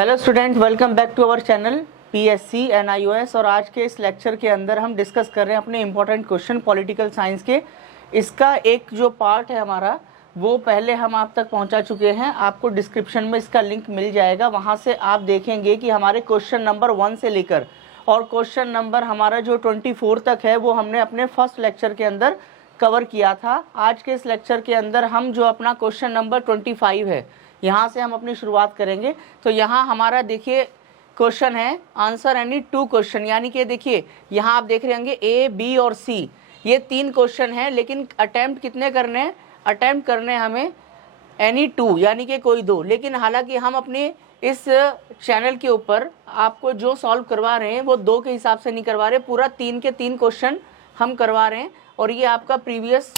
Hello students, welcome back to our channel PSC NIOS। और आज के इस लेक्चर के अंदर हम डिस्कस कर रहे हैं अपने इम्पोर्टेंट क्वेश्चन पॉलिटिकल साइंस के। इसका एक जो पार्ट है हमारा वो पहले हम आप तक पहुंचा चुके हैं। आपको डिस्क्रिप्शन में इसका लिंक मिल जाएगा, वहां से आप देखेंगे कि हमारे क्वेश्चन नंबर 1 से लेकर और क्वेश्चन नंबर हमारा जो 24 तक है वो हमने अपने फर्स्ट लेक्चर के अंदर कवर किया था। आज के इस लेक्चर के अंदर हम जो अपना क्वेश्चन नंबर 25 है यहाँ से हम अपनी शुरुआत करेंगे। तो यहाँ हमारा देखिए क्वेश्चन है आंसर एनी 2 क्वेश्चन, यानी कि देखिए यहाँ आप देख रहे होंगे A, B और C, ये 3 क्वेश्चन हैं, लेकिन अटेम्प्ट कितने करने हैं? अटेम्प्ट करने हमें एनी 2 यानी कि कोई 2। लेकिन हालांकि हम अपने इस चैनल के ऊपर आपको जो सॉल्व करवा रहे हैं वो 2 के हिसाब से नहीं करवा रहे, पूरा 3 के 3 क्वेश्चन हम करवा रहे हैं। और ये आपका प्रीवियस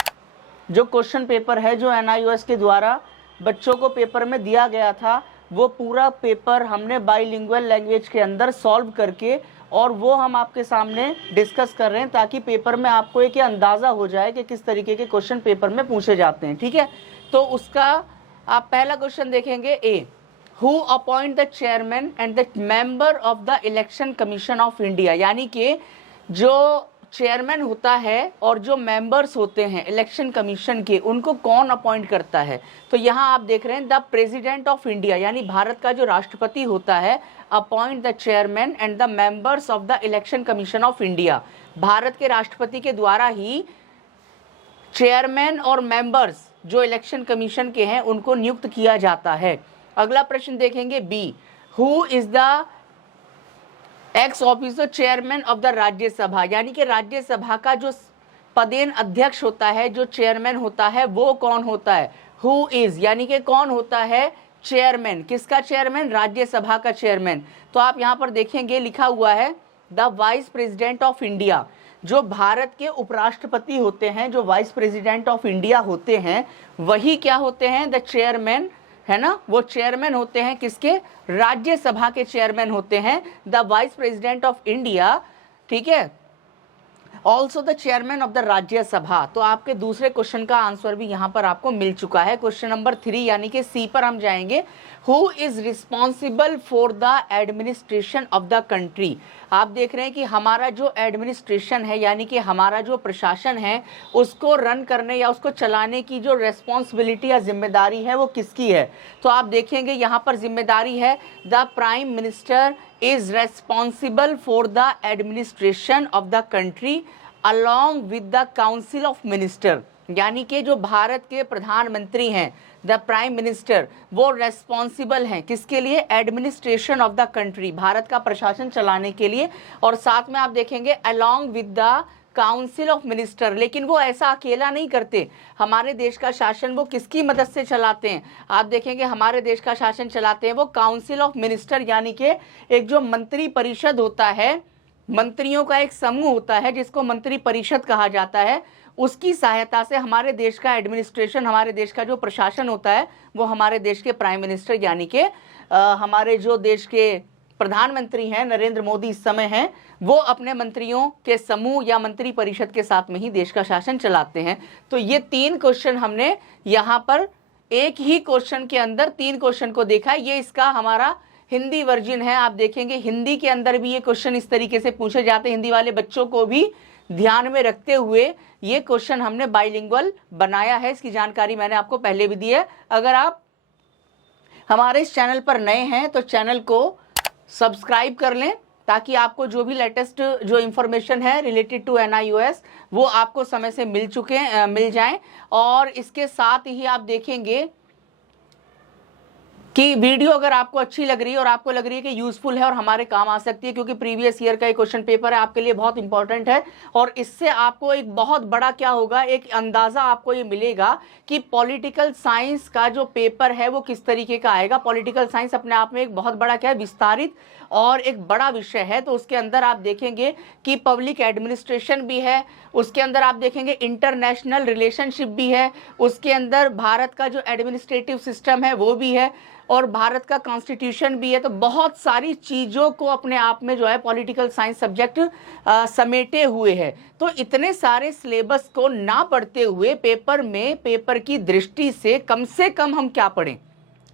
जो क्वेश्चन पेपर है जो NIOS के द्वारा बच्चों को पेपर में दिया गया था, वो पूरा पेपर हमने बाइलिंगुअल लैंग्वेज के अंदर सॉल्व करके और वो हम आपके सामने डिस्कस कर रहे हैं, ताकि पेपर में आपको एक अंदाज़ा हो जाए कि किस तरीके के क्वेश्चन पेपर में पूछे जाते हैं। ठीक है, तो उसका आप पहला क्वेश्चन देखेंगे A, who appoint the chairman and the member of the election commission of India, यानी कि जो चेयरमैन होता है और जो मेंबर्स होते हैं इलेक्शन कमीशन के, उनको कौन अपॉइंट करता है? तो यहाँ आप देख रहे हैं द प्रेसिडेंट ऑफ इंडिया, यानी भारत का जो राष्ट्रपति होता है, appoint the chairman and the members of the election commission of India. Bharat के राष्ट्रपति के द्वारा ही चेयरमैन और मेंबर्स जो इलेक्शन कमीशन के हैं उनको नियुक्त किया जाता है। अगला प्रश्न देखेंगे B, who is the x officer chairman of the Rajya Sabha, यानी कि राज्यसभा का जो पदेन अध्यक्ष होता है, जो चेयरमैन होता है, वो कौन होता है? हु इज, यानी कि कौन होता है चेयरमैन? किसका चेयरमैन? राज्यसभा का चेयरमैन। तो आप यहाँ पर देखेंगे लिखा हुआ है the vice president of India. जो भारत के उपराष्ट्रपति होते हैं, जो वाइस प्रेसिडेंट ऑफ इंडिया होते हैं, वही क्या होते हैं? द चेयरमैन, है ना, वो चेयरमैन होते हैं किसके? राज्यसभा के चेयरमैन होते हैं the vice president of India. ठीक है, also the chairman of the Rajya Sabha. तो आपके दूसरे क्वेश्चन का आंसर भी यहाँ पर आपको मिल चुका है। क्वेश्चन नंबर 3 यानी कि C पर हम जाएंगे। Who is responsible for the administration of the country? आप देख रहे हैं कि हमारा जो एडमिनिस्ट्रेशन है, यानी कि हमारा जो प्रशासन है, उसको रन करने या उसको चलाने की जो रेस्पॉन्सिबिलिटी या जिम्मेदारी है वो किसकी है? तो आप देखेंगे यहाँ पर जिम्मेदारी है the prime minister is responsible for the administration of the country along with the council of minister, यानी कि जो भारत के प्रधानमंत्री हैं द प्राइम मिनिस्टर, वो रेस्पॉन्सिबल हैं किसके लिए? Administration of the country, Bharat का प्रशासन चलाने के लिए। और साथ में आप देखेंगे along with the council of minister, लेकिन वो ऐसा अकेला नहीं करते। हमारे देश का शासन वो किसकी मदद से चलाते हैं? आप देखेंगे हमारे देश का शासन चलाते हैं वो काउंसिल ऑफ मिनिस्टर, यानी कि एक जो मंत्री परिषद होता है, मंत्रियों का एक समूह होता है जिसको मंत्री परिषद कहा जाता है, उसकी सहायता से हमारे देश का एडमिनिस्ट्रेशन, हमारे देश का जो प्रशासन होता है, वो हमारे देश के प्राइम मिनिस्टर यानी कि हमारे जो देश के प्रधानमंत्री हैं नरेंद्र मोदी इस समय हैं, वो अपने मंत्रियों के समूह या मंत्री परिषद के साथ में ही देश का शासन चलाते हैं। तो ये 3 क्वेश्चन हमने यहाँ पर एक ही क्वेश्चन के अंदर 3 क्वेश्चन को देखा है। ये इसका हमारा हिंदी वर्जन है। आप देखेंगे हिंदी के अंदर भी ये क्वेश्चन इस तरीके से पूछे जाते हैं। हिंदी वाले बच्चों को भी ध्यान में रखते हुए ये क्वेश्चन हमने बाइलिंगुअल बनाया है। इसकी जानकारी मैंने आपको पहले भी दी है। अगर आप हमारे इस चैनल पर नए हैं तो चैनल को सब्सक्राइब कर लें, ताकि आपको जो भी लेटेस्ट जो इन्फॉर्मेशन है रिलेटेड टू NIOS वो आपको समय से मिल जाएं। और इसके साथ ही आप देखेंगे कि वीडियो अगर आपको अच्छी लग रही है और आपको लग रही है कि यूजफुल है और हमारे काम आ सकती है, क्योंकि प्रीवियस ईयर का एक क्वेश्चन पेपर है, आपके लिए बहुत इंपॉर्टेंट है। और इससे आपको एक बहुत बड़ा क्या होगा, एक अंदाज़ा आपको ये मिलेगा कि पॉलिटिकल साइंस का जो पेपर है वो किस तरीके का आएगा। पॉलिटिकल साइंस अपने आप में एक बहुत बड़ा क्या है, विस्तारित और एक बड़ा विषय है। तो उसके अंदर आप देखेंगे कि पब्लिक एडमिनिस्ट्रेशन भी है, उसके अंदर आप देखेंगे इंटरनेशनल रिलेशनशिप भी है, उसके अंदर भारत का जो एडमिनिस्ट्रेटिव सिस्टम है वो भी है, और भारत का कॉन्स्टिट्यूशन भी है। तो बहुत सारी चीज़ों को अपने आप में जो है पॉलिटिकल साइंस सब्जेक्ट समेटे हुए है। तो इतने सारे सिलेबस को ना पढ़ते हुए पेपर में, पेपर की दृष्टि से कम हम क्या पढ़ें?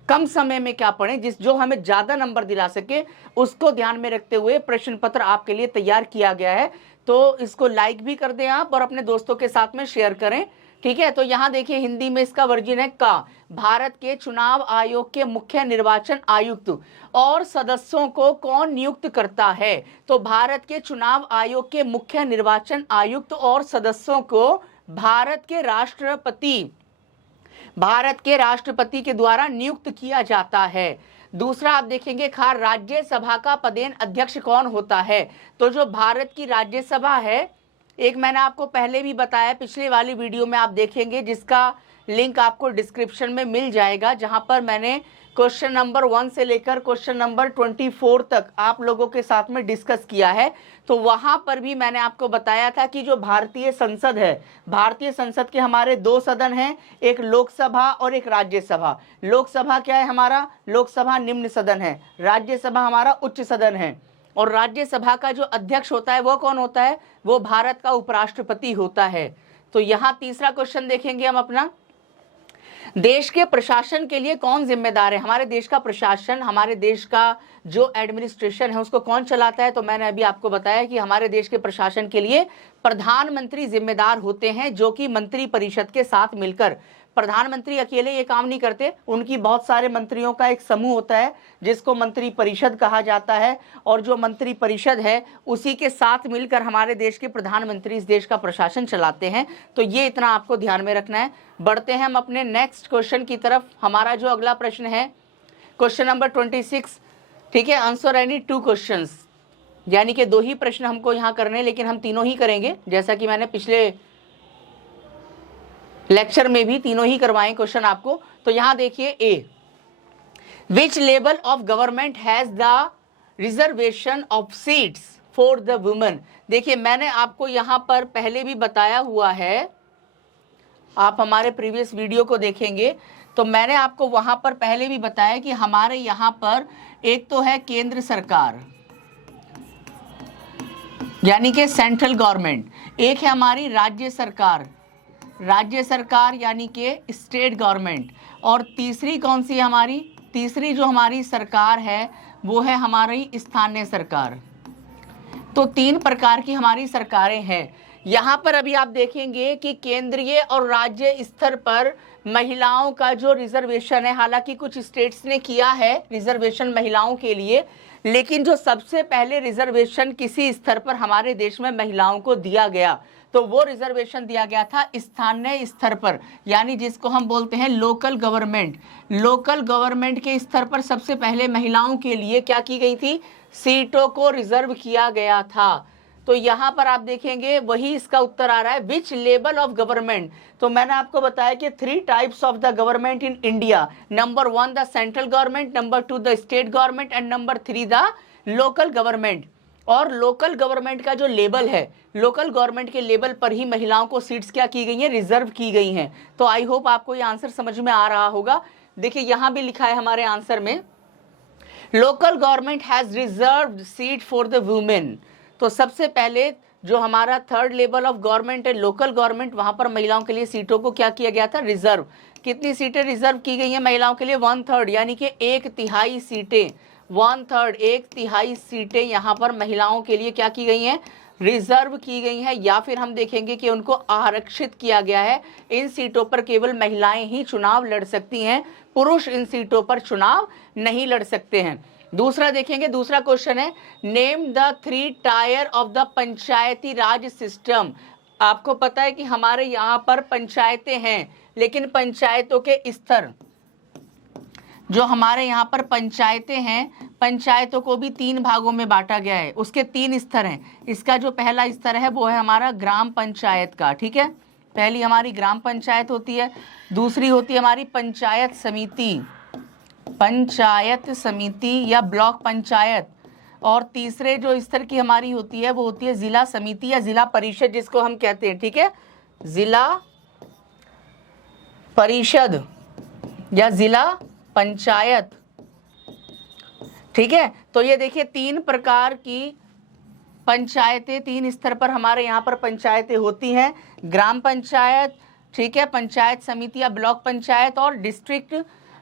कम समय में क्या पढ़ें, जो हमें ज़्यादा नंबर दिला सके, उसको ध्यान में रखते हुए प्रश्न पत्र आपके लिए तैयार किया गया है। तो इसको लाइक भी कर दें आप और अपने दोस्तों के साथ में शेयर करें, ठीक है। तो यहाँ देखिए हिंदी में इसका वर्जन है का, भारत के चुनाव आयोग के मुख्य निर्वाचन आयुक्त और सदस्यों को कौन नियुक्त करता है? तो भारत के चुनाव आयोग के मुख्य निर्वाचन आयुक्त और सदस्यों को भारत के राष्ट्रपति के द्वारा नियुक्त किया जाता है। दूसरा आप देखेंगे खा, राज्यसभा का पदेन अध्यक्ष कौन होता है? तो जो भारत की राज्यसभा है, एक मैंने आपको पहले भी बताया, पिछले वाली वीडियो में आप देखेंगे, जिसका लिंक आपको डिस्क्रिप्शन में मिल जाएगा, जहां पर मैंने क्वेश्चन नंबर 1 से लेकर क्वेश्चन नंबर 24 तक आप लोगों के साथ में डिस्कस किया है। तो वहां पर भी मैंने आपको बताया था कि जो भारतीय संसद है, भारतीय संसद के हमारे 2 सदन हैं, एक लोकसभा और एक राज्यसभा। लोकसभा क्या है हमारा? लोकसभा निम्न सदन है, राज्यसभा हमारा उच्च सदन है। और राज्यसभा का जो अध्यक्ष होता है वो कौन होता है? वो भारत का उपराष्ट्रपति होता है। तो यहाँ तीसरा क्वेश्चन देखेंगे हम अपना, देश के प्रशासन के लिए कौन जिम्मेदार है? हमारे देश का प्रशासन, हमारे देश का जो एडमिनिस्ट्रेशन है उसको कौन चलाता है? तो मैंने अभी आपको बताया कि हमारे देश के प्रशासन के लिए प्रधानमंत्री जिम्मेदार होते हैं, जो कि मंत्री परिषद के साथ मिलकर। प्रधानमंत्री अकेले ये काम नहीं करते, उनकी बहुत सारे मंत्रियों का एक समूह होता है जिसको मंत्री परिषद कहा जाता है, और जो मंत्री परिषद है उसी के साथ मिलकर हमारे देश के प्रधानमंत्री इस देश का प्रशासन चलाते हैं। तो ये इतना आपको ध्यान में रखना है। बढ़ते हैं हम अपने नेक्स्ट क्वेश्चन की तरफ। हमारा जो अगला प्रश्न है क्वेश्चन नंबर 26, ठीक है। आंसर एनी 2 क्वेश्चंस, यानी कि 2 ही प्रश्न हमको यहाँ करने, लेकिन हम तीनों ही करेंगे, जैसा कि मैंने पिछले लेक्चर में भी तीनों ही करवाएं क्वेश्चन आपको। तो यहां देखिए, uh, which level of government has the reservation of seats for the women? देखिए मैंने आपको यहां पर पहले भी बताया हुआ है, आप हमारे प्रीवियस वीडियो को देखेंगे तो मैंने आपको वहां पर पहले भी बताया कि हमारे यहां पर एक तो है केंद्र सरकार यानी कि सेंट्रल गवर्नमेंट, एक है हमारी राज्य सरकार यानी कि स्टेट गवर्नमेंट, और तीसरी कौन सी है हमारी? तीसरी जो हमारी सरकार है वो है हमारी स्थानीय सरकार। तो 3 प्रकार की हमारी सरकारें हैं। यहाँ पर अभी आप देखेंगे कि केंद्रीय और राज्य स्तर पर महिलाओं का जो रिजर्वेशन है, हालांकि कुछ स्टेट्स ने किया है रिजर्वेशन महिलाओं के लिए, लेकिन जो सबसे पहले रिजर्वेशन किसी स्तर पर हमारे देश में महिलाओं को दिया गया, तो वो रिजर्वेशन दिया गया था स्थानीय स्तर पर, यानी जिसको हम बोलते हैं लोकल गवर्नमेंट। लोकल गवर्नमेंट के स्तर पर सबसे पहले महिलाओं के लिए क्या की गई थी? सीटों को रिजर्व किया गया था। तो यहाँ पर आप देखेंगे वही इसका उत्तर आ रहा है, विच लेवल ऑफ गवर्नमेंट। तो मैंने आपको बताया कि 3 types of the government in India. Number 1 the central government, number 2 the state government and number 3 the local government. और लोकल गवर्नमेंट का जो लेवल है, लोकल गवर्नमेंट के लेवल पर ही महिलाओं को सीट्स क्या की गई हैं? रिजर्व की गई हैं। तो आई होप आपको ये आंसर समझ में आ रहा होगा। देखिए यहाँ भी लिखा है हमारे आंसर में, local government has reserved seat for the women. तो सबसे पहले जो हमारा 3rd लेवल ऑफ गवर्नमेंट है लोकल गवर्नमेंट, वहां पर महिलाओं के लिए सीटों को क्या किया गया था? रिजर्व। कितनी सीटें रिजर्व की गई हैं महिलाओं के लिए? 1/3 यानी कि 1/3 सीटें, 1/3 1/3 सीटें यहाँ पर महिलाओं के लिए क्या की गई हैं? रिजर्व की गई हैं, या फिर हम देखेंगे कि उनको आरक्षित किया गया है। इन सीटों पर केवल महिलाएं ही चुनाव लड़ सकती हैं, पुरुष इन सीटों पर चुनाव नहीं लड़ सकते हैं। दूसरा देखेंगे, दूसरा क्वेश्चन है, name the 3 tyre of the panchayati raj system. आपको पता है कि हमारे यहाँ पर पंचायतें हैं, लेकिन पंचायतों के स्तर, जो हमारे यहाँ पर पंचायतें हैं, पंचायतों को भी 3 भागों में बांटा गया है। उसके 3 स्तर हैं। इसका जो पहला स्तर है वो है हमारा ग्राम पंचायत का, ठीक है। पहली हमारी ग्राम पंचायत होती है, दूसरी होती है हमारी पंचायत समिति या ब्लॉक पंचायत, और तीसरे जो स्तर की हमारी होती है वो होती है जिला समिति या जिला परिषद, जिसको हम कहते हैं, ठीक है, जिला परिषद या जिला पंचायत, ठीक है। तो ये देखिए 3 प्रकार की पंचायतें, 3 स्तर पर हमारे यहाँ पर पंचायतें होती हैं। ग्राम पंचायत, ठीक है, पंचायत समिति या ब्लॉक पंचायत, और डिस्ट्रिक्ट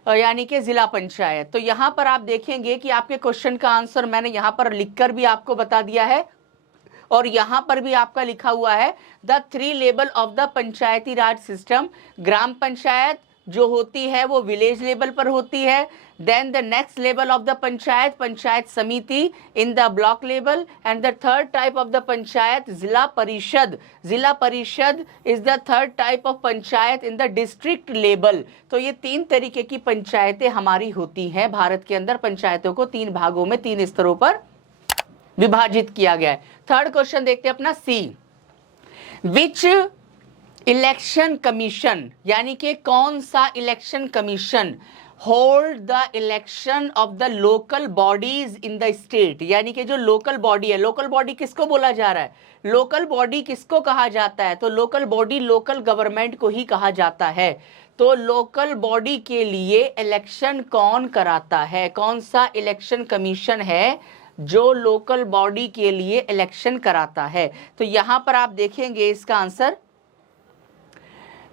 यानी कि जिला पंचायत। तो यहाँ पर आप देखेंगे कि आपके क्वेश्चन का आंसर मैंने यहाँ पर लिखकर भी आपको बता दिया है, और यहाँ पर भी आपका लिखा हुआ है the 3 level of the panchayati raj system. Gram panchayat जो होती है वो विलेज लेवल पर होती है, then the next level of the panchayat, panchayat samiti in the block level, and the third type of the panchayat Zila Parishad. Zila Parishad is the third type of panchayat in the district level. तो ये 3 तरीके की पंचायतें हमारी होती हैं भारत के अंदर। पंचायतों को 3 भागों में 3 स्तरों पर विभाजित किया गया है। थर्ड क्वेश्चन देखते हैं अपना सी, विच इलेक्शन कमीशन, यानी कि कौन सा election commission hold the election of the local bodies in the state. यानी कि जो लोकल बॉडी है, लोकल बॉडी किसको बोला जा रहा है, लोकल बॉडी किसको कहा जाता है, तो लोकल बॉडी लोकल गवर्नमेंट को ही कहा जाता है। तो लोकल बॉडी के लिए इलेक्शन कौन कराता है, कौन सा इलेक्शन कमीशन है जो लोकल बॉडी के लिए इलेक्शन कराता है। तो यहां पर आप देखेंगे इसका आंसर,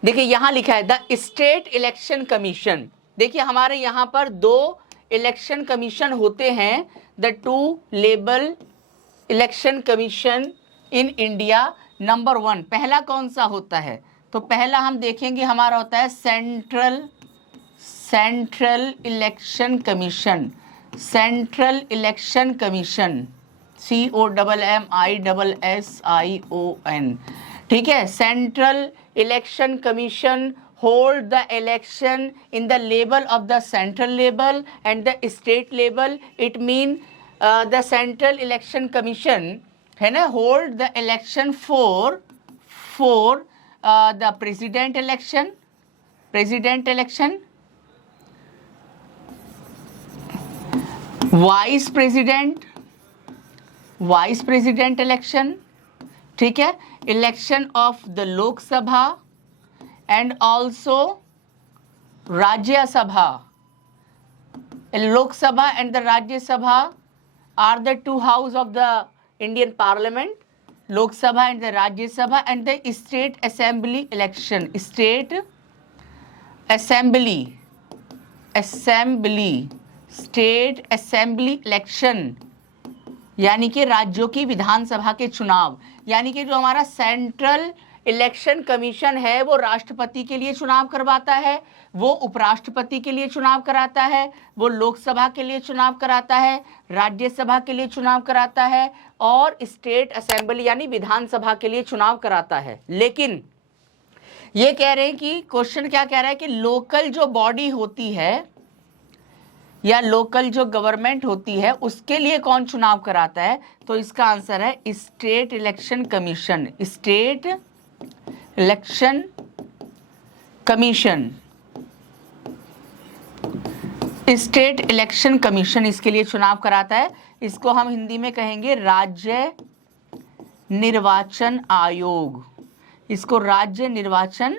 देखिए यहां लिखा है द स्टेट इलेक्शन कमीशन। देखिए हमारे यहां पर 2 इलेक्शन कमीशन होते हैं, the 2 level election commission in India. Number 1 पहला कौन सा होता है, तो पहला हम देखेंगे हमारा होता है central election commission. Central election commission, COMMISSION, ठीक है। Central election commission hold the election in the level of the central level and the state level. It mean the central election commission है ना, hold the election for the president election, vice president election, ठीक है, election of the Lok Sabha and also Rajya Sabha. Lok Sabha and the Rajya Sabha are the 2 houses of the Indian Parliament. Lok Sabha and the Rajya Sabha, and the state assembly election. State assembly election, यानी कि राज्यों की विधानसभा के चुनाव। यानी कि जो हमारा सेंट्रल इलेक्शन कमीशन है वो राष्ट्रपति के लिए चुनाव करवाता है, वो उपराष्ट्रपति के लिए चुनाव कराता है, वो लोकसभा के लिए चुनाव कराता है, राज्यसभा के लिए चुनाव कराता है, और स्टेट असेंबली यानी विधानसभा के लिए चुनाव कराता है। लेकिन ये कह रहे हैं कि क्वेश्चन क्या कह रहा है कि लोकल जो बॉडी होती है या लोकल जो गवर्नमेंट होती है उसके लिए कौन चुनाव कराता है, तो इसका आंसर है state election commission. State election commission, state election commission इसके लिए चुनाव कराता है। इसको हम हिंदी में कहेंगे राज्य निर्वाचन आयोग। इसको राज्य निर्वाचन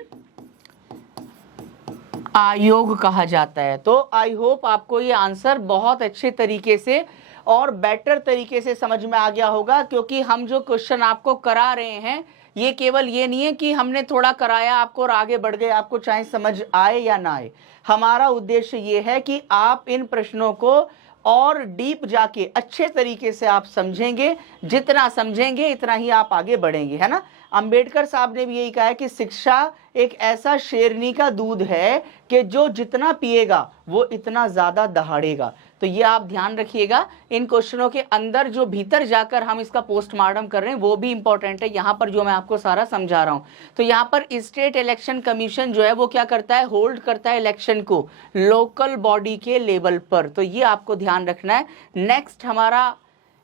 आयोग कहा जाता है। तो आई होप आपको ये आंसर बहुत अच्छे तरीके से और बेटर तरीके से समझ में आ गया होगा, क्योंकि हम जो क्वेश्चन आपको करा रहे हैं ये केवल ये नहीं है कि हमने थोड़ा कराया आपको और आगे बढ़ गए, आपको चाहे समझ आए या ना आए। हमारा उद्देश्य ये है कि आप इन प्रश्नों को और डीप जाके अच्छे तरीके से आप समझेंगे, जितना समझेंगे इतना ही आप आगे बढ़ेंगे, है ना। अंबेडकर साहब ने भी यही कहा है कि शिक्षा एक ऐसा शेरनी का दूध है कि जो जितना पिएगा वो इतना ज़्यादा दहाड़ेगा। तो ये आप ध्यान रखिएगा। इन क्वेश्चनों के अंदर जो भीतर जाकर हम इसका पोस्टमार्टम कर रहे हैं वो भी इंपॉर्टेंट है, यहाँ पर जो मैं आपको सारा समझा रहा हूँ। तो यहाँ पर स्टेट इलेक्शन कमीशन जो है वो क्या करता है, होल्ड करता है इलेक्शन को लोकल बॉडी के लेवल पर। तो ये आपको ध्यान रखना है। नेक्स्ट हमारा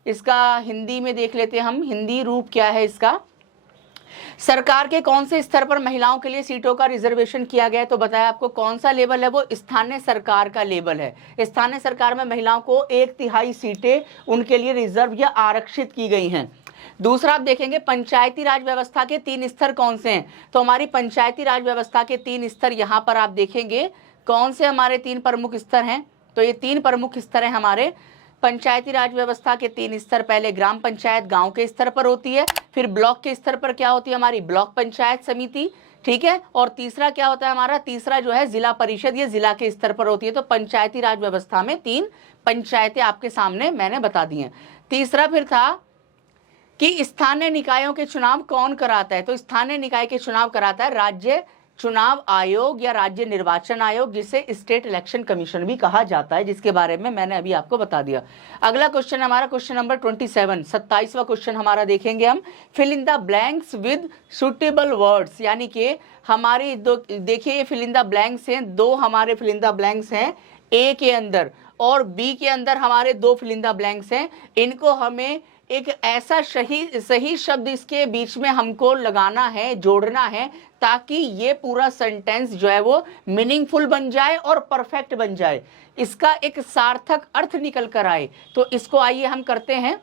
इसका हिंदी में देख लेते हैं हम, हिंदी रूप क्या है इसका। सरकार के कौन से स्तर पर महिलाओं के लिए सीटों का रिजर्वेशन किया गया है, तो बताया आपको कौन सा लेवल है, वो स्थानीय सरकार का लेवल है। स्थानीय सरकार में महिलाओं को 1/3 सीटें उनके लिए रिजर्व या आरक्षित की गई हैं। दूसरा आप देखेंगे पंचायती राज व्यवस्था के 3 स्तर कौन से हैं, तो हमारी पंचायती राज व्यवस्था के 3 स्तर यहाँ पर आप देखेंगे कौन से हमारे 3 प्रमुख स्तर हैं। तो ये 3 प्रमुख स्तर हैं हमारे पंचायती राज व्यवस्था के 3 स्तर। पहले ग्राम पंचायत गांव के स्तर पर होती है, फिर ब्लॉक के स्तर पर क्या होती है हमारी ब्लॉक पंचायत समिति, ठीक है। और तीसरा क्या होता है हमारा, तीसरा जो है जिला परिषद, ये जिला के स्तर पर होती है। तो पंचायती राज व्यवस्था में 3 पंचायतें आपके सामने मैंने बता दी हैं। तीसरा फिर था कि स्थानीय निकायों के चुनाव कौन कराता है। तो स्थानीय निकाय के चुनाव कराता है राज्य चुनाव आयोग या राज्य निर्वाचन आयोग, जिसे स्टेट इलेक्शन कमीशन भी कहा जाता है, जिसके बारे में मैंने अभी आपको बता दिया। अगला क्वेश्चन हमारा क्वेश्चन नंबर 27, 27वां क्वेश्चन हमारा देखेंगे हम। Fill in the blanks with suitable words, यानी कि हमारी दो, देखिए ये फिल इन द ब्लैंक्स हैं, 2 हमारे फिल इन द ब्लैंक्स हैं ए के अंदर, और बी के अंदर हमारे 2 फिल इन द ब्लैंक्स हैं। इनको हमें एक ऐसा सही शब्द इसके बीच में हमको लगाना है, जोड़ना है, ताकि ये पूरा सेंटेंस जो है वो मीनिंगफुल बन जाए और परफेक्ट बन जाए, इसका एक सार्थक अर्थ निकल कर आए। तो इसको आइए हम करते हैं।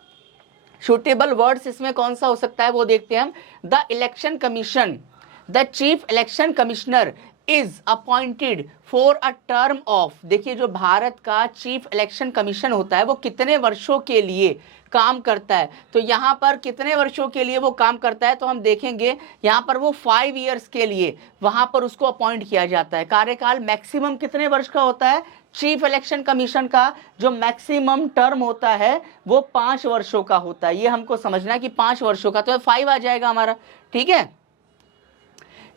सूटेबल वर्ड्स इसमें कौन सा हो सकता है वो देखते हैं हम। The election commission, the chief election commissioner is appointed for a term of, देखिए जो भारत का चीफ इलेक्शन कमीशन होता है वो कितने वर्षों के लिए काम करता है। तो यहाँ पर कितने वर्षों के लिए वो काम करता है, तो हम देखेंगे यहाँ पर वो 5 ईयर्स के लिए वहाँ पर उसको अपॉइंट किया जाता है। कार्यकाल मैक्सिमम कितने वर्ष का होता है, चीफ इलेक्शन कमीशन का जो मैक्सिमम टर्म होता है वो 5 वर्षों का होता है। ये हमको समझना है कि 5 वर्षों का, तो 5 आ जाएगा हमारा, ठीक है।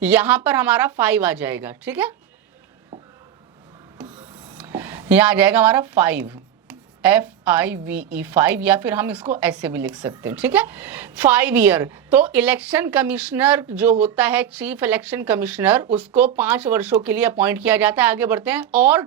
यहां पर हमारा 5 आ जाएगा, ठीक है। यहां आ जाएगा हमारा 5, FIVE 5, या फिर हम इसको ऐसे भी लिख सकते हैं, ठीक है, 5 ईयर। तो इलेक्शन कमिश्नर जो होता है, चीफ इलेक्शन कमिश्नर, उसको 5 वर्षों के लिए अपॉइंट किया जाता है। आगे बढ़ते हैं। और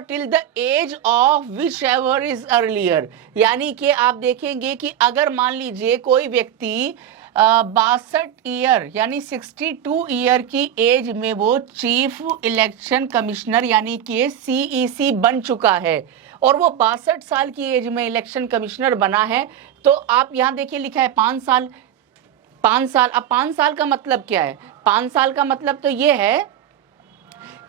till the age of whichever is earlier, यानी कि आप देखेंगे कि अगर मान लीजिए कोई व्यक्ति 62 ईयर यानी 62 ईयर की एज में वो चीफ इलेक्शन कमिश्नर यानी कि CEC बन चुका है, और वो 62 साल की एज में इलेक्शन कमिश्नर बना है, तो आप यहां देखिए लिखा है 5 साल। 5 साल, अब 5 साल का मतलब क्या है, 5 साल का मतलब तो ये है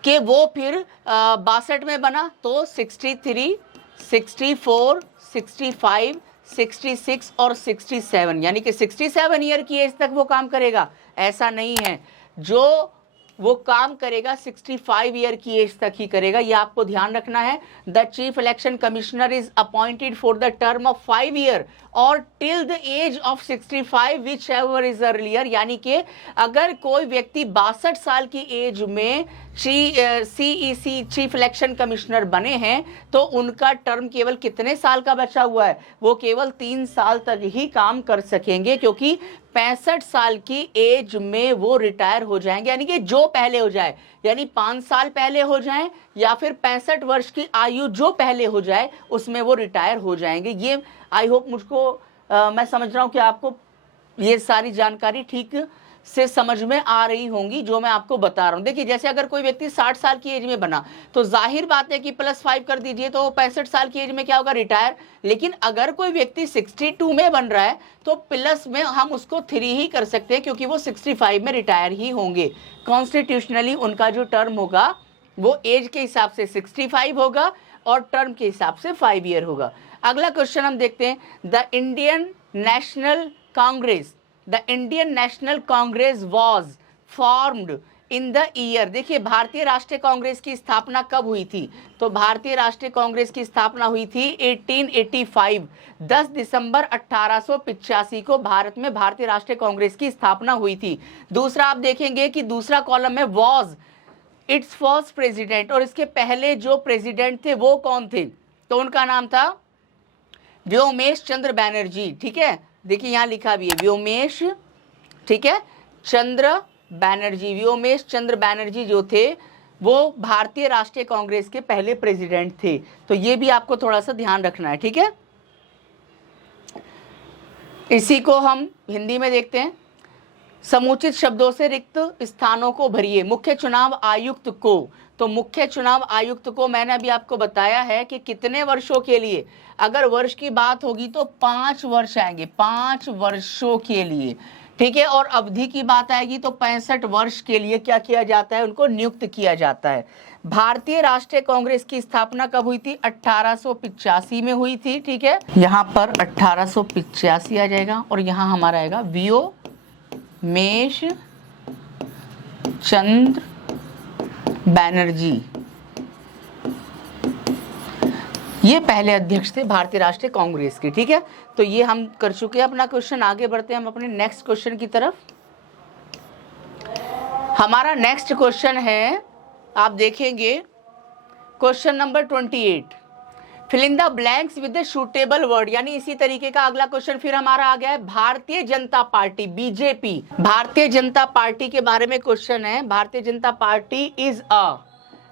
कि वो फिर 62 में बना तो 63, 64, 65, 66 और 67, यानी कि 67 ईयर की एज तक वो काम करेगा, ऐसा नहीं है। जो वो काम करेगा 65 ईयर की एज तक ही करेगा, ये आपको ध्यान रखना है। The chief election commissioner is appointed for the term of 5 year और till the age of 65 whichever is earlier, यानी कि अगर कोई व्यक्ति 62 साल की एज में CEC चीफ इलेक्शन कमिश्नर बने हैं तो उनका टर्म केवल कितने साल का बचा हुआ है, वो केवल 3 साल तक ही काम कर सकेंगे, क्योंकि 65 साल की एज में वो रिटायर हो जाएंगे। यानी कि जो पहले हो जाए, यानी 5 साल पहले हो जाए या फिर 65 वर्ष की आयु जो पहले हो जाए उसमें वो रिटायर हो जाएंगे। ये आई होप मैं समझ रहा हूं कि आपको ये सारी जानकारी ठीक से समझ में आ रही होंगी जो मैं आपको बता रहा हूं। देखिए जैसे अगर कोई व्यक्ति 60 साल की एज में बना तो जाहिर बात है कि +5 कर दीजिए तो 65 साल की एज में क्या होगा, रिटायर। लेकिन अगर कोई व्यक्ति 62 में बन रहा है तो प्लस में हम उसको 3 ही कर सकते हैं, क्योंकि वो 65 में रिटायर ही होंगे। कॉन्स्टिट्यूशनली उनका जो टर्म होगा वो एज के हिसाब से 65 होगा और टर्म के हिसाब से 5 ईयर होगा। अगला क्वेश्चन हम देखते हैं। The Indian national Congress was formed in the year, देखिए भारतीय राष्ट्रीय कांग्रेस की स्थापना कब हुई थी, तो भारतीय राष्ट्रीय कांग्रेस की स्थापना हुई थी 1885, 10 दिसंबर 1885 को भारत में भारतीय राष्ट्रीय कांग्रेस की स्थापना हुई थी। दूसरा आप देखेंगे कि दूसरा कॉलम में वॉज इट्स फर्स्ट प्रेसिडेंट, और इसके पहले जो प्रेसिडेंट थे वो कौन थे, तो उनका नाम था व्योमेश चंद्र बैनर्जी, ठीक है। देखिए यहाँ लिखा भी है व्योमेश, ठीक है, चंद्र बैनर्जी। व्योमेश चंद्र बैनर्जी जो थे वो भारतीय राष्ट्रीय कांग्रेस के पहले प्रेसिडेंट थे, तो ये भी आपको थोड़ा सा ध्यान रखना है, ठीक है। इसी को हम हिंदी में देखते हैं। समुचित शब्दों से रिक्त स्थानों को भरिए। मुख्य चुनाव आयुक्त को, तो मुख्य चुनाव आयुक्त को मैंने अभी आपको बताया है कि कितने वर्षों के लिए, अगर वर्ष की बात होगी तो 5 वर्ष आएंगे, 5 वर्षों के लिए, ठीक है। और अवधि की बात आएगी तो 65 वर्ष के लिए क्या किया जाता है, उनको नियुक्त किया जाता है। भारतीय राष्ट्रीय कांग्रेस की स्थापना कब हुई थी, 1885 में हुई थी, ठीक है। यहाँ पर 1885 आ जाएगा और यहाँ हमारा आएगा व्योमेश चंद्र बैनर्जी, ये पहले अध्यक्ष थे भारतीय राष्ट्रीय कांग्रेस के। ठीक है, तो ये हम कर चुके हैं अपना क्वेश्चन। आगे बढ़ते हैं हम अपने नेक्स्ट क्वेश्चन की तरफ। हमारा नेक्स्ट क्वेश्चन है, आप देखेंगे question number 28, fill in the blanks with the suitable word. यानी इसी तरीके का अगला क्वेश्चन फिर हमारा आ गया है। Bharatiya Janata party, BJP, Bharatiya Janata party के बारे में क्वेश्चन है। Bharatiya Janata party is a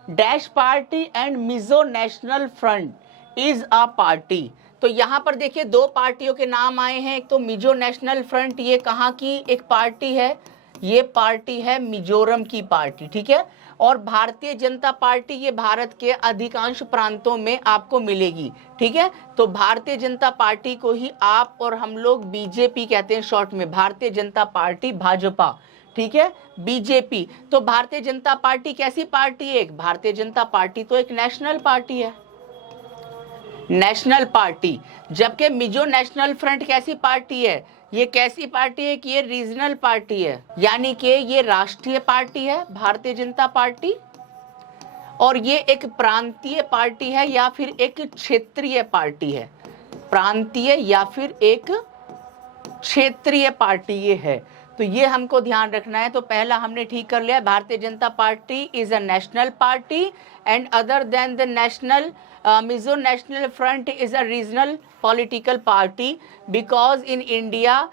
dash party and Mizo national front is a party. तो यहाँ पर देखिए दो पार्टियों के नाम आए हैं। एक तो मिजो नेशनल फ्रंट, ये कहाँ की एक पार्टी है, ये पार्टी है मिजोरम की पार्टी। ठीक है, और भारतीय जनता पार्टी ये भारत के अधिकांश प्रांतों में आपको मिलेगी। ठीक है, तो भारतीय जनता पार्टी को ही आप और हम लोग बीजेपी कहते हैं शॉर्ट में, भारतीय जनता पार्टी, भाजपा। ठीक है, बीजेपी। तो भारतीय जनता पार्टी कैसी पार्टी है? भारतीय जनता पार्टी तो एक नेशनल पार्टी है, नेशनल पार्टी। जबकि मिजो नेशनल फ्रंट कैसी पार्टी है? ये कैसी पार्टी है कि ये रीजनल पार्टी है, यानी कि ये राष्ट्रीय पार्टी है भारतीय जनता पार्टी, और ये एक प्रांतीय पार्टी है या फिर एक क्षेत्रीय पार्टी है। प्रांतीय या फिर एक क्षेत्रीय पार्टी ये है। तो ये हमको ध्यान रखना है। तो पहला हमने ठीक कर लिया, Bharatiya Janata party is a national party and other than the national Mizo national front is a regional political party because in India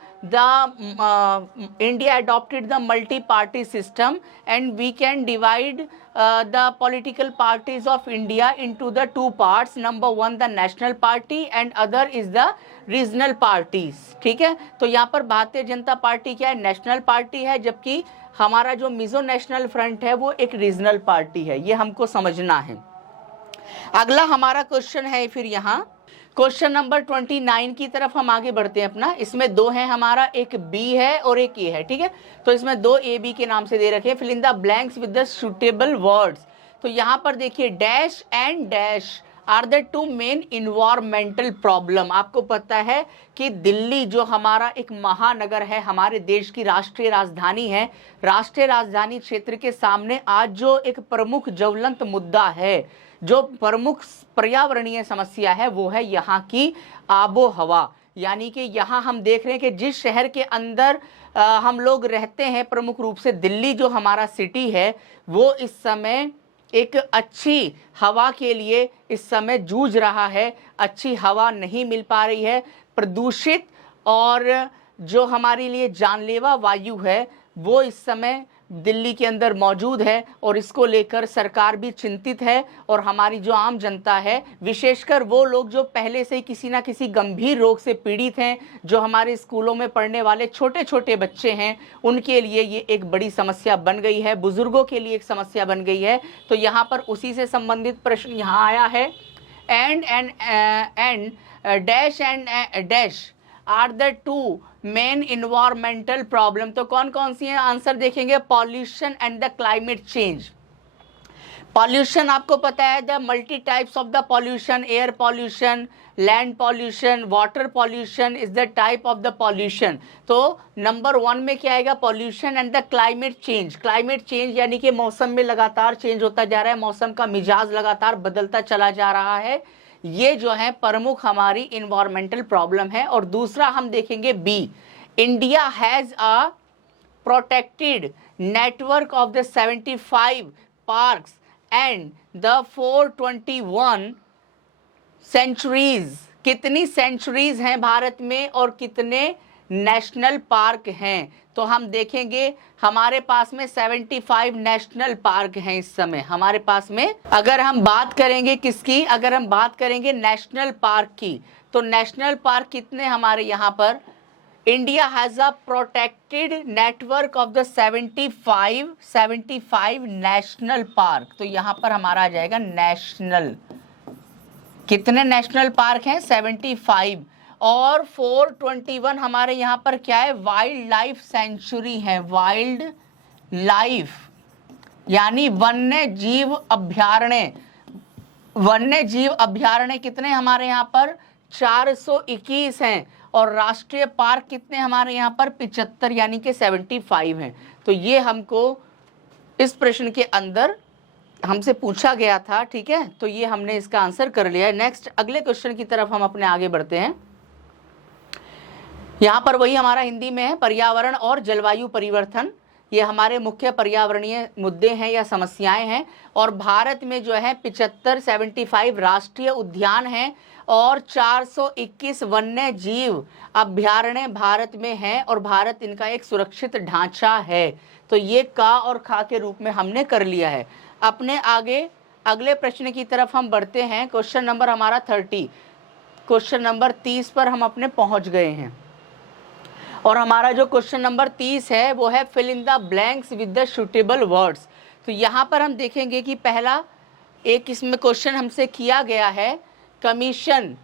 India adopted the multi-party system and we can divide the political parties of India into the two parts. Number one the national party and other is the regional parties. ठीक है, तो यहाँ पर Bharatiya Janata party क्या है? National party है, जबकि हमारा जो मिजो नेशनल फ्रंट है वो एक रीजनल पार्टी है। ये हमको समझना है। अगला हमारा क्वेश्चन है फिर यहाँ क्वेश्चन नंबर 29 की तरफ हम आगे बढ़ते हैं अपना। इसमें दो हैं हमारा, एक बी है और एक ए है। ठीक है, तो इसमें दो ए बी के नाम से दे रखे हैं। Fill in the blanks with the suitable words. तो यहाँ पर देखिए dash and dash are the two main environmental problem. आपको पता है कि दिल्ली जो हमारा एक महानगर है, हमारे देश की राष्ट्रीय राजधानी है, राष्ट्रीय राजधानी क्षेत्र के सामने आज जो एक प्रमुख ज्वलंत मुद्दा है, जो प्रमुख पर्यावरणीय समस्या है, वो है यहाँ की आबो हवा। यानी कि यहाँ हम देख रहे हैं कि जिस शहर के अंदर हम लोग रहते हैं, प्रमुख रूप से दिल्ली जो हमारा सिटी है, वो इस समय एक अच्छी हवा के लिए इस समय जूझ रहा है। अच्छी हवा नहीं मिल पा रही है, प्रदूषित और जो हमारे लिए जानलेवा वायु है वो इस समय दिल्ली के अंदर मौजूद है, और इसको लेकर सरकार भी चिंतित है। और हमारी जो आम जनता है, विशेषकर वो लोग जो पहले से ही किसी ना किसी गंभीर रोग से पीड़ित हैं, जो हमारे स्कूलों में पढ़ने वाले छोटे छोटे बच्चे हैं, उनके लिए ये एक बड़ी समस्या बन गई है, बुजुर्गों के लिए एक समस्या बन गई है। तो यहाँ पर उसी से संबंधित प्रश्न यहाँ आया है। And dash and dash are the two main environmental problem. तो कौन कौन सी है? आंसर देखेंगे, pollution and the climate change. Pollution आपको पता है, the multi types of the pollution, air pollution, land pollution, water pollution is the type of the pollution. तो नंबर 1 में क्या आएगा? Pollution and the climate change. Climate change यानी कि मौसम में लगातार चेंज होता जा रहा है, मौसम का मिजाज लगातार बदलता चला जा रहा है। ये जो है प्रमुख हमारी इन्वायरमेंटल प्रॉब्लम है। और दूसरा हम देखेंगे B, India has a protected network of the 75 parks and the 421 sanctuaries. कितनी सेंचुरीज हैं भारत में और कितने नेशनल पार्क हैं? तो हम देखेंगे हमारे पास में 75 नेशनल पार्क हैं इस समय हमारे पास में। अगर हम बात करेंगे किसकी, अगर हम बात करेंगे नेशनल पार्क की, तो नेशनल पार्क कितने हमारे यहाँ पर? India has a protected network of the 75 national park. तो यहाँ पर हमारा आ जाएगा नेशनल। कितने नेशनल पार्क हैं? 75। और 421 हमारे यहाँ पर क्या है? वाइल्ड लाइफ सेंचुरी है। वाइल्ड लाइफ यानी वन्य जीव अभ्यारण्य। वन्य जीव अभ्यारण्य कितने हमारे यहाँ पर? 421 हैं। और राष्ट्रीय पार्क कितने हमारे यहाँ पर? 75 यानी कि 75 हैं। तो ये हमको इस प्रश्न के अंदर हमसे पूछा गया था, ठीक है। तो ये हमने इसका आंसर कर लिया है। नेक्स्ट अगले क्वेश्चन की तरफ हम अपने आगे बढ़ते हैं। यहाँ पर वही हमारा हिंदी में है, पर्यावरण और जलवायु परिवर्तन। ये हमारे मुख्य पर्यावरणीय मुद्दे हैं या समस्याएं हैं। और भारत में जो है 75 राष्ट्रीय उद्यान हैं और 421 वन्य जीव अभ्यारण्य भारत में हैं और भारत इनका एक सुरक्षित ढांचा है। तो ये का और खा के रूप में हमने कर लिया है। अपने आगे अगले प्रश्न की तरफ हम बढ़ते हैं। क्वेश्चन नंबर हमारा 30, क्वेश्चन नंबर 30 पर हम अपने पहुंच गए हैं। और हमारा जो क्वेश्चन नंबर 30 है वो है fill in the blanks with the suitable words. तो यहाँ पर हम देखेंगे कि पहला एक इसमें क्वेश्चन हमसे किया गया है, commission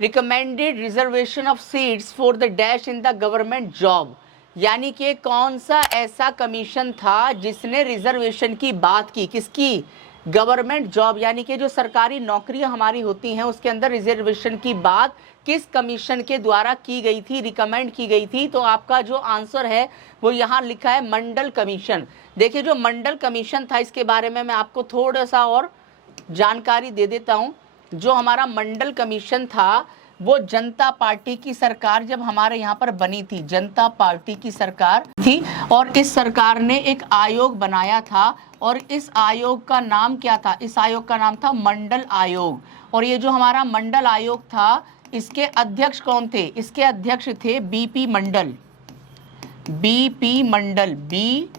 recommended reservation of seats for the dash in the government job. यानी कि कौन सा ऐसा कमीशन था जिसने रिजर्वेशन की बात की, किसकी, गवर्नमेंट जॉब यानी कि जो सरकारी नौकरियां हमारी होती हैं उसके अंदर रिजर्वेशन की बात किस कमीशन के द्वारा की गई थी, रिकमेंड की गई थी। तो आपका जो आंसर है वो यहाँ लिखा है मंडल कमीशन। देखिए जो मंडल कमीशन था इसके बारे में मैं आपको थोड़ा सा और जानकारी दे देता हूँ। जो हमारा मंडल कमीशन था वो जनता पार्टी की सरकार जब हमारे यहाँ पर बनी थी, जनता पार्टी की सरकार थी और इस सरकार ने एक आयोग बनाया था और इस आयोग का नाम क्या था, इस आयोग का नाम था मंडल आयोग। और ये जो हमारा मंडल आयोग था इसके अध्यक्ष कौन थे, इसके अध्यक्ष थे बीपी मंडल, बीपी मंडल, बीपी।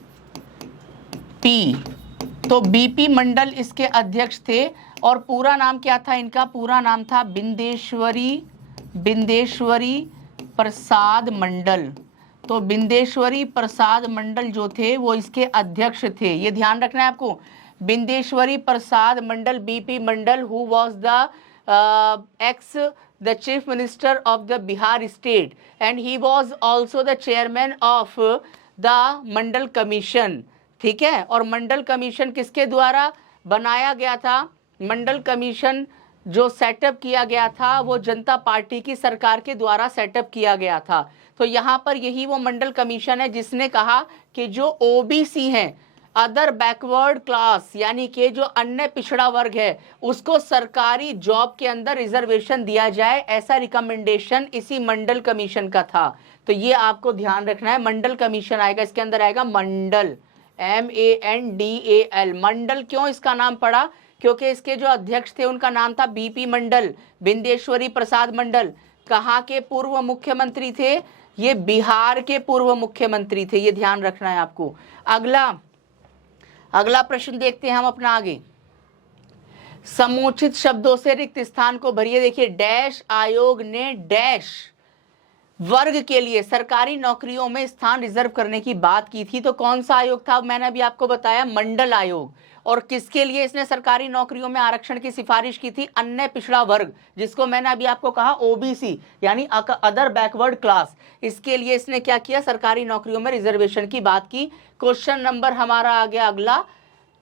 तो बीपी मंडल इसके अध्यक्ष थे और पूरा नाम क्या था इनका, पूरा नाम था बिंदेश्वरी प्रसाद मंडल। तो बिंदेश्वरी प्रसाद मंडल जो थे वो इसके अध्यक्ष थे, ये ध्यान रखना है आपको। Bindeshwari Prasad Mandal, BP Mandal, who was the the chief minister of the Bihar state and he was also the chairman of the Mandal commission, ठीक है। और मंडल कमीशन किसके द्वारा बनाया गया था, मंडल कमीशन जो सेटअप किया गया था वो जनता पार्टी की सरकार के द्वारा सेटअप किया गया था। तो यहाँ पर यही वो मंडल कमीशन है जिसने कहा कि जो ओबीसी हैं, अदर बैकवर्ड क्लास यानी कि जो अन्य पिछड़ा वर्ग है, उसको सरकारी जॉब के अंदर रिजर्वेशन दिया जाए, ऐसा रिकमेंडेशन इसी मंडल कमीशन का था। तो ये आपको ध्यान रखना है, मंडल कमीशन आएगा, इसके अंदर आएगा मंडल, MANDAL। मंडल क्यों इसका नाम पड़ा, क्योंकि इसके जो अध्यक्ष थे उनका नाम था बीपी मंडल, बिंदेश्वरी प्रसाद मंडल। कहाँ के पूर्व मुख्यमंत्री थे, ये बिहार के पूर्व मुख्यमंत्री थे, ये ध्यान रखना है आपको। अगला प्रश्न देखते हैं हम अपना आगे। समुचित शब्दों से रिक्त स्थान को भरिए। देखिए डैश आयोग ने डैश वर्ग के लिए सरकारी नौकरियों में स्थान रिजर्व करने की बात की थी। तो कौन सा आयोग था, मैंने अभी आपको बताया मंडल आयोग। और किसके लिए इसने सरकारी नौकरियों में आरक्षण की सिफारिश की थी, अन्य पिछड़ा वर्ग, जिसको मैंने अभी आपको कहा ओबीसी यानी अदर बैकवर्ड क्लास। इसके लिए इसने क्या किया, सरकारी नौकरियों में रिजर्वेशन की बात की। क्वेश्चन नंबर हमारा आ गया अगला,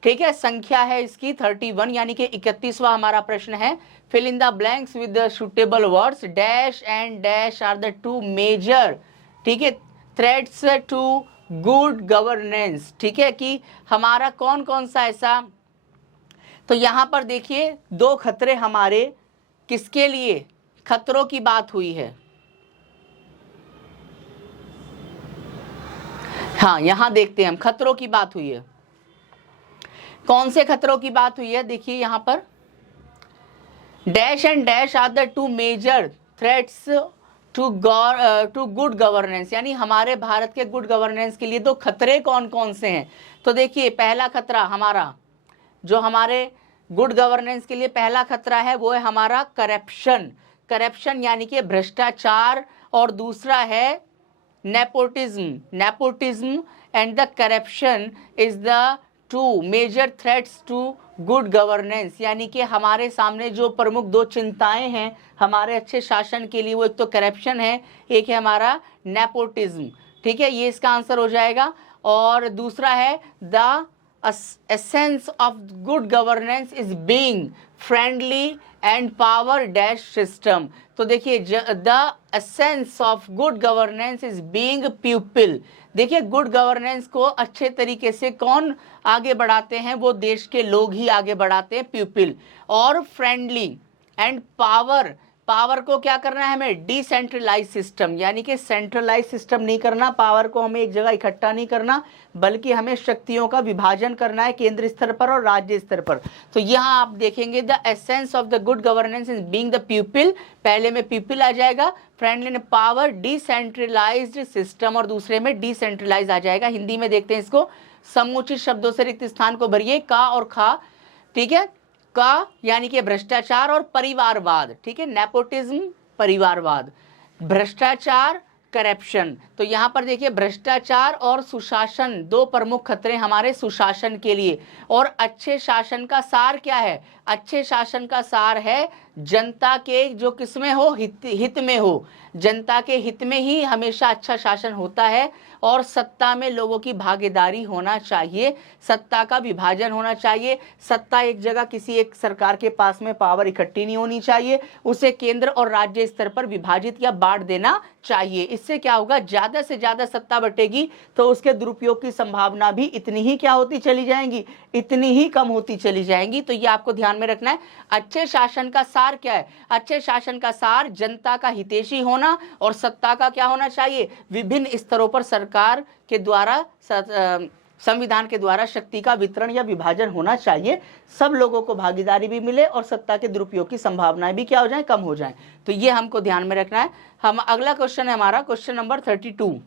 ठीक है, संख्या है इसकी 31 यानी कि 31वां हमारा प्रश्न है। Fill in the blanks with the suitable words, dash and dash are the two major, ठीक है, थ्रेट्स टू गुड गवर्नेंस, ठीक है, कि हमारा कौन कौन सा ऐसा। तो यहां पर देखिए दो खतरे हमारे किसके लिए, खतरों की बात हुई है। हाँ यहां देखते हैं हम, खतरों की बात हुई है। कौन से खतरों की बात हुई है, देखिए यहां पर dash and dash are the two major threats to good governance, यानी हमारे भारत के गुड गवर्नेंस के लिए दो खतरे कौन कौन से हैं। तो देखिए पहला खतरा हमारा, जो हमारे गुड गवर्नेंस के लिए पहला खतरा है वो है हमारा करप्शन, करप्शन यानी कि भ्रष्टाचार। और दूसरा है nepotism, nepotism and the corruption is the two major threats to good governance, यानी कि हमारे सामने जो प्रमुख दो चिंताएं हैं हमारे अच्छे शासन के लिए, वो एक तो करप्शन है, एक है हमारा नेपोटिज्म, ठीक है, ये इसका आंसर हो जाएगा। और दूसरा है the essence of good governance is being friendly and power dash system। तो देखिए the essence of good governance is being pupil। देखिए गुड गवर्नेंस को अच्छे तरीके से कौन आगे बढ़ाते हैं, वो देश के लोग ही आगे बढ़ाते हैं, पीपल। और फ्रेंडली एंड पावर को क्या करना है हमें, डिसेंट्रलाइज सिस्टम, यानी कि सेंट्रलाइज सिस्टम नहीं करना, पावर को हमें एक जगह इकट्ठा नहीं करना, बल्कि हमें शक्तियों का विभाजन करना है केंद्र स्तर पर और राज्य स्तर पर। तो यहाँ आप देखेंगे the essence of the good governance is being the people, पहले में पीपल आ जाएगा, फ्रेंडली पावर, डिसेंट्रलाइज्ड सिस्टम और दूसरे में डिसेंट्रलाइज आ जाएगा। हिंदी में देखते हैं इसको, समुचित शब्दों से रिक्त स्थान को भरिए, का और खा, ठीक है, का यानी कि भ्रष्टाचार और परिवारवाद, ठीक है, नेपोटिज्म परिवारवाद, भ्रष्टाचार करप्शन। तो यहाँ पर देखिए भ्रष्टाचार और सुशासन दो प्रमुख खतरे हमारे सुशासन के लिए। और अच्छे शासन का सार क्या है, अच्छे शासन का सार है जनता के जो किसमें हो, हित में हो, जनता के हित में ही हमेशा अच्छा शासन होता है। और सत्ता में लोगों की भागीदारी होना चाहिए, सत्ता का विभाजन होना चाहिए, सत्ता एक जगह किसी एक सरकार के पास में पावर इकट्ठी नहीं होनी चाहिए, उसे केंद्र और राज्य स्तर पर विभाजित या बांट देना चाहिए। इससे क्या होगा, ज्यादा से ज्यादा सत्ता बटेगी तो उसके दुरुपयोग की संभावना भी इतनी ही क्या होती चली जाएंगी, इतनी ही कम होती चली जाएंगी। तो ये आपको ध्यान में रखना है। अच्छे शासन का सार क्या है, अच्छे शासन का सार जनता का हितैषी होना और सत्ता का क्या होना चाहिए, विभिन्न स्तरों पर सरकार के द्वारा, संविधान के द्वारा शक्ति का वितरण या विभाजन होना चाहिए, सब लोगों को भागीदारी भी मिले और सत्ता के दुरुपयोग की संभावनाएं भी क्या हो जाए, कम हो जाए। तो ये हमको ध्यान में रखना है। हम अगला क्वेश्चन है हमारा क्वेश्चन नंबर 32,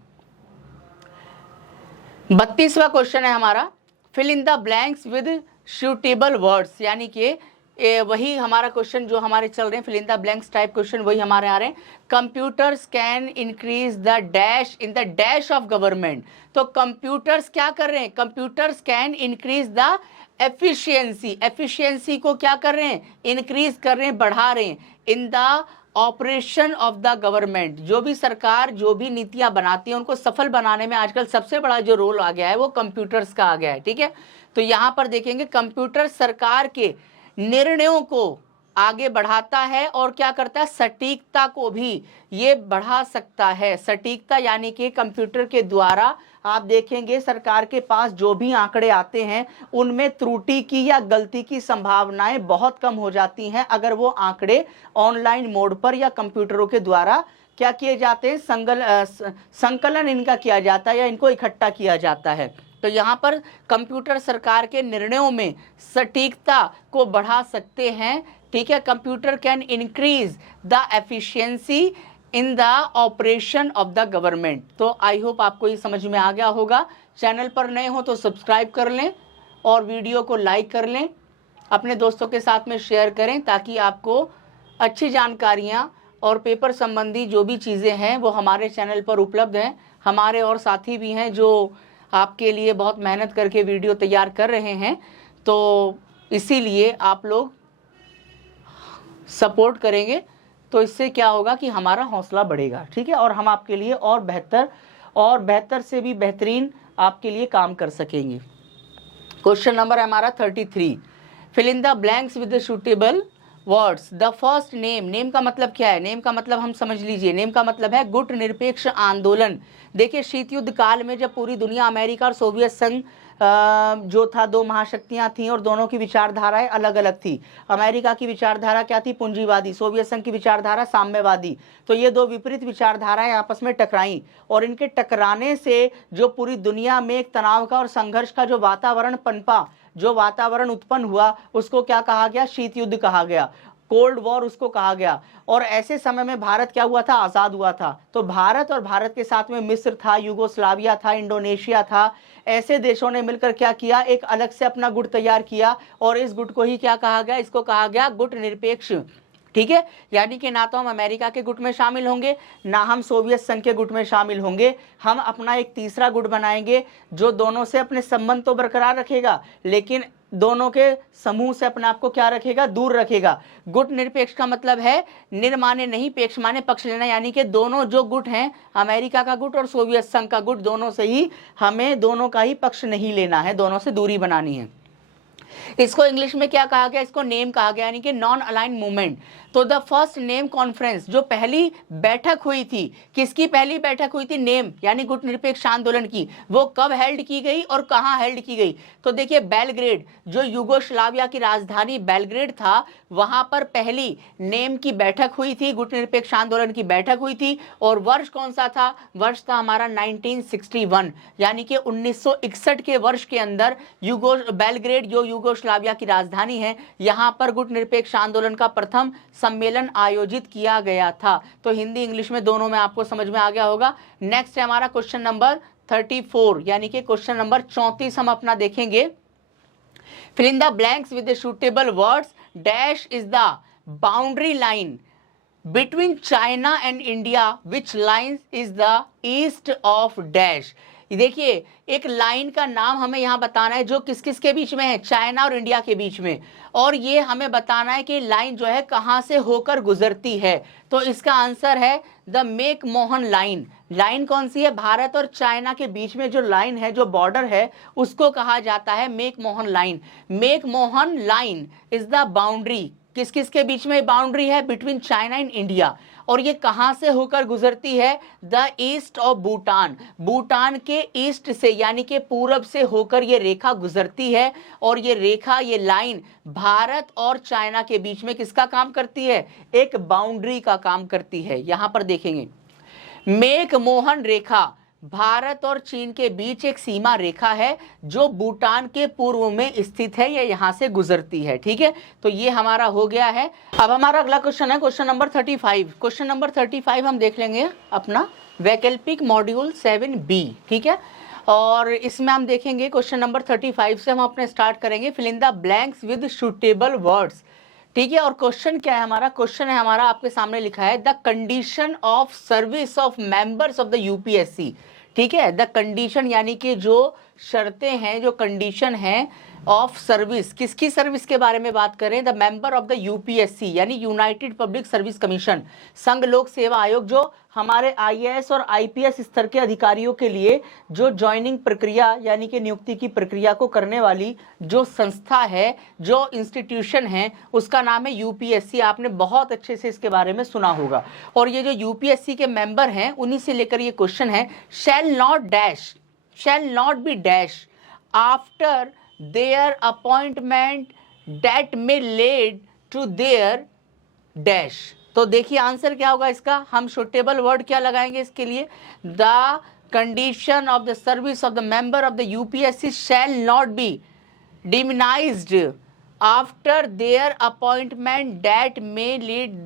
32वां क्वेश्चन है हमारा, fill in the blanks with suitable words, यानी कि वही हमारा क्वेश्चन जो हमारे चल रहे हैं, fill in the blanks type question वही हमारे आ रहे हैं। Computers can increase the dash in the dash of government. तो कंप्यूटर्स क्या कर रहे हैं, computers can increase the efficiency, efficiency को क्या कर रहे हैं, इंक्रीज कर रहे हैं, बढ़ा रहे हैं, in the operation of the government. जो भी सरकार जो भी नीतियां बनाती है उनको सफल बनाने में आजकल सबसे बड़ा जो रोल आ गया है वो कंप्यूटर्स का आ गया है, ठीक है। तो यहाँ पर देखेंगे कंप्यूटर सरकार के निर्णयों को आगे बढ़ाता है और क्या करता है, सटीकता को भी ये बढ़ा सकता है। सटीकता यानी कि कंप्यूटर के द्वारा आप देखेंगे सरकार के पास जो भी आंकड़े आते हैं उनमें त्रुटि की या गलती की संभावनाएं बहुत कम हो जाती हैं अगर वो आंकड़े ऑनलाइन मोड पर या कंप्यूटरों के द्वारा क्या किए जाते हैं, संकलन इनका किया जाता है या इनको इकट्ठा किया जाता है। तो यहाँ पर कंप्यूटर सरकार के निर्णयों में सटीकता को बढ़ा सकते हैं, ठीक है। Computer can increase the efficiency in the operation of the government. तो आई होप आपको ये समझ में आ गया होगा। चैनल पर नए हो तो सब्सक्राइब कर लें और वीडियो को लाइक कर लें, अपने दोस्तों के साथ में शेयर करें ताकि आपको अच्छी जानकारियाँ और पेपर संबंधी जो भी चीज़ें हैं वो हमारे चैनल पर उपलब्ध हैं। हमारे और साथी भी हैं जो आपके लिए बहुत मेहनत करके वीडियो तैयार कर रहे हैं, तो इसीलिए आप लोग सपोर्ट करेंगे तो इससे क्या होगा कि हमारा हौसला बढ़ेगा, ठीक है, और हम आपके लिए और बेहतर से भी बेहतरीन आपके लिए काम कर सकेंगे। क्वेश्चन नंबर है हमारा 33, fill in the blanks with the suitable words. The first name, name का मतलब क्या है, नेम का मतलब हम समझ लीजिए, नेम का मतलब है गुट निरपेक्ष आंदोलन। देखिए शीत युद्ध काल में जब पूरी दुनिया, अमेरिका और सोवियत संघ जो था, दो महाशक्तियां थीं और दोनों की विचारधाराएं अलग अलग थी। अमेरिका की विचारधारा क्या थी, पूंजीवादी, सोवियत संघ की विचारधारा साम्यवादी। तो ये दो विपरीत विचारधाराएं आपस में टकराई और इनके टकराने से जो पूरी दुनिया में एक तनाव का और संघर्ष का जो वातावरण पनपा, जो वातावरण उत्पन्न हुआ, उसको क्या कहा गया, शीत युद्ध कहा गया, कोल्ड वॉर उसको कहा गया। और ऐसे समय में भारत क्या हुआ था, आज़ाद हुआ था। तो भारत और भारत के साथ में मिस्र था, यूगोस्लाविया था, इंडोनेशिया था, ऐसे देशों ने मिलकर क्या किया, एक अलग से अपना गुट तैयार किया और इस गुट को ही क्या कहा गया, इसको कहा गया गुट निरपेक्ष, ठीक है, यानी कि ना तो हम अमेरिका के गुट में शामिल होंगे, ना हम सोवियत संघ के गुट में शामिल होंगे। हम अपना एक तीसरा गुट बनाएंगे जो दोनों से अपने संबंध तो बरकरार रखेगा, लेकिन दोनों के समूह से अपने आप को क्या रखेगा, दूर रखेगा। गुट निरपेक्ष का मतलब है निर माने नहीं, पेक्ष माने पक्ष लेना, यानी कि दोनों जो गुट हैं, अमेरिका का गुट और सोवियत संघ का गुट, दोनों से ही हमें दोनों का ही पक्ष नहीं लेना है, दोनों से दूरी बनानी है। इसको इंग्लिश में क्या कहा गया, इसको नेम कहा गया, यानी कि नॉन अलाइन मूवमेंट। तो द फर्स्ट नेम कॉन्फ्रेंस, जो पहली बैठक हुई थी, किसकी पहली बैठक हुई थी, नेम यानी गुट निरपेक्ष आंदोलन की, वो कब हेल्ड की गई और कहां हेल्ड की गई? तो देखिए बेलग्रेड, जो यूगोस्लाविया की राजधानी बेलग्रेड था, वहां पर पहली नेम की बैठक हुई थी, गुट निरपेक्ष आंदोलन की बैठक हुई थी। और वर्ष कौन सा था? वर्ष था हमारा 1961, यानी कि 1961 के वर्ष के अंदर बेलग्रेड, जो यूगोस्लाविया की राजधानी है, यहां पर गुट निरपेक्ष आंदोलन का प्रथम सम्मेलन आयोजित किया गया था। तो हिंदी इंग्लिश में दोनों में आपको समझ में आ गया होगा। नेक्स्ट है हमारा क्वेश्चन नंबर 34, यानी कि क्वेश्चन नंबर 34 हम अपना देखेंगे। Fill in the blanks with the suitable words, dash is the boundary line between China and India, which line is the east of dash. देखिए एक लाइन का नाम हमें यहाँ बताना है जो किस किस के बीच में है, चाइना और इंडिया के बीच में, और ये हमें बताना है कि लाइन जो है कहाँ से होकर गुजरती है। तो इसका आंसर है the make Mohan line. Line कौन सी है? भारत और चाइना के बीच में जो लाइन है, जो बॉर्डर है, उसको कहा जाता है make Mohan line. Make Mohan line is the boundary, किस किस के बीच में बाउंड्री है? Between China and India. और ये कहां से होकर गुजरती है? The east of Bhutan, Bhutan के ईस्ट से यानी कि पूरब से होकर ये रेखा गुजरती है। और ये रेखा, ये लाइन भारत और चाइना के बीच में किसका काम करती है? एक बाउंड्री का काम करती है। यहां पर देखेंगे मेक मोहन रेखा, भारत और चीन के बीच एक सीमा रेखा है जो भूटान के पूर्व में स्थित है, ये यहां से गुजरती है। ठीक है, तो ये हमारा हो गया है। अब हमारा अगला क्वेश्चन है क्वेश्चन नंबर 35। क्वेश्चन नंबर 35 हम देख लेंगे अपना वैकल्पिक मॉड्यूल 7B। ठीक है, और इसमें हम देखेंगे क्वेश्चन नंबर 35 से हम अपने स्टार्ट करेंगे। Fill in the blanks with suitable words. ठीक है, और क्वेश्चन क्या है हमारा? क्वेश्चन है हमारा आपके सामने लिखा है the condition of service of members of the UPSC. ठीक है, द कंडीशन यानी कि जो शर्तें हैं, जो कंडीशन है ऑफ सर्विस, किसकी सर्विस के बारे में बात करें? The member of the UPSC यानी यूनाइटेड पब्लिक सर्विस कमीशन, संघ लोक सेवा आयोग, जो हमारे आईएएस और आईपीएस स्तर के अधिकारियों के लिए जो ज्वाइनिंग प्रक्रिया यानी कि नियुक्ति की प्रक्रिया को करने वाली जो संस्था है, जो इंस्टीट्यूशन है, उसका नाम है यूपीएससी। आपने बहुत अच्छे से इसके बारे में सुना होगा। और ये जो यूपीएससी के मेंबर हैं, उन्हीं से लेकर ये क्वेश्चन है, shall not dash, shell not B dash after their appointment that may lead to their dash। तो देखिए आंसर क्या होगा इसका, हम सुटेबल वर्ड क्या लगाएंगे इसके लिए? The condition of the service of the member of the UPSC shall not be diminished after their appointment that may lead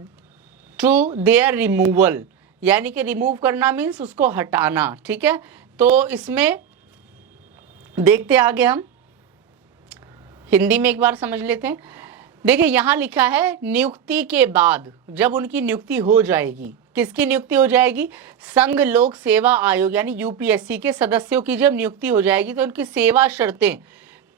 to their removal, यानी कि रिमूव करना मीन्स उसको हटाना। ठीक है, तो इसमें देखते आगे हम हिंदी में एक बार समझ लेते हैं। देखिए यहाँ लिखा है नियुक्ति के बाद, जब उनकी नियुक्ति हो जाएगी, किसकी नियुक्ति हो जाएगी? संघ लोक सेवा आयोग यानी यूपीएससी के सदस्यों की जब नियुक्ति हो जाएगी तो उनकी सेवा शर्तें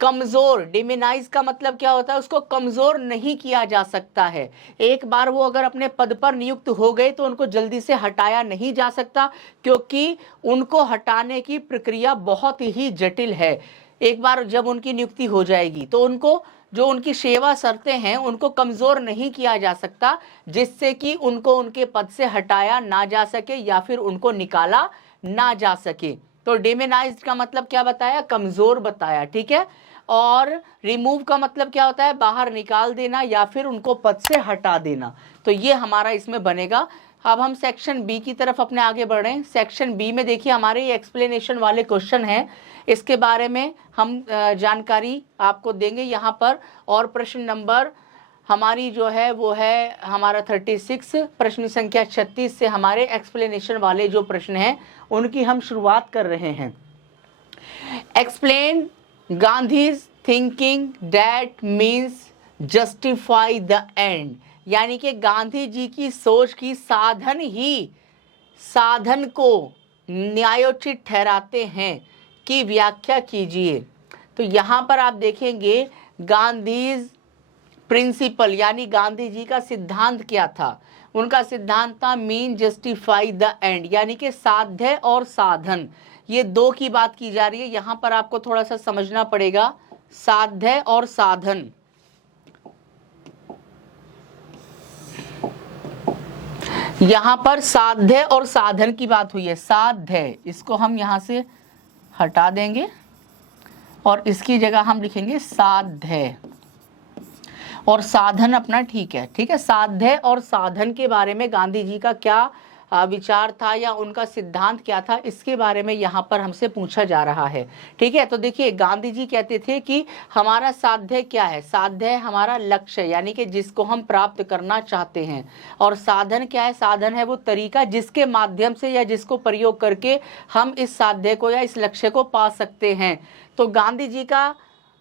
कमजोर, डिमिनाइज का मतलब क्या होता है? उसको कमजोर नहीं किया जा सकता है। एक बार वो अगर अपने पद पर नियुक्त हो गए तो उनको जल्दी से हटाया नहीं जा सकता, क्योंकि उनको हटाने की प्रक्रिया बहुत ही जटिल है। एक बार जब उनकी नियुक्ति हो जाएगी तो उनको जो उनकी सेवा शर्तें हैं उनको कमजोर नहीं किया जा सकता, जिससे कि उनको उनके पद से हटाया ना जा सके या फिर उनको निकाला ना जा सके। तो डिमिनाइज्ड का मतलब क्या बताया? कमजोर बताया। ठीक है, और रिमूव का मतलब क्या होता है? बाहर निकाल देना या फिर उनको पद से हटा देना। तो ये हमारा इसमें बनेगा। अब हम सेक्शन बी की तरफ अपने आगे बढ़ रहे हैं। सेक्शन बी में देखिए हमारे ये एक्सप्लेनेशन वाले क्वेश्चन हैं, इसके बारे में हम जानकारी आपको देंगे यहाँ पर। और प्रश्न नंबर हमारी जो है वो है हमारा 36, प्रश्न संख्या 36 से हमारे एक्सप्लेनेशन वाले जो प्रश्न हैं उनकी हम शुरुआत कर रहे हैं। Explain Gandhi's thinking that means justify the end, यानी कि गांधी जी की सोच की साधन ही साधन को न्यायोचित ठहराते हैं की व्याख्या कीजिए। तो यहाँ पर आप देखेंगे गांधी प्रिंसिपल यानी गांधी जी का सिद्धांत क्या था। उनका सिद्धांत था मीन जस्टिफाई द एंड, यानी कि साध्य और साधन, ये दो की बात की जा रही है। यहाँ पर आपको थोड़ा सा समझना पड़ेगा, साध्य और साधन। यहाँ पर साध्य और साधन की बात हुई है। साध्य इसको हम यहाँ से हटा देंगे और इसकी जगह हम लिखेंगे साध्य, और साधन अपना ठीक है। ठीक है, साध्य और साधन के बारे में गांधी जी का क्या विचार था या उनका सिद्धांत क्या था, इसके बारे में यहाँ पर हमसे पूछा जा रहा है। ठीक है, तो देखिए गांधी जी कहते थे कि हमारा साध्य क्या है, साध्य है हमारा लक्ष्य यानी कि जिसको हम प्राप्त करना चाहते हैं, और साधन क्या है, साधन है वो तरीका जिसके माध्यम से या जिसको प्रयोग करके हम इस साध्य को या इस लक्ष्य को पा सकते हैं। तो गांधी जी का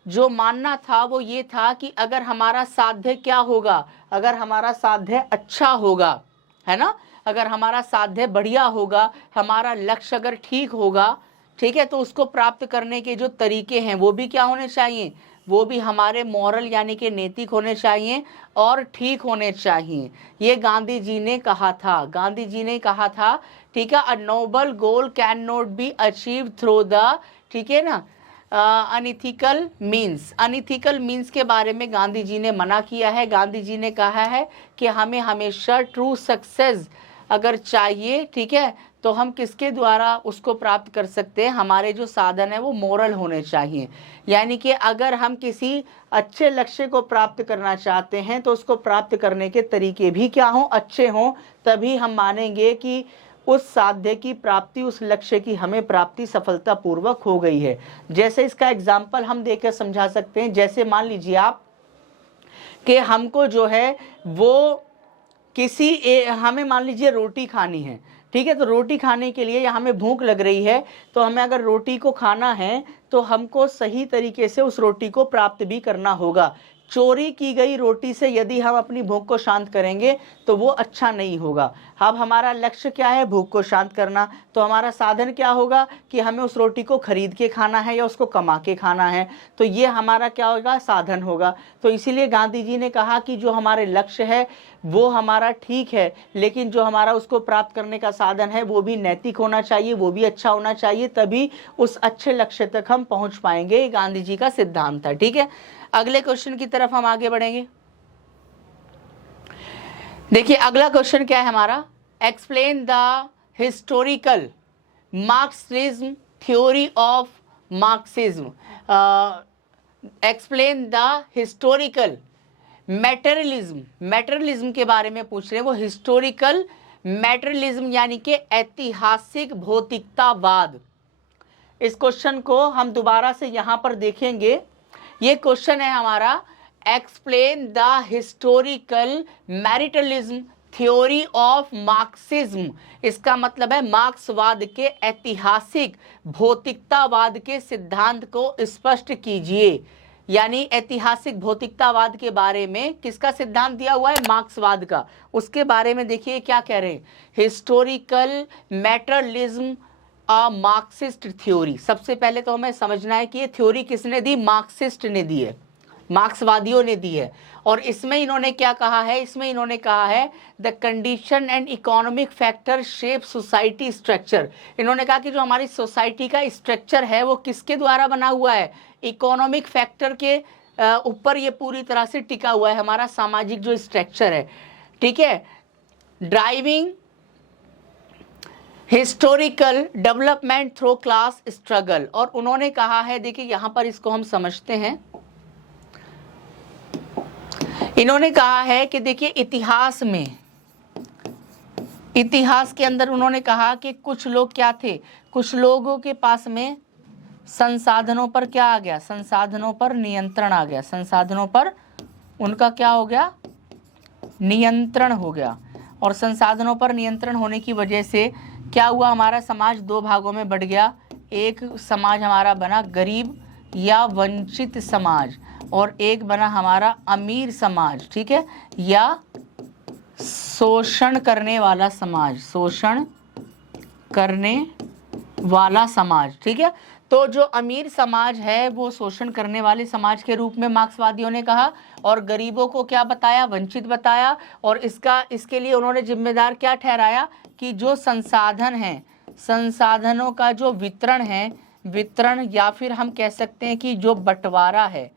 जो मानना था वो ये था कि अगर हमारा साध्य क्या होगा, अगर हमारा साध्य अच्छा होगा, है ना, अगर हमारा साध्य बढ़िया होगा, हमारा लक्ष्य अगर ठीक होगा, ठीक है, तो उसको प्राप्त करने के जो तरीके हैं वो भी क्या होने चाहिए, वो भी हमारे मॉरल यानी कि नैतिक होने चाहिए और ठीक होने चाहिए। ये गांधी जी ने कहा था, गांधी जी ने कहा था। ठीक है, अ Nobel goal can not be achieve through the, ठीक है ना, अनइथिकल मीन्स। अनइथिकल मीन्स के बारे में गांधी जी ने मना किया है। गांधी जी ने कहा है कि हमें हमेशा ट्रू सक्सेस अगर चाहिए, ठीक है, तो हम किसके द्वारा उसको प्राप्त कर सकते हैं, हमारे जो साधन है वो मोरल होने चाहिए। यानी कि अगर हम किसी अच्छे लक्ष्य को प्राप्त करना चाहते हैं तो उसको प्राप्त करने के तरीके भी क्या हों, अच्छे हों, तभी हम मानेंगे कि उस साध्य की प्राप्ति, उस लक्ष्य की हमें प्राप्ति सफलतापूर्वक हो गई है। जैसे इसका एग्जाम्पल हम देकर समझा सकते हैं, जैसे मान लीजिए आप कि हमको जो है वो हमें मान लीजिए रोटी खानी है, ठीक है, तो रोटी खाने के लिए या हमें भूख लग रही है, तो हमें अगर रोटी को खाना है तो हमको सही तरीके से उस रोटी को प्राप्त भी करना होगा। चोरी की गई रोटी से यदि हम अपनी भूख को शांत करेंगे तो वो अच्छा नहीं होगा। अब हमारा लक्ष्य क्या है, भूख को शांत करना, तो हमारा साधन क्या होगा कि हमें उस रोटी को खरीद के खाना है या उसको कमा के खाना है, तो ये हमारा क्या होगा, साधन होगा। तो इसीलिए गांधी जी ने कहा कि जो हमारे लक्ष्य है वो हमारा ठीक है, लेकिन जो हमारा उसको प्राप्त करने का साधन है वो भी नैतिक होना चाहिए, वो भी अच्छा होना चाहिए, तभी उस अच्छे लक्ष्य तक हम पहुंच पाएंगे। गांधी जी का सिद्धांत था। ठीक है, अगले क्वेश्चन की तरफ हम आगे बढ़ेंगे। देखिए अगला क्वेश्चन क्या है हमारा, explain the historical Marxism theory of Marxism. Explain the historical materialism. Materialism के बारे में पूछ रहे हैं, वो हिस्टोरिकल मैटेरियलिज्म यानी कि ऐतिहासिक भौतिकतावाद। इस क्वेश्चन को हम दोबारा से यहां पर देखेंगे। ये क्वेश्चन है हमारा, explain the historical materialism theory of Marxism. इसका मतलब है मार्क्सवाद के ऐतिहासिक भौतिकतावाद के सिद्धांत को स्पष्ट कीजिए। यानी ऐतिहासिक भौतिकतावाद के बारे में किसका सिद्धांत दिया हुआ है, मार्क्सवाद का, उसके बारे में देखिए क्या कह रहे हैं, हिस्टोरिकल मैटेरियलिज्म अ मार्क्सिस्ट थ्योरी। सबसे पहले तो हमें समझना है कि ये थ्योरी किसने दी, मार्क्सिस्ट ने दी है, मार्क्सवादियों ने दी है। और इसमें इन्होंने क्या कहा है, इसमें इन्होंने कहा है the condition and economic factor shape society structure. इन्होंने कहा कि जो हमारी सोसाइटी का स्ट्रक्चर है वो किसके द्वारा बना हुआ है, इकोनॉमिक फैक्टर के ऊपर ये पूरी तरह से टिका हुआ है, हमारा सामाजिक जो स्ट्रक्चर है। ठीक है, driving historical development through class struggle. और उन्होंने कहा है, देखिए यहां पर इसको हम समझते हैं, इन्होंने कहा है कि देखिए इतिहास में, इतिहास के अंदर उन्होंने कहा कि कुछ लोग क्या थे, कुछ लोगों के पास में संसाधनों पर क्या आ गया, संसाधनों पर नियंत्रण आ गया, संसाधनों पर उनका क्या हो गया, नियंत्रण हो गया। और संसाधनों पर नियंत्रण होने की वजह से क्या हुआ, हमारा समाज दो भागों में बढ़ गया। एक समाज हमारा बना गरीब या वंचित समाज, और एक बना हमारा अमीर समाज, ठीक है, या शोषण करने वाला समाज, शोषण करने वाला समाज, ठीक है। तो जो अमीर समाज है वो शोषण करने वाले समाज के रूप में मार्क्सवादियों ने कहा, और गरीबों को क्या बताया, वंचित बताया। और इसके लिए उन्होंने जिम्मेदार क्या ठहराया कि जो संसाधन हैं, संसाधनों का जो वितरण है, वितरण या फिर हम कह सकते हैं कि जो बंटवारा है,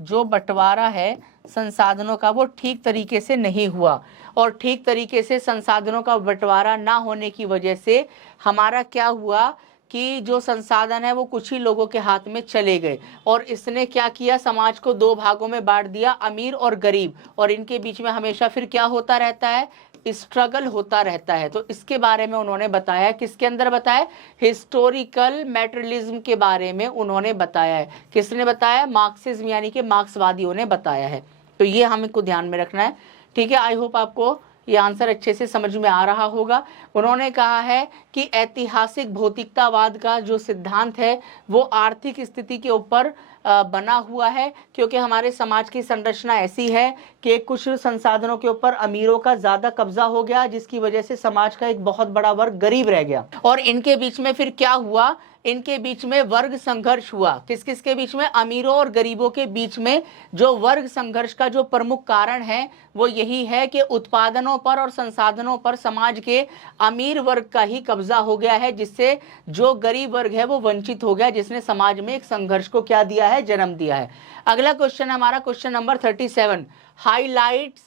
जो बंटवारा है संसाधनों का, वो ठीक तरीके से नहीं हुआ। और ठीक तरीके से संसाधनों का बंटवारा ना होने की वजह से हमारा क्या हुआ कि जो संसाधन है वो कुछ ही लोगों के हाथ में चले गए। और इसने क्या किया, समाज को दो भागों में बांट दिया, अमीर और गरीब। और इनके बीच में हमेशा फिर क्या होता रहता है, स्ट्रगल होता रहता है। तो इसके बारे में उन्होंने बताया, किसके अंदर बताया, हिस्टोरिकल मैटेरियलिज्म के बारे में उन्होंने बताया है। किसने बताया, मार्क्सिज्म यानी कि मार्क्सवादियों ने बताया है। तो ये हमको ध्यान में रखना है, ठीक है। आई होप आपको ये आंसर अच्छे से समझ में आ रहा होगा। उन्होंने कहा है कि ऐतिहासिक भौतिकतावाद का जो सिद्धांत है वो आर्थिक स्थिति के ऊपर बना हुआ है, क्योंकि हमारे समाज की संरचना ऐसी है कि कुछ संसाधनों के ऊपर अमीरों का ज़्यादा कब्जा हो गया, जिसकी वजह से समाज का एक बहुत बड़ा वर्ग गरीब रह गया। और इनके बीच में फिर क्या हुआ, इनके बीच में वर्ग संघर्ष हुआ। किस किस के बीच में, अमीरों और गरीबों के बीच में। जो वर्ग संघर्ष का जो प्रमुख कारण है वो यही है कि उत्पादनों पर और संसाधनों पर समाज के अमीर वर्ग का ही कब्जा हो गया है, जिससे जो गरीब वर्ग है वो वंचित हो गया, जिसने समाज में एक संघर्ष को क्या दिया है, जन्म दिया है। अगला क्वेश्चन हमारा question number 37, highlights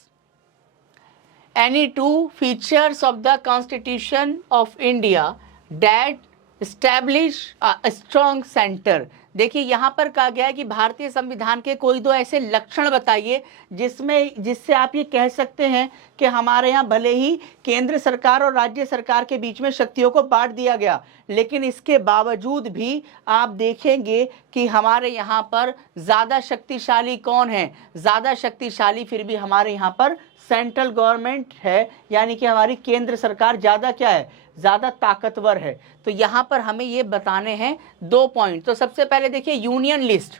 any two features of the constitution of India that establish a strong centre. देखिए यहाँ पर कहा गया है कि भारतीय संविधान के कोई दो ऐसे लक्षण बताइए जिससे आप ये कह सकते हैं कि हमारे यहाँ भले ही केंद्र सरकार और राज्य सरकार के बीच में शक्तियों को बांट दिया गया, लेकिन इसके बावजूद भी आप देखेंगे कि हमारे यहाँ पर ज़्यादा शक्तिशाली कौन है, ज़्यादा शक्तिशाली फिर भी हमारे यहाँ पर सेंट्रल गवर्नमेंट है, यानी कि हमारी केंद्र सरकार ज़्यादा क्या है, ज़्यादा ताकतवर है। तो यहाँ पर हमें ये बताने हैं 2 पॉइंट। तो सबसे पहले देखिए यूनियन लिस्ट,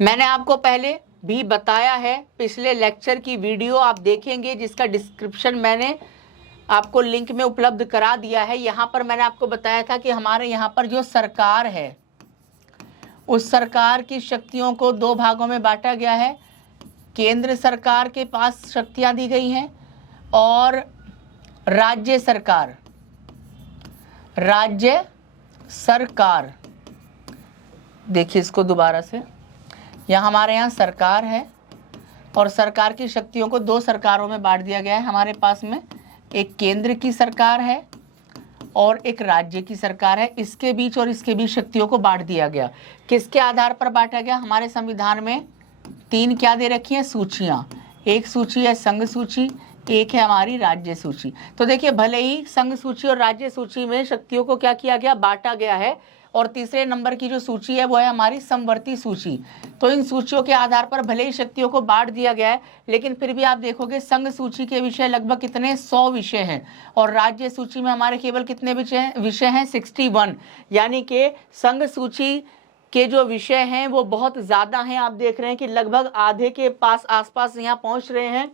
मैंने आपको पहले भी बताया है, पिछले लेक्चर की वीडियो आप देखेंगे जिसका डिस्क्रिप्शन मैंने आपको लिंक में उपलब्ध करा दिया है। यहाँ पर मैंने आपको बताया था कि हमारे यहाँ पर जो सरकार है उस सरकार की शक्तियों को 2 भागों में बांटा गया है। केंद्र सरकार के पास शक्तियाँ दी गई हैं और राज्य सरकार, राज्य सरकार, देखिए इसको दोबारा से, यहाँ हमारे यहाँ सरकार है और सरकार की शक्तियों को 2 सरकारों में बांट दिया गया है। हमारे पास में एक केंद्र की सरकार है और एक राज्य की सरकार है। इसके बीच और इसके बीच शक्तियों को बांट दिया गया। किसके आधार पर बांटा गया, हमारे संविधान में 3 क्या दे रखी हैं, सूचियाँ। एक सूची है संघ सूची, एक है हमारी राज्य सूची। तो देखिए भले ही संघ सूची और राज्य सूची में शक्तियों को क्या किया गया, बांटा गया है। और तीसरे नंबर की जो सूची है वो है हमारी समवर्ती सूची। तो इन सूचियों के आधार पर भले ही शक्तियों को बांट दिया गया है, लेकिन फिर भी आप देखोगे संघ सूची के विषय लगभग कितने, 100 विषय हैं, और राज्य सूची में हमारे केवल कितने विषय हैं, 61। यानी कि संघ सूची के जो विषय हैं वो बहुत ज़्यादा हैं। आप देख रहे हैं कि लगभग आधे के पास आसपास यहाँ पहुँच रहे हैं।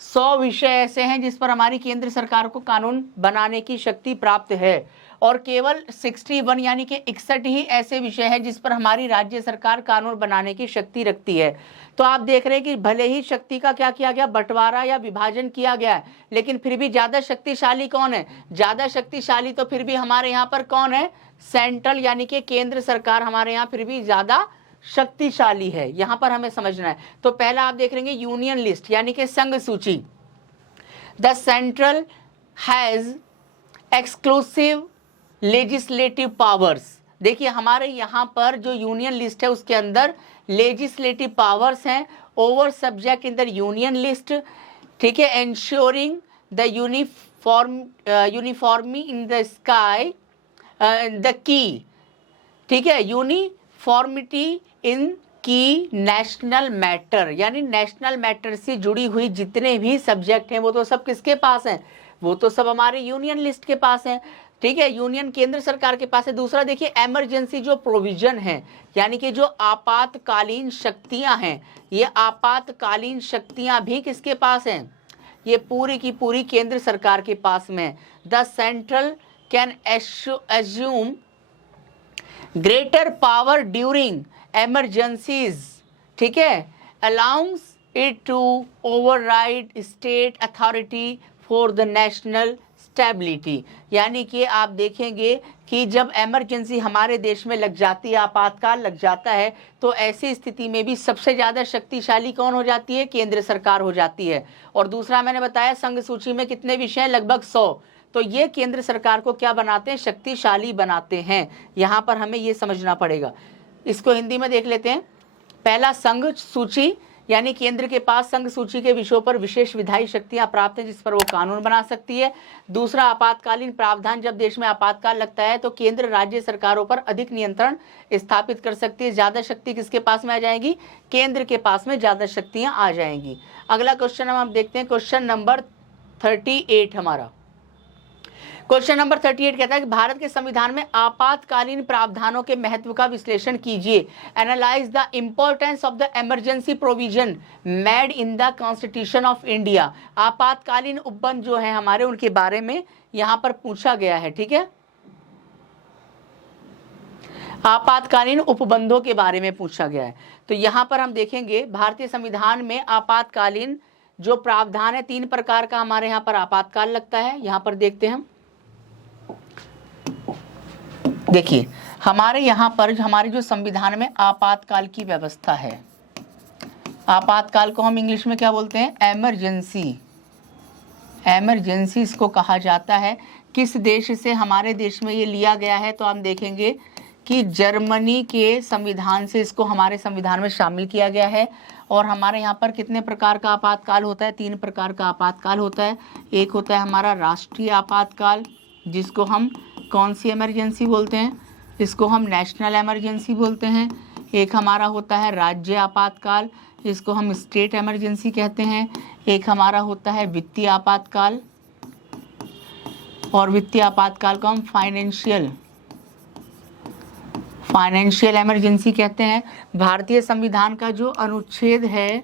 100 विषय ऐसे हैं जिस पर हमारी केंद्र सरकार को कानून बनाने की शक्ति प्राप्त है, और केवल 61 यानी कि 61 ही ऐसे विषय हैं जिस पर हमारी राज्य सरकार कानून बनाने की शक्ति रखती है। तो आप देख रहे हैं कि भले ही शक्ति का क्या किया गया, बंटवारा या विभाजन किया गया है, लेकिन फिर भी ज़्यादा शक्तिशाली कौन है, ज़्यादा शक्तिशाली तो फिर भी हमारे यहाँ पर कौन है, सेंट्रल यानी कि केंद्र सरकार हमारे यहाँ फिर भी ज़्यादा शक्तिशाली है। यहाँ पर हमें समझना है। तो पहला आप देख लेंगे यूनियन लिस्ट यानी कि संघ सूची। The central has exclusive legislative powers. देखिए हमारे यहाँ पर जो यूनियन लिस्ट है उसके अंदर लेजिस्लेटिव पावर्स हैं over subject in the union list, ठीक है। Ensuring the uniformity in the sky the key, ठीक है, uniformity in key national matter, यानी नेशनल मैटर से जुड़ी हुई जितने भी सब्जेक्ट हैं वो तो सब किसके पास हैं, वो तो सब हमारे यूनियन लिस्ट के पास हैं, ठीक है, यूनियन केंद्र सरकार के पास है। दूसरा देखिए एमरजेंसी जो प्रोविजन है, यानी कि जो आपातकालीन शक्तियां हैं, ये आपातकालीन शक्तियां भी किसके पास हैं, ये पूरी की पूरी केंद्र सरकार के पास में है। The central can assume greater power during emergencies, ठीक है, allowance it to override state authority for the national stability. यानी कि आप देखेंगे कि जब इमरजेंसी हमारे देश में लग जाती है, आपातकाल लग जाता है, तो ऐसी स्थिति में भी सबसे ज़्यादा शक्तिशाली कौन हो जाती है? केंद्र सरकार हो जाती है। और दूसरा मैंने बताया संघ सूची में कितने विषय हैं? लगभग 100। तो ये केंद्र सरकार को क्या बनाते हैं? शक्तिशाली बनाते हैं। यहाँ पर हमें ये समझना पड़ेगा। इसको हिंदी में देख लेते हैं। पहला, संघ सूची, यानी केंद्र के पास संघ सूची के विषयों पर विशेष विधायी शक्तियां प्राप्त हैं जिस पर वो कानून बना सकती है। दूसरा, आपातकालीन प्रावधान, जब देश में आपातकाल लगता है तो केंद्र राज्य सरकारों पर अधिक नियंत्रण स्थापित कर सकती है। ज्यादा शक्ति किसके पास में आ जाएगी? केंद्र के पास में ज्यादा शक्तियां आ जाएंगी। अगला क्वेश्चन हम देखते हैं, क्वेश्चन नंबर 38 हमारा। क्वेश्चन नंबर 38 कहता है कि भारत के संविधान में आपातकालीन प्रावधानों के महत्व का विश्लेषण कीजिए। Analyse the importance of the emergency provision made in the constitution of India. आपातकालीन उपबंध जो है हमारे, उनके बारे में यहां पर पूछा गया है। ठीक है, आपातकालीन उपबंधों के बारे में पूछा गया है। तो यहां पर हम देखेंगे भारतीय संविधान में आपातकालीन जो प्रावधान है, 3 प्रकार का हमारे यहाँ पर आपातकाल लगता है। यहाँ पर देखते हैं हम, देखिए हमारे यहाँ पर हमारे जो संविधान में आपातकाल की व्यवस्था है, आपातकाल को हम इंग्लिश में क्या बोलते हैं? एमरजेंसी। एमरजेंसी इसको कहा जाता है। किस देश से हमारे देश में ये लिया गया है? तो हम देखेंगे कि जर्मनी के संविधान से इसको हमारे संविधान में शामिल किया गया है। और हमारे यहाँ पर कितने प्रकार का आपातकाल होता है? 3 प्रकार का आपातकाल होता है। एक होता है हमारा राष्ट्रीय आपातकाल, जिसको हम कौन सी इमरजेंसी बोलते हैं? इसको हम नेशनल इमरजेंसी बोलते हैं। एक हमारा होता है राज्य आपातकाल, इसको हम स्टेट इमरजेंसी कहते हैं। एक हमारा होता है वित्तीय आपातकाल, और वित्तीय आपातकाल को हम फाइनेंशियल इमरजेंसी कहते हैं। भारतीय संविधान का जो अनुच्छेद है,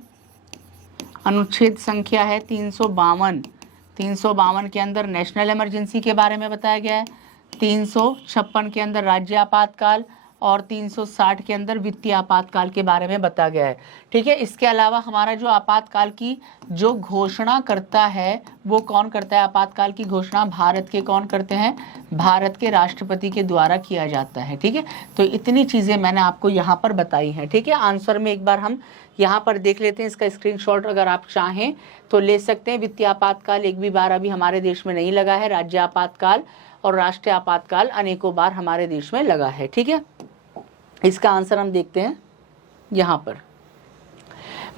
अनुच्छेद संख्या है 352 के अंदर नेशनल इमरजेंसी के बारे में बताया गया है। 356 के अंदर राज्य आपातकाल और 360 के अंदर वित्तीय आपातकाल के बारे में बताया गया है। ठीक है, इसके अलावा हमारा जो आपातकाल की जो घोषणा करता है वो कौन करता है? आपातकाल की घोषणा भारत के कौन करते हैं? भारत के राष्ट्रपति के द्वारा किया जाता है। ठीक है, तो इतनी चीज़ें मैंने आपको यहाँ पर बताई हैं। ठीक है, आंसर में एक बार हम यहाँ पर देख लेते हैं, इसका स्क्रीनशॉट अगर आप चाहें तो ले सकते हैं। वित्तीय आपातकाल एक भी बार अभी हमारे देश में नहीं लगा है। राज्य आपातकाल और राष्ट्रीय आपातकाल अनेकों बार हमारे देश में लगा है। ठीक है, इसका आंसर हम देखते हैं यहाँ पर।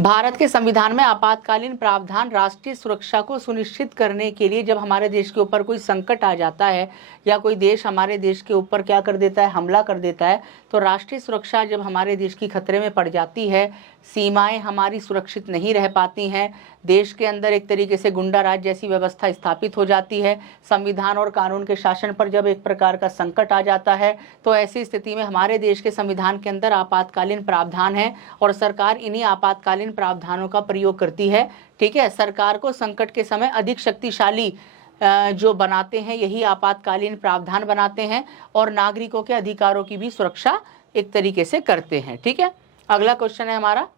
भारत के संविधान में आपातकालीन प्रावधान राष्ट्रीय सुरक्षा को सुनिश्चित करने के लिए, जब हमारे देश के ऊपर कोई संकट आ जाता है या कोई देश हमारे देश के ऊपर क्या कर देता है? हमला कर देता है, तो राष्ट्रीय सुरक्षा जब हमारे देश की खतरे में पड़ जाती है, सीमाएं हमारी सुरक्षित नहीं रह पाती हैं, देश के अंदर एक तरीके से गुंडा राज जैसी व्यवस्था स्थापित हो जाती है, संविधान और कानून के शासन पर जब एक प्रकार का संकट आ जाता है, तो ऐसी स्थिति में हमारे देश के संविधान के अंदर आपातकालीन प्रावधान है और सरकार इन्हीं आपातकालीन प्रावधानों का प्रयोग करती है। ठीक है, सरकार को संकट के समय अधिक शक्तिशाली जो बनाते हैं यही आपातकालीन प्रावधान बनाते हैं, और नागरिकों के अधिकारों की भी सुरक्षा एक तरीके से करते हैं। ठीक है, अगला क्वेश्चन है हमारा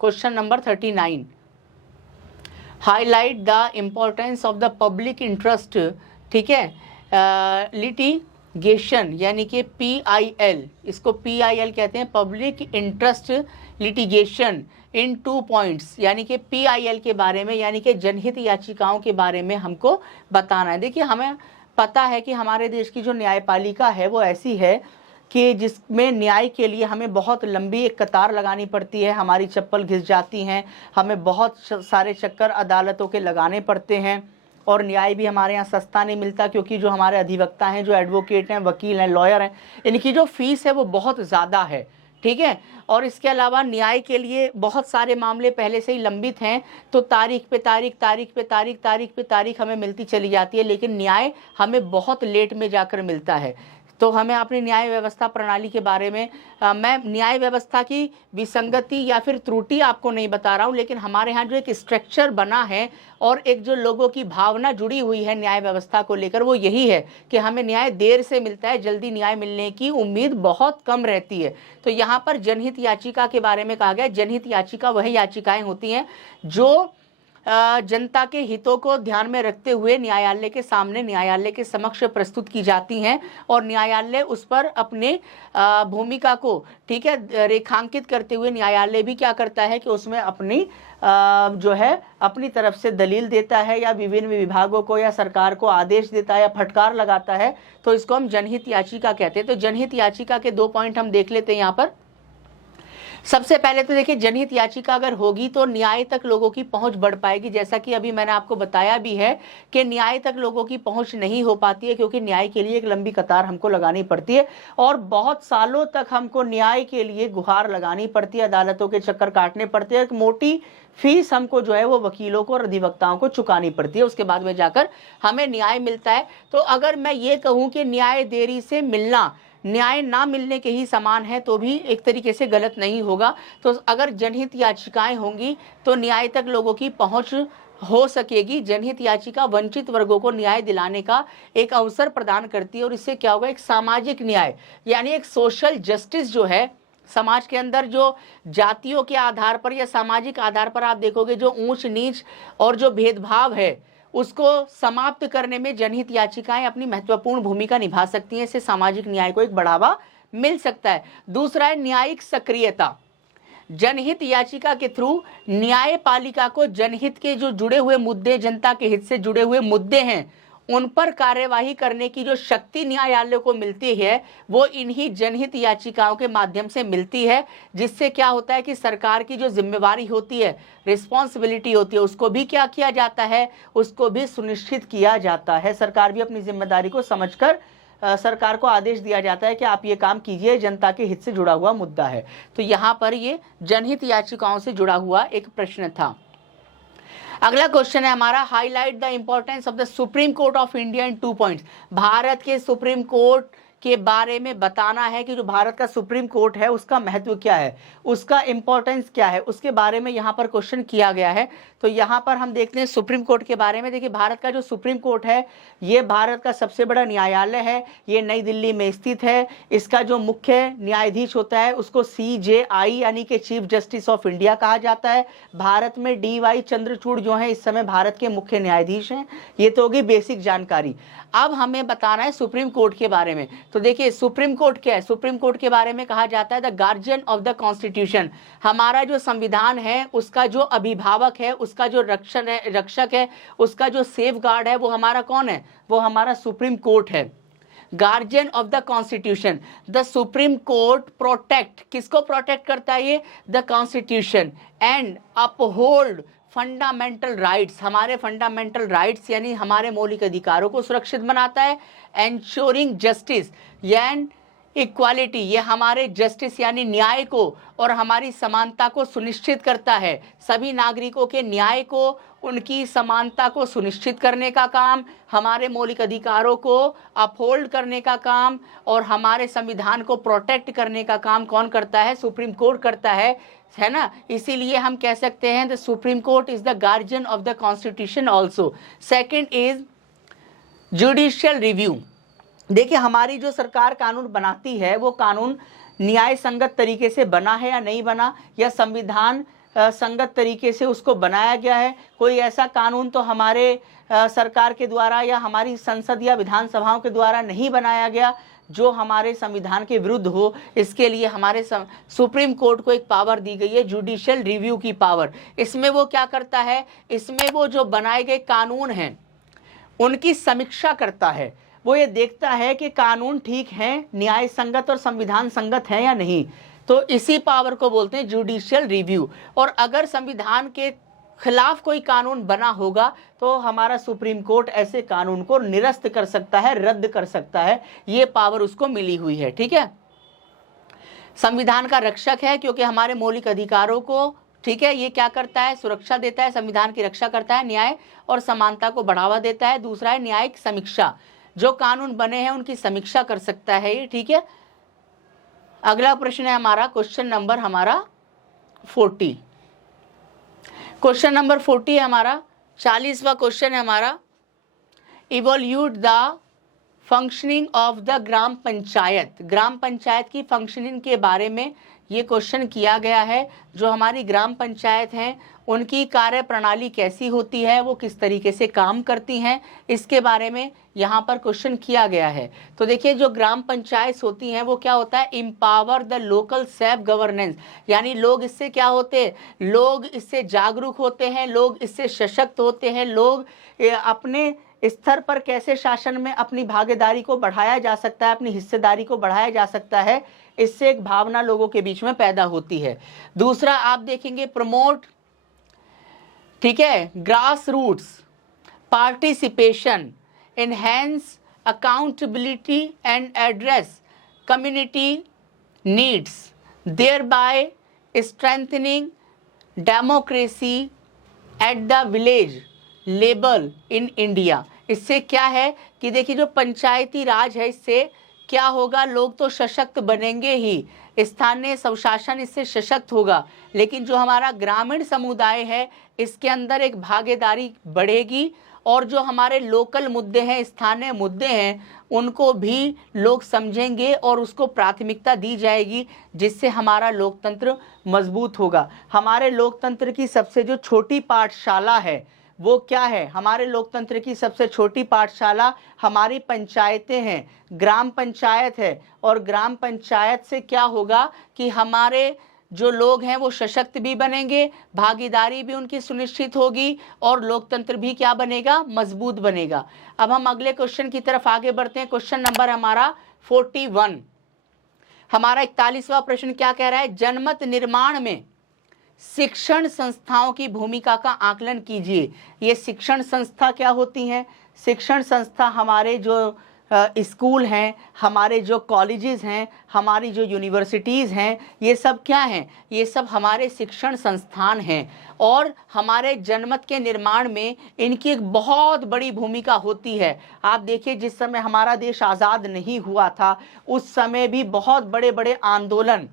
question number 39। Highlight the importance of the public interest, ठीक है, लिटिगेशन, यानी कि PIL, इसको PIL कहते हैं, पब्लिक इंटरेस्ट लिटिगेशन, इन 2 पॉइंट्स, यानी कि PIL के बारे में, यानी कि जनहित याचिकाओं के बारे में हमको बताना है। देखिए, हमें पता है कि हमारे देश की जो न्यायपालिका है वो ऐसी है कि जिसमें न्याय के लिए हमें बहुत लंबी एक कतार लगानी पड़ती है, हमारी चप्पल घिस जाती हैं, हमें बहुत सारे चक्कर अदालतों के लगाने पड़ते हैं, और न्याय भी हमारे यहाँ सस्ता नहीं मिलता, क्योंकि जो हमारे अधिवक्ता हैं, जो एडवोकेट हैं, वकील हैं, लॉयर हैं, इनकी जो फीस है वो बहुत ज़्यादा है। ठीक है, और इसके अलावा न्याय के लिए बहुत सारे मामले पहले से ही लंबित हैं, तो तारीख पे तारीख हमें मिलती चली जाती है, लेकिन न्याय हमें बहुत लेट में जाकर मिलता है। तो हमें अपनी न्याय व्यवस्था प्रणाली के बारे में मैं न्याय व्यवस्था की विसंगति या फिर त्रुटि आपको नहीं बता रहा हूँ, लेकिन हमारे यहाँ जो एक स्ट्रक्चर बना है और एक जो लोगों की भावना जुड़ी हुई है न्याय व्यवस्था को लेकर, वो यही है कि हमें न्याय देर से मिलता है, जल्दी न्याय मिलने की उम्मीद बहुत कम रहती है। तो यहाँ पर जनहित याचिका के बारे में कहा गया, जनहित याचिका वह याचिकाएं होती हैं जो जनता के हितों को ध्यान में रखते हुए न्यायालय के सामने, न्यायालय के समक्ष प्रस्तुत की जाती हैं और न्यायालय उस पर अपने भूमिका को, ठीक है, रेखांकित करते हुए न्यायालय भी क्या करता है कि उसमें अपनी जो है अपनी तरफ से दलील देता है या विभिन्न विभागों को या सरकार को आदेश देता है या फटकार लगाता है। तो इसको हम जनहित याचिका कहते हैं। तो जनहित याचिका के 2 पॉइंट हम देख लेते हैं यहाँ पर। सबसे पहले तो देखिए, जनहित याचिका अगर होगी तो न्याय तक लोगों की पहुंच बढ़ पाएगी। जैसा कि अभी मैंने आपको बताया भी है कि न्याय तक लोगों की पहुंच नहीं हो पाती है, क्योंकि न्याय के लिए एक लंबी कतार हमको लगानी पड़ती है और बहुत सालों तक हमको न्याय के लिए गुहार लगानी पड़ती है, अदालतों के चक्कर काटने पड़ते हैं, एक मोटी फीस हमको जो है वो वकीलों को और अधिवक्ताओं को चुकानी पड़ती है, उसके बाद में जाकर हमें न्याय मिलता है। तो अगर मैं ये कहूँ कि न्याय देरी से मिलना न्याय ना मिलने के ही समान है तो भी एक तरीके से गलत नहीं होगा। तो अगर जनहित याचिकाएं होंगी तो न्याय तक लोगों की पहुंच हो सकेगी। जनहित याचिका वंचित वर्गों को न्याय दिलाने का एक अवसर प्रदान करती है और इससे क्या होगा, एक सामाजिक न्याय यानी एक सोशल जस्टिस जो है समाज के अंदर, जो जातियों के आधार पर या सामाजिक आधार पर आप देखोगे जो ऊंच नीच और जो भेदभाव है उसको समाप्त करने में जनहित याचिकाएं अपनी महत्वपूर्ण भूमिका निभा सकती हैं। इससे सामाजिक न्याय को एक बढ़ावा मिल सकता है। दूसरा है न्यायिक सक्रियता। जनहित याचिका के थ्रू न्यायपालिका को जनहित के जो जुड़े हुए मुद्दे, जनता के हित से जुड़े हुए मुद्दे हैं, उन पर कार्यवाही करने की जो शक्ति न्यायालय को मिलती है वो इन्हीं जनहित याचिकाओं के माध्यम से मिलती है, जिससे क्या होता है कि सरकार की जो जिम्मेवारी होती है, रिस्पॉन्सिबिलिटी होती है, उसको भी क्या किया जाता है, उसको भी सुनिश्चित किया जाता है। सरकार भी अपनी जिम्मेदारी को समझकर सरकार को आदेश दिया जाता है कि आप ये काम कीजिए, जनता के हित से जुड़ा हुआ मुद्दा है। तो यहाँ पर ये जनहित याचिकाओं से जुड़ा हुआ एक प्रश्न था। अगला क्वेश्चन है हमारा, highlight the importance of the supreme court of India in 2 points. Bharat के सुप्रीम कोर्ट के बारे में बताना है कि जो भारत का सुप्रीम कोर्ट है उसका महत्व क्या है, उसका इंपॉर्टेंस क्या है, उसके बारे में यहाँ पर क्वेश्चन किया गया है। तो यहाँ पर हम देखते हैं सुप्रीम कोर्ट के बारे में। देखिए, भारत का जो सुप्रीम कोर्ट है ये भारत का सबसे बड़ा न्यायालय है, ये नई दिल्ली में स्थित है। इसका जो मुख्य न्यायाधीश होता है उसको CJI यानी कि चीफ जस्टिस ऑफ इंडिया कहा जाता है। भारत में DY चंद्रचूड़ जो है इस समय भारत के मुख्य न्यायाधीश हैं। ये तो होगी बेसिक जानकारी। अब हमें बताना है सुप्रीम कोर्ट के बारे में। तो देखिए, सुप्रीम कोर्ट क्या है? सुप्रीम कोर्ट के बारे में कहा जाता है the guardian of the constitution. हमारा जो संविधान है उसका जो अभिभावक है, उसका जो रक्षक है, उसका जो सेफ गार्ड है, वो हमारा कौन है? वो हमारा सुप्रीम कोर्ट है। Guardian of the constitution. The supreme court protect, किसको प्रोटेक्ट करता है ये? The constitution and uphold fundamental rights. हमारे फंडामेंटल राइट्स यानी हमारे मौलिक अधिकारों को सुरक्षित बनाता है। एंश्योरिंग जस्टिस एंड इक्वालिटी, ये हमारे जस्टिस यानी न्याय को और हमारी समानता को सुनिश्चित करता है। सभी नागरिकों के न्याय को, उनकी समानता को सुनिश्चित करने का काम, हमारे मौलिक अधिकारों को अपहोल्ड करने का काम और हमारे संविधान को प्रोटेक्ट करने का काम कौन करता है? सुप्रीम कोर्ट करता है ना। इसीलिए हम कह सकते हैं the supreme court is the guardian of the constitution also. Second is judicial review. देखिए, हमारी जो सरकार कानून बनाती है वो कानून न्याय संगत तरीके से बना है या नहीं बना, या संविधान संगत तरीके से उसको बनाया गया है। कोई ऐसा कानून तो हमारे सरकार के द्वारा या हमारी संसद या विधानसभाओं के द्वारा नहीं बनाया गया जो हमारे संविधान के विरुद्ध हो। इसके लिए हमारे सुप्रीम कोर्ट को एक पावर दी गई है, जुडिशियल रिव्यू की पावर। इसमें वो क्या करता है? इसमें वो जो बनाए गए कानून हैं उनकी समीक्षा करता है। वो ये देखता है कि कानून ठीक है, न्याय संगत और संविधान संगत है या नहीं। तो इसी पावर को बोलते हैं जुडिशियल रिव्यू। और अगर संविधान के खिलाफ कोई कानून बना होगा तो हमारा सुप्रीम कोर्ट ऐसे कानून को निरस्त कर सकता है, रद्द कर सकता है। ये पावर उसको मिली हुई है, ठीक है। संविधान का रक्षक है क्योंकि हमारे मौलिक अधिकारों को, ठीक है, ये क्या करता है? सुरक्षा देता है, संविधान की रक्षा करता है, न्याय और समानता को बढ़ावा देता है। दूसरा है न्यायिक समीक्षा। जो कानून बने हैं उनकी समीक्षा कर सकता है ये, ठीक है। अगला प्रश्न है हमारा क्वेश्चन नंबर हमारा 40। क्वेश्चन नंबर 40 है हमारा 40वां क्वेश्चन है हमारा, evaluate the functioning of the gram panchayat. Gram panchayat की फंक्शनिंग के बारे में ये क्वेश्चन किया गया है। जो हमारी ग्राम पंचायत हैं उनकी कार्य प्रणाली कैसी होती है, वो किस तरीके से काम करती हैं, इसके बारे में यहाँ पर क्वेश्चन किया गया है। तो देखिए जो ग्राम पंचायत होती हैं वो क्या होता है, empower the local self governance, यानी लोग इससे क्या होते हैं, लोग इससे जागरूक होते हैं, लोग इससे सशक्त होते हैं, लोग अपने स्तर पर कैसे शासन में अपनी भागीदारी को बढ़ाया जा सकता है, अपनी हिस्सेदारी को बढ़ाया जा सकता है, इससे एक भावना लोगों के बीच में पैदा होती है। दूसरा आप देखेंगे प्रमोट, ठीक है, grass roots participation, enhance accountability and address community needs, thereby strengthening democracy at the village level in India. इससे क्या है कि देखिए जो पंचायती राज है इससे क्या होगा, लोग तो सशक्त बनेंगे ही, स्थानीय स्वशासन इससे सशक्त होगा, लेकिन जो हमारा ग्रामीण समुदाय है इसके अंदर एक भागीदारी बढ़ेगी और जो हमारे लोकल मुद्दे हैं, स्थानीय मुद्दे हैं, उनको भी लोग समझेंगे और उसको प्राथमिकता दी जाएगी, जिससे हमारा लोकतंत्र मजबूत होगा। हमारे लोकतंत्र की सबसे जो छोटी पाठशाला है वो क्या है, हमारे लोकतंत्र की सबसे छोटी पाठशाला हमारी पंचायतें हैं, ग्राम पंचायत है। और ग्राम पंचायत से क्या होगा कि हमारे जो लोग हैं वो सशक्त भी बनेंगे, भागीदारी भी उनकी सुनिश्चित होगी और लोकतंत्र भी क्या बनेगा, मजबूत बनेगा। अब हम अगले क्वेश्चन की तरफ आगे बढ़ते हैं। क्वेश्चन नंबर हमारा 41। हमारा 41वां प्रश्न क्या कह रहा है, जनमत निर्माण में शिक्षण संस्थाओं की भूमिका का आकलन कीजिए। ये शिक्षण संस्था क्या होती हैं, शिक्षण संस्था हमारे जो स्कूल हैं, हमारे जो कॉलेजेस हैं, हमारी जो यूनिवर्सिटीज़ हैं, ये सब क्या हैं, ये सब हमारे शिक्षण संस्थान हैं और हमारे जनमत के निर्माण में इनकी एक बहुत बड़ी भूमिका होती है। आप देखिए जिस समय हमारा देश आज़ाद नहीं हुआ था उस समय भी बहुत बड़े बड़े आंदोलन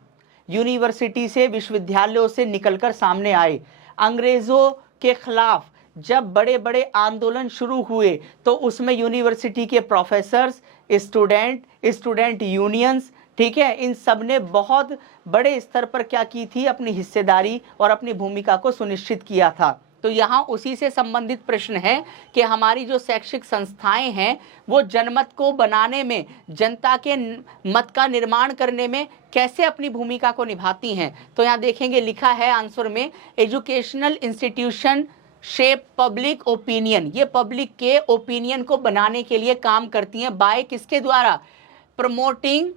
यूनिवर्सिटी से, विश्वविद्यालयों से निकलकर सामने आए। अंग्रेज़ों के खिलाफ जब बड़े बड़े आंदोलन शुरू हुए तो उसमें यूनिवर्सिटी के प्रोफेसर्स, स्टूडेंट यूनियंस, ठीक है, इन सब ने बहुत बड़े स्तर पर क्या की थी, अपनी हिस्सेदारी और अपनी भूमिका को सुनिश्चित किया था। तो यहाँ उसी से संबंधित प्रश्न है कि हमारी जो शैक्षिक संस्थाएं हैं वो जनमत को बनाने में, जनता के मत का निर्माण करने में कैसे अपनी भूमिका को निभाती हैं। तो यहाँ देखेंगे लिखा है आंसर में, educational institution shape public opinion, ये पब्लिक के ओपिनियन को बनाने के लिए काम करती हैं। बाय किसके द्वारा, promoting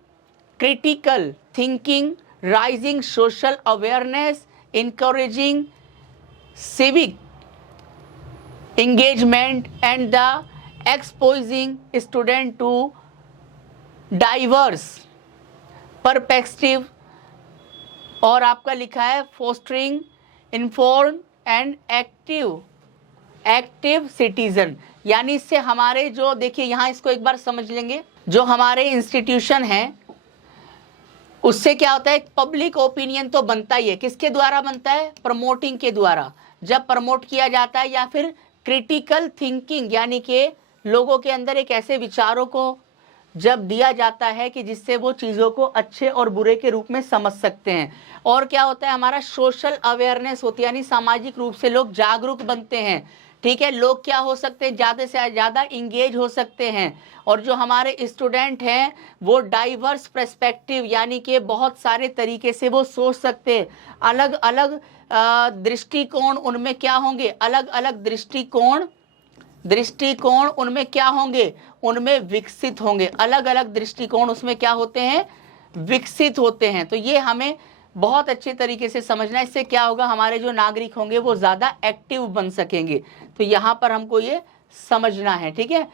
critical thinking, rising social awareness, encouraging civic engagement and the exposing student to diverse perspective। और आपका लिखा है fostering informed and active citizen, यानी इससे हमारे जो, देखिए यहाँ इसको एक बार समझ लेंगे, जो हमारे इंस्टीट्यूशन हैं उससे क्या होता है, पब्लिक ओपिनियन तो बनता ही है, किसके द्वारा बनता है, प्रमोटिंग के द्वारा। जब प्रमोट किया जाता है या फिर क्रिटिकल थिंकिंग, यानी कि लोगों के अंदर एक ऐसे विचारों को जब दिया जाता है कि जिससे वो चीज़ों को अच्छे और बुरे के रूप में समझ सकते हैं। और क्या होता है, हमारा सोशल अवेयरनेस होती है, यानी सामाजिक रूप से लोग जागरूक बनते हैं, ठीक है, लोग क्या हो सकते हैं, ज़्यादा से ज़्यादा इंगेज हो सकते हैं। और जो हमारे स्टूडेंट हैं वो डाइवर्स पर्सपेक्टिव, यानी कि बहुत सारे तरीके से वो सोच सकते हैं, अलग अलग दृष्टिकोण उनमें क्या होंगे, अलग अलग दृष्टिकोण उनमें क्या होंगे, उनमें विकसित होंगे, अलग अलग दृष्टिकोण उसमें क्या होते हैं, विकसित होते हैं। तो ये हमें बहुत अच्छे तरीके से समझना है। इससे क्या होगा, हमारे जो नागरिक होंगे वो ज़्यादा एक्टिव बन सकेंगे। तो यहाँ पर हमको ये समझना है, ठीक है।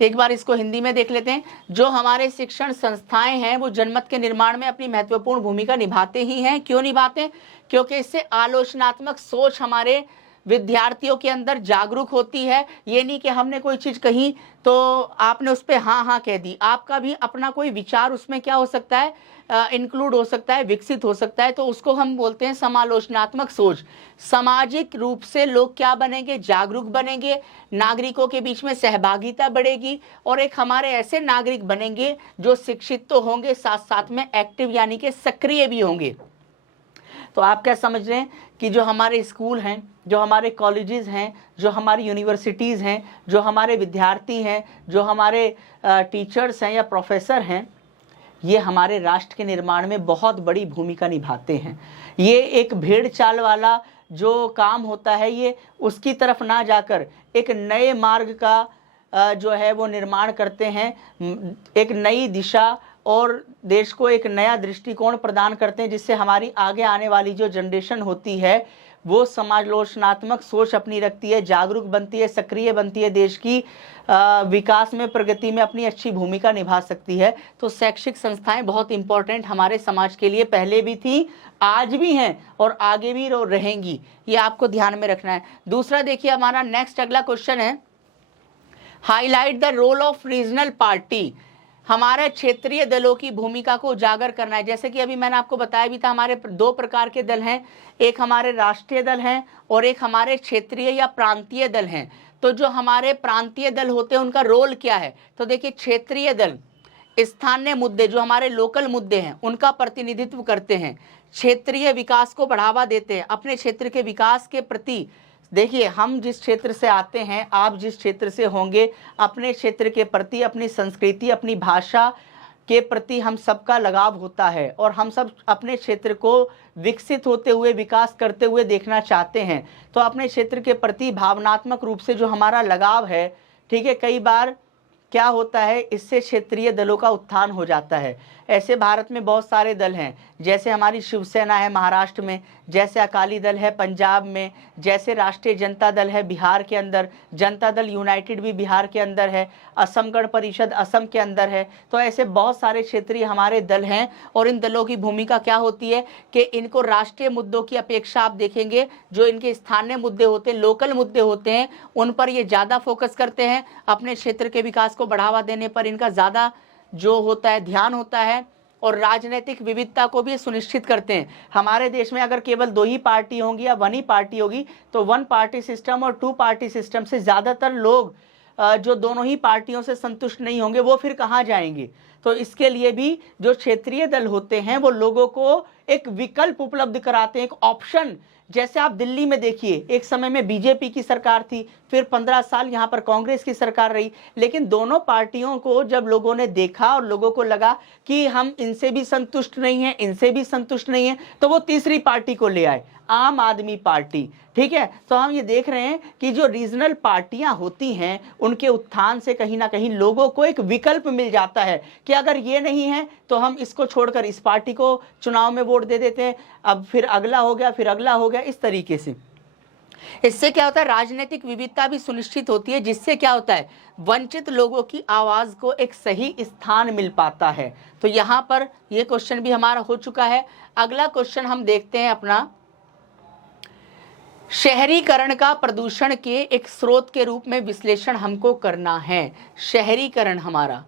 एक बार इसको हिंदी में देख लेते हैं। जो हमारे शिक्षण संस्थाएं हैं वो जनमत के निर्माण में अपनी महत्वपूर्ण भूमिका निभाते ही हैं। क्यों निभाते हैं, क्योंकि इससे आलोचनात्मक सोच हमारे विद्यार्थियों के अंदर जागरूक होती है। ये नहीं कि हमने कोई चीज़ कही तो आपने उस पर हाँ हाँ कह दी, आपका भी अपना कोई विचार उसमें क्या हो सकता है, इंक्लूड हो सकता है, विकसित हो सकता है। तो उसको हम बोलते हैं समालोचनात्मक सोच। सामाजिक रूप से लोग क्या बनेंगे, जागरूक बनेंगे, नागरिकों के बीच में सहभागिता बढ़ेगी और एक हमारे ऐसे नागरिक बनेंगे जो शिक्षित तो होंगे, साथ साथ में एक्टिव यानी कि सक्रिय भी होंगे। तो आप क्या समझ रहे हैं कि जो हमारे स्कूल हैं, जो हमारे कॉलेजेस हैं, जो हमारी यूनिवर्सिटीज़ हैं, जो हमारे विद्यार्थी हैं, जो हमारे टीचर्स हैं या प्रोफेसर हैं, ये हमारे राष्ट्र के निर्माण में बहुत बड़ी भूमिका निभाते हैं। ये एक भेड़ चाल वाला जो काम होता है, ये उसकी तरफ ना जाकर एक नए मार्ग का जो है वो निर्माण करते हैं, एक नई दिशा और देश को एक नया दृष्टिकोण प्रदान करते हैं, जिससे हमारी आगे आने वाली जो जनरेशन होती है वो समालोचनात्मक सोच अपनी रखती है, जागरूक बनती है, सक्रिय बनती है, देश की विकास में, प्रगति में अपनी अच्छी भूमिका निभा सकती है। तो शैक्षिक संस्थाएं बहुत इंपॉर्टेंट हमारे समाज के लिए पहले भी थी, आज भी हैं और आगे भी रहेंगी। ये आपको ध्यान में रखना है। दूसरा देखिए, हमारा नेक्स्ट अगला क्वेश्चन है, highlight the role of regional party. हमारे क्षेत्रीय दलों की भूमिका को उजागर करना है। जैसे कि अभी मैंने आपको बताया भी था, हमारे दो प्रकार के दल हैं, एक हमारे राष्ट्रीय दल हैं और एक हमारे क्षेत्रीय या प्रांतीय दल हैं। तो जो हमारे प्रांतीय दल होते हैं उनका रोल क्या है, तो देखिए क्षेत्रीय दल स्थानीय मुद्दे, जो हमारे लोकल मुद्दे हैं उनका प्रतिनिधित्व करते हैं, क्षेत्रीय विकास को बढ़ावा देते हैं, अपने क्षेत्र के विकास के प्रति। देखिए, हम जिस क्षेत्र से आते हैं, आप जिस क्षेत्र से होंगे, अपने क्षेत्र के प्रति, अपनी संस्कृति, अपनी भाषा के प्रति हम सबका लगाव होता है और हम सब अपने क्षेत्र को विकसित होते हुए, विकास करते हुए देखना चाहते हैं। तो अपने क्षेत्र के प्रति भावनात्मक रूप से जो हमारा लगाव है, ठीक है, कई बार क्या होता है, इससे क्षेत्रीय दलों का उत्थान हो जाता है। ऐसे भारत में बहुत सारे दल हैं, जैसे हमारी शिवसेना है महाराष्ट्र में, जैसे अकाली दल है पंजाब में, जैसे राष्ट्रीय जनता दल है बिहार के अंदर, जनता दल यूनाइटेड भी बिहार के अंदर है, असम गण परिषद असम के अंदर है। तो ऐसे बहुत सारे क्षेत्रीय हमारे दल हैं और इन दलों की भूमिका क्या होती है कि इनको राष्ट्रीय मुद्दों की अपेक्षा आप देखेंगे, जो इनके स्थानीय मुद्दे होते हैं, लोकल मुद्दे होते हैं, उन पर ये ज़्यादा फोकस करते हैं। अपने क्षेत्र के विकास को बढ़ावा देने पर इनका ज़्यादा जो होता है ध्यान होता है और राजनीतिक विविधता को भी सुनिश्चित करते हैं। हमारे देश में अगर केवल दो ही पार्टी होंगी या वन ही पार्टी होगी, तो वन पार्टी सिस्टम और टू पार्टी सिस्टम से ज़्यादातर लोग जो दोनों ही पार्टियों से संतुष्ट नहीं होंगे, वो फिर कहाँ जाएंगे। तो इसके लिए भी जो क्षेत्रीय दल होते हैं वो लोगों को एक विकल्प उपलब्ध कराते हैं, एक ऑप्शन। जैसे आप दिल्ली में देखिए, एक समय में बीजेपी की सरकार थी, फिर 15 साल यहाँ पर कांग्रेस की सरकार रही, लेकिन दोनों पार्टियों को जब लोगों ने देखा और लोगों को लगा कि हम इनसे भी संतुष्ट नहीं हैं, इनसे भी संतुष्ट नहीं हैं, तो वो तीसरी पार्टी को ले आए, आम आदमी पार्टी। ठीक है, तो हम ये देख रहे हैं कि जो रीजनल पार्टियां होती हैं उनके उत्थान से कहीं ना कहीं लोगों को एक विकल्प मिल जाता है कि अगर ये नहीं है तो हम इसको छोड़कर इस पार्टी को चुनाव में वोट दे देते हैं, अब फिर अगला हो गया, फिर अगला हो गया, इस तरीके से। इससे क्या होता है, राजनीतिक विविधता भी सुनिश्चित होती है, जिससे क्या होता है, वंचित लोगों की आवाज को एक सही स्थान मिल पाता है। तो यहाँ पर यह क्वेश्चन भी हमारा हो चुका है। अगला क्वेश्चन हम देखते हैं अपना, शहरीकरण का प्रदूषण के एक स्रोत के रूप में विश्लेषण हमको करना है। शहरीकरण हमारा,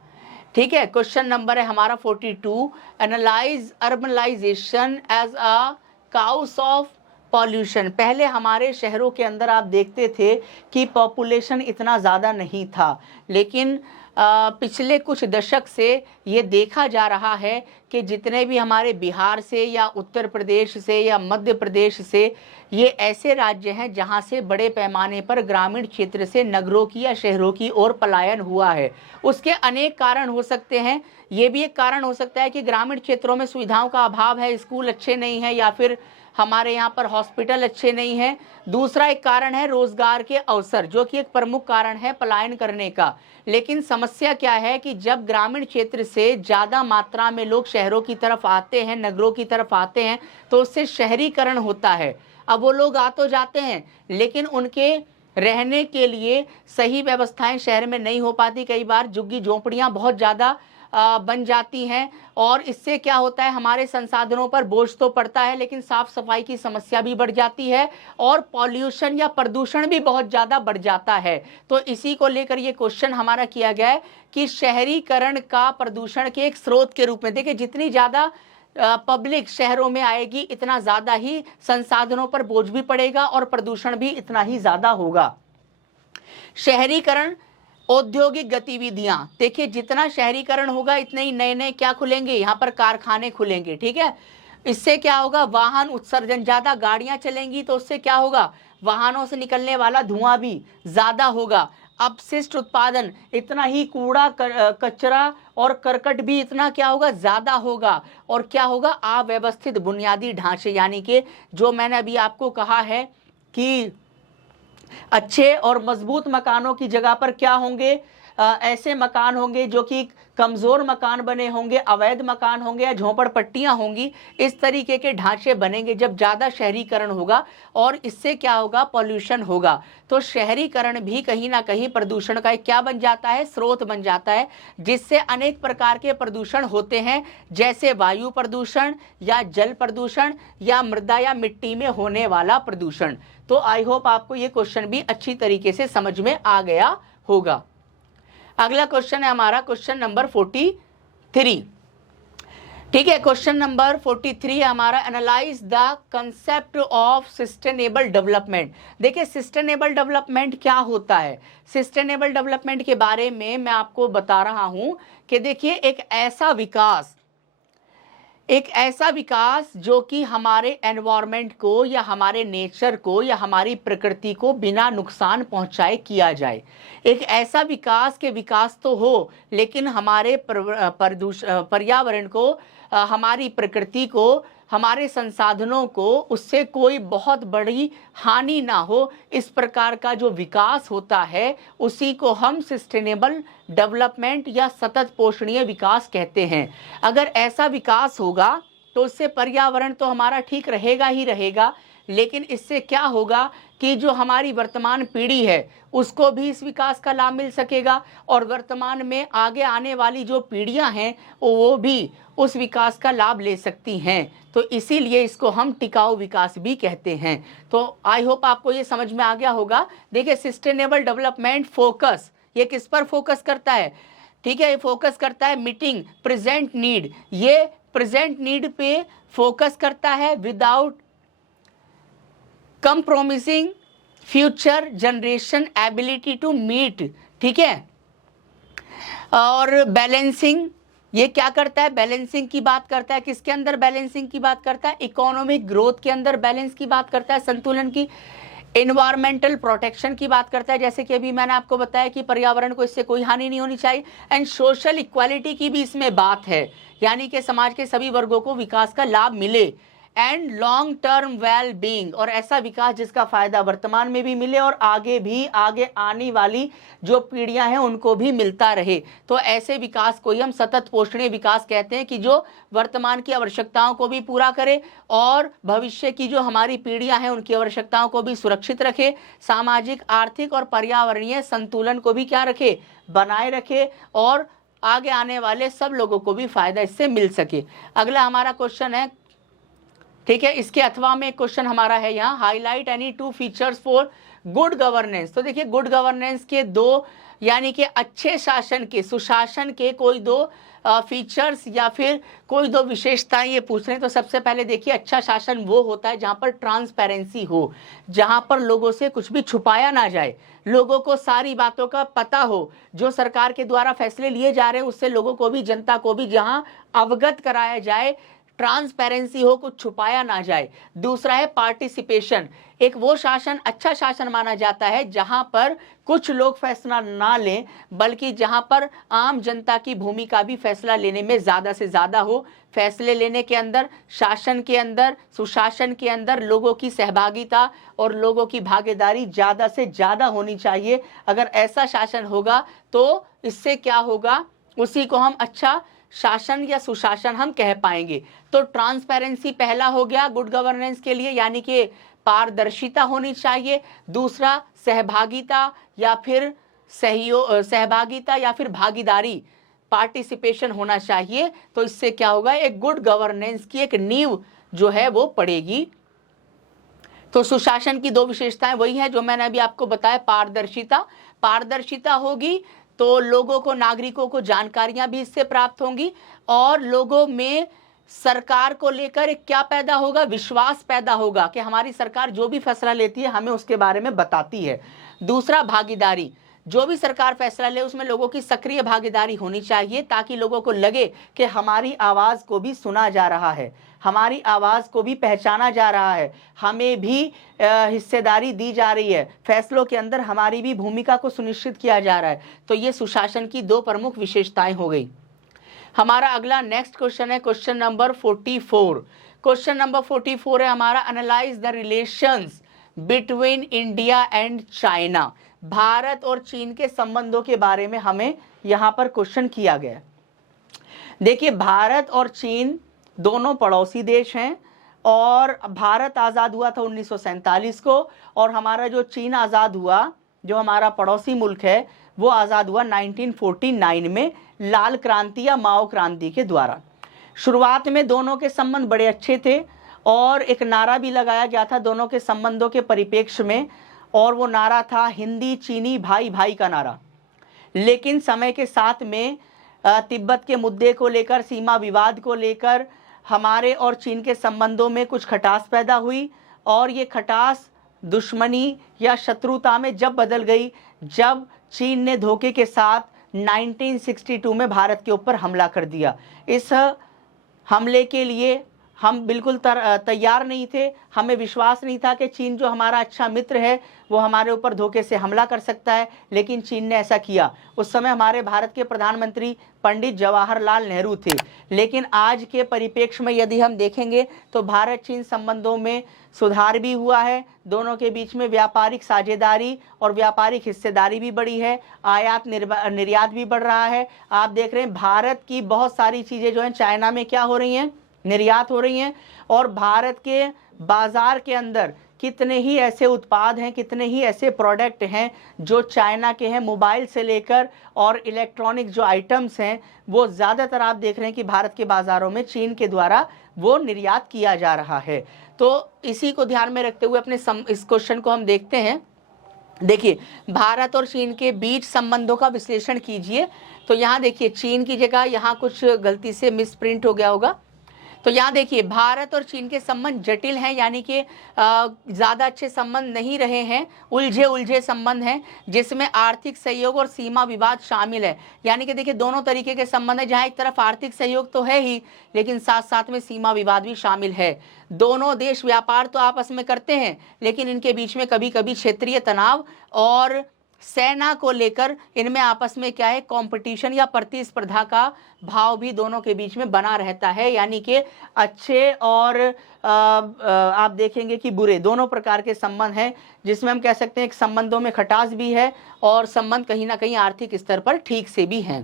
ठीक है, क्वेश्चन नंबर है हमारा 42, analyse urbanisation as a cause of pollution. पहले हमारे शहरों के अंदर आप देखते थे कि पॉपुलेशन इतना ज़्यादा नहीं था, लेकिन पिछले कुछ दशक से ये देखा जा रहा है कि जितने भी हमारे बिहार से या उत्तर प्रदेश से या मध्य प्रदेश से, ये ऐसे राज्य हैं जहां से बड़े पैमाने पर ग्रामीण क्षेत्र से नगरों की या शहरों की ओर पलायन हुआ है। उसके अनेक कारण हो सकते हैं। ये भी एक कारण हो सकता है कि ग्रामीण क्षेत्रों में सुविधाओं का अभाव है, स्कूल अच्छे नहीं हैं या फिर हमारे यहाँ पर हॉस्पिटल अच्छे नहीं हैं। दूसरा एक कारण है रोजगार के अवसर, जो कि एक प्रमुख कारण है पलायन करने का। लेकिन समस्या क्या है कि जब ग्रामीण क्षेत्र से ज़्यादा मात्रा में लोग शहरों की तरफ आते हैं, नगरों की तरफ आते हैं, तो उससे शहरीकरण होता है। अब वो लोग आ तो जाते हैं, लेकिन उनके रहने के लिए सही व्यवस्थाएं शहर में नहीं हो पाती, कई बार झुग्गी झोंपड़ियां बहुत ज़्यादा बन जाती हैं और इससे क्या होता है, हमारे संसाधनों पर बोझ तो पड़ता है लेकिन साफ सफाई की समस्या भी बढ़ जाती है और पॉल्यूशन या प्रदूषण भी बहुत ज़्यादा बढ़ जाता है। तो इसी को लेकर ये क्वेश्चन हमारा किया गया है कि शहरीकरण का प्रदूषण के एक स्रोत के रूप में, देखिए जितनी ज़्यादा पब्लिक शहरों में आएगी इतना ज़्यादा ही संसाधनों पर बोझ भी पड़ेगा और प्रदूषण भी इतना ही ज़्यादा होगा। शहरीकरण, औद्योगिक गतिविधियां, देखिए जितना शहरीकरण होगा इतने ही नए नए क्या खुलेंगे, यहाँ पर कारखाने खुलेंगे, ठीक है। इससे क्या होगा, वाहन उत्सर्जन, ज़्यादा गाड़ियां चलेंगी तो उससे क्या होगा, वाहनों से निकलने वाला धुआं भी ज़्यादा होगा। अपशिष्ट उत्पादन, इतना ही कूड़ा कचरा और करकट भी इतना क्या होगा, ज़्यादा होगा। और क्या होगा, अव्यवस्थित बुनियादी ढांचे, यानी कि जो मैंने अभी आपको कहा है कि अच्छे और मजबूत मकानों की जगह पर क्या होंगे, ऐसे मकान होंगे जो कि कमज़ोर मकान बने होंगे, अवैध मकान होंगे या झोंपड़पट्टियां होंगी। इस तरीके के ढांचे बनेंगे जब ज़्यादा शहरीकरण होगा और इससे क्या होगा, पॉल्यूशन होगा। तो शहरीकरण भी कहीं ना कहीं प्रदूषण का एक क्या बन जाता है, स्रोत बन जाता है, जिससे अनेक प्रकार के प्रदूषण होते हैं, जैसे वायु प्रदूषण या जल प्रदूषण या मृदा या मिट्टी में होने वाला प्रदूषण। तो आई होप आपको ये क्वेश्चन भी अच्छी तरीके से समझ में आ गया होगा। अगला क्वेश्चन है हमारा क्वेश्चन नंबर 43, ठीक है। क्वेश्चन नंबर 43 है हमारा, analyse the concept of sustainable development. देखिए सस्टेनेबल डेवलपमेंट क्या होता है, सस्टेनेबल डेवलपमेंट के बारे में मैं आपको बता रहा हूं कि देखिए एक ऐसा विकास जो कि हमारे एनवायरनमेंट को या हमारे नेचर को या हमारी प्रकृति को बिना नुकसान पहुंचाए किया जाए। एक ऐसा विकास तो हो लेकिन हमारे पर्यावरण को, हमारी प्रकृति को, हमारे संसाधनों को, उससे कोई बहुत बड़ी हानि ना हो। इस प्रकार का जो विकास होता है उसी को हम सस्टेनेबल डेवलपमेंट या सतत पोषणीय विकास कहते हैं। अगर ऐसा विकास होगा तो उससे पर्यावरण तो हमारा ठीक रहेगा ही रहेगा, लेकिन इससे क्या होगा कि जो हमारी वर्तमान पीढ़ी है उसको भी इस विकास का लाभ मिल सकेगा और वर्तमान में आगे आने वाली जो पीढ़ियां हैं वो भी उस विकास का लाभ ले सकती हैं। तो इसीलिए इसको हम टिकाऊ विकास भी कहते हैं। तो आई होप आपको ये समझ में आ गया होगा। देखिए सस्टेनेबल डेवलपमेंट फोकस, ये किस पर फोकस करता है, ठीक है, ये फोकस करता है मीटिंग प्रेजेंट नीड, ये प्रेजेंट नीड पे फोकस करता है without compromising future generation ability to meet, ठीक है। और बैलेंसिंग, ये क्या करता है, बैलेंसिंग की बात करता है, किसके अंदर बैलेंसिंग की बात करता है, इकोनॉमिक ग्रोथ के अंदर बैलेंस की बात करता है, संतुलन की। एनवायरमेंटल प्रोटेक्शन की बात करता है, जैसे कि अभी मैंने आपको बताया कि पर्यावरण को इससे कोई हानि नहीं होनी चाहिए। एंड सोशल इक्वालिटी की भी इसमें बात है, यानी कि समाज के सभी वर्गों को विकास का लाभ मिले। And long term well being, और ऐसा विकास जिसका फायदा वर्तमान में भी मिले और आगे आने वाली जो पीढ़ियां हैं उनको भी मिलता रहे। तो ऐसे विकास को ही हम सतत पोषणीय विकास कहते हैं कि जो वर्तमान की आवश्यकताओं को भी पूरा करे और भविष्य की जो हमारी पीढ़ियां हैं उनकी आवश्यकताओं को भी सुरक्षित रखे, सामाजिक, आर्थिक और पर्यावरणीय संतुलन को भी क्या रखे, बनाए रखे और आगे आने वाले सब लोगों को भी फायदा इससे मिल सके। अगला हमारा क्वेश्चन है, ठीक है, इसके अथवा में क्वेश्चन हमारा है यहाँ, highlight any two features for good governance. तो देखिए गुड गवर्नेंस के दो, यानी कि अच्छे शासन के, सुशासन के कोई दो फीचर्स या फिर कोई दो विशेषताएं ये पूछ रहे हैं। तो सबसे पहले देखिए अच्छा शासन वो होता है जहाँ पर ट्रांसपेरेंसी हो, जहाँ पर लोगों से कुछ भी छुपाया ना जाए, लोगों को सारी बातों का पता हो, जो सरकार के द्वारा फैसले लिए जा रहे हैं उससे लोगों को भी, जनता को भी जहाँ अवगत कराया जाए, ट्रांसपेरेंसी हो, कुछ छुपाया ना जाए। दूसरा है पार्टिसिपेशन, एक वो शासन अच्छा शासन माना जाता है जहां पर कुछ लोग फैसला ना लें बल्कि जहां पर आम जनता की भूमिका भी फैसला लेने में ज़्यादा से ज़्यादा हो। फैसले लेने के अंदर, शासन के अंदर, सुशासन के अंदर लोगों की सहभागिता और लोगों की भागीदारी ज़्यादा से ज़्यादा होनी चाहिए। अगर ऐसा शासन होगा तो इससे क्या होगा, उसी को हम अच्छा शासन या सुशासन हम कह पाएंगे। तो ट्रांसपेरेंसी पहला हो गया गुड गवर्नेंस के लिए, यानी कि पारदर्शिता होनी चाहिए, दूसरा सहभागिता या फिर सहभागिता या फिर भागीदारी, पार्टिसिपेशन होना चाहिए। तो इससे क्या होगा, एक गुड गवर्नेंस की एक नींव जो है वो पड़ेगी। तो सुशासन की दो विशेषताएं वही है जो मैंने अभी आपको बताया, पारदर्शिता होगी तो लोगों को, नागरिकों को जानकारियां भी इससे प्राप्त होंगी और लोगों में सरकार को लेकर क्या पैदा होगा, विश्वास पैदा होगा कि हमारी सरकार जो भी फैसला लेती है हमें उसके बारे में बताती है। दूसरा, भागीदारी, जो भी सरकार फैसला ले उसमें लोगों की सक्रिय भागीदारी होनी चाहिए ताकि लोगों को लगे कि हमारी आवाज़ को भी सुना जा रहा है, हमारी आवाज़ को भी पहचाना जा रहा है, हमें भी हिस्सेदारी दी जा रही है, फैसलों के अंदर हमारी भी भूमिका को सुनिश्चित किया जा रहा है। तो ये सुशासन की दो प्रमुख विशेषताएं हो गई। हमारा अगला नेक्स्ट क्वेश्चन है क्वेश्चन नंबर 44। क्वेश्चन नंबर 44 है हमारा, analyse the relations between India and China. Bharat और चीन के संबंधों के बारे में हमें यहाँ पर क्वेश्चन किया गया। देखिए, भारत और चीन दोनों पड़ोसी देश हैं और भारत आज़ाद हुआ था 1947 को और हमारा जो चीन आज़ाद हुआ, जो हमारा पड़ोसी मुल्क है, वो आज़ाद हुआ 1949 में लाल क्रांति या माओ क्रांति के द्वारा। शुरुआत में दोनों के संबंध बड़े अच्छे थे और एक नारा भी लगाया गया था दोनों के संबंधों के परिप्रेक्ष्य में, और वो नारा था हिंदी चीनी भाई भाई का नारा। लेकिन समय के साथ में तिब्बत के मुद्दे को लेकर, सीमा विवाद को लेकर हमारे और चीन के संबंधों में कुछ खटास पैदा हुई और ये खटास दुश्मनी या शत्रुता में जब बदल गई जब चीन ने धोखे के साथ 1962 में भारत के ऊपर हमला कर दिया। इस हमले के लिए हम बिल्कुल तैयार नहीं थे, हमें विश्वास नहीं था कि चीन जो हमारा अच्छा मित्र है वो हमारे ऊपर धोखे से हमला कर सकता है, लेकिन चीन ने ऐसा किया। उस समय हमारे भारत के प्रधानमंत्री पंडित जवाहरलाल नेहरू थे। लेकिन आज के परिप्रेक्ष्य में यदि हम देखेंगे तो भारत चीन संबंधों में सुधार भी हुआ है, दोनों के बीच में व्यापारिक साझेदारी और व्यापारिक हिस्सेदारी भी बढ़ी है, आयात निर्यात भी बढ़ रहा है। आप देख रहे हैं भारत की बहुत सारी चीज़ें जो हैं चाइना में क्या हो रही हैं, निर्यात हो रही हैं, और भारत के बाज़ार के अंदर कितने ही ऐसे उत्पाद हैं, कितने ही ऐसे प्रोडक्ट हैं जो चाइना के हैं, मोबाइल से लेकर और इलेक्ट्रॉनिक जो आइटम्स हैं वो ज़्यादातर आप देख रहे हैं कि भारत के बाज़ारों में चीन के द्वारा वो निर्यात किया जा रहा है। तो इसी को ध्यान में रखते हुए अपने इस क्वेश्चन को हम देखते हैं। देखिए, भारत और चीन के बीच संबंधों का विश्लेषण कीजिए। तो यहाँ देखिए, चीन की जगह यहाँ कुछ गलती से मिस प्रिंट हो गया होगा। तो यहाँ देखिए, भारत और चीन के संबंध जटिल हैं, यानी कि ज़्यादा अच्छे संबंध नहीं रहे हैं, उलझे संबंध हैं जिसमें आर्थिक सहयोग और सीमा विवाद शामिल है। यानी कि देखिए, दोनों तरीके के संबंध है, जहाँ एक तरफ आर्थिक सहयोग तो है ही लेकिन साथ साथ में सीमा विवाद भी शामिल है। दोनों देश व्यापार तो आपस में करते हैं लेकिन इनके बीच में कभी कभी क्षेत्रीय तनाव और सेना को लेकर इनमें आपस में क्या है, कंपटीशन या प्रतिस्पर्धा का भाव भी दोनों के बीच में बना रहता है। यानी कि अच्छे और आप देखेंगे कि बुरे दोनों प्रकार के संबंध हैं, जिसमें हम कह सकते हैं कि संबंधों में खटास भी है और संबंध कहीं ना कहीं आर्थिक स्तर पर ठीक से भी हैं।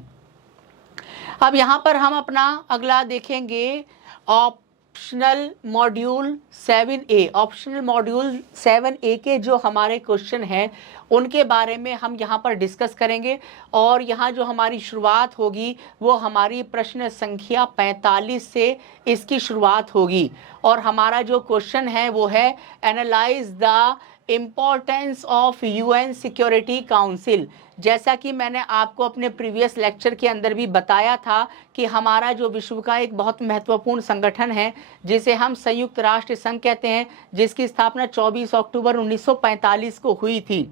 अब यहाँ पर हम अपना अगला देखेंगे optional module 7A। Optional module 7A के जो हमारे क्वेश्चन हैं उनके बारे में हम यहाँ पर डिस्कस करेंगे और यहाँ जो हमारी शुरुआत होगी वो हमारी प्रश्न संख्या 45 से इसकी शुरुआत होगी। और हमारा जो क्वेश्चन है वो है analyse the importance of UN security council. जैसा कि मैंने आपको अपने प्रीवियस लेक्चर के अंदर भी बताया था कि हमारा जो विश्व का एक बहुत महत्वपूर्ण संगठन है जिसे हम संयुक्त राष्ट्र संघ कहते हैं, जिसकी स्थापना 24 अक्टूबर 1945 को हुई थी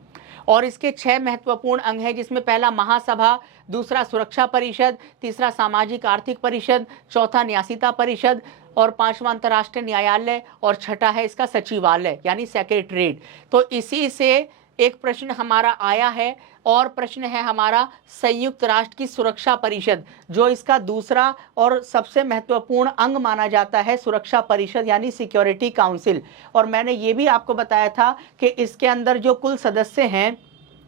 और इसके 6 महत्वपूर्ण अंग हैं, जिसमें पहला महासभा, दूसरा सुरक्षा परिषद, तीसरा सामाजिक आर्थिक परिषद, चौथा न्यासिता परिषद और पांचवा अंतर्राष्ट्रीय न्यायालय और छठा है इसका सचिवालय यानी सेक्रेटरीट। तो इसी से एक प्रश्न हमारा आया है और प्रश्न है हमारा संयुक्त राष्ट्र की सुरक्षा परिषद, जो इसका दूसरा और सबसे महत्वपूर्ण अंग माना जाता है, सुरक्षा परिषद यानी सिक्योरिटी काउंसिल। और मैंने ये भी आपको बताया था कि इसके अंदर जो कुल सदस्य हैं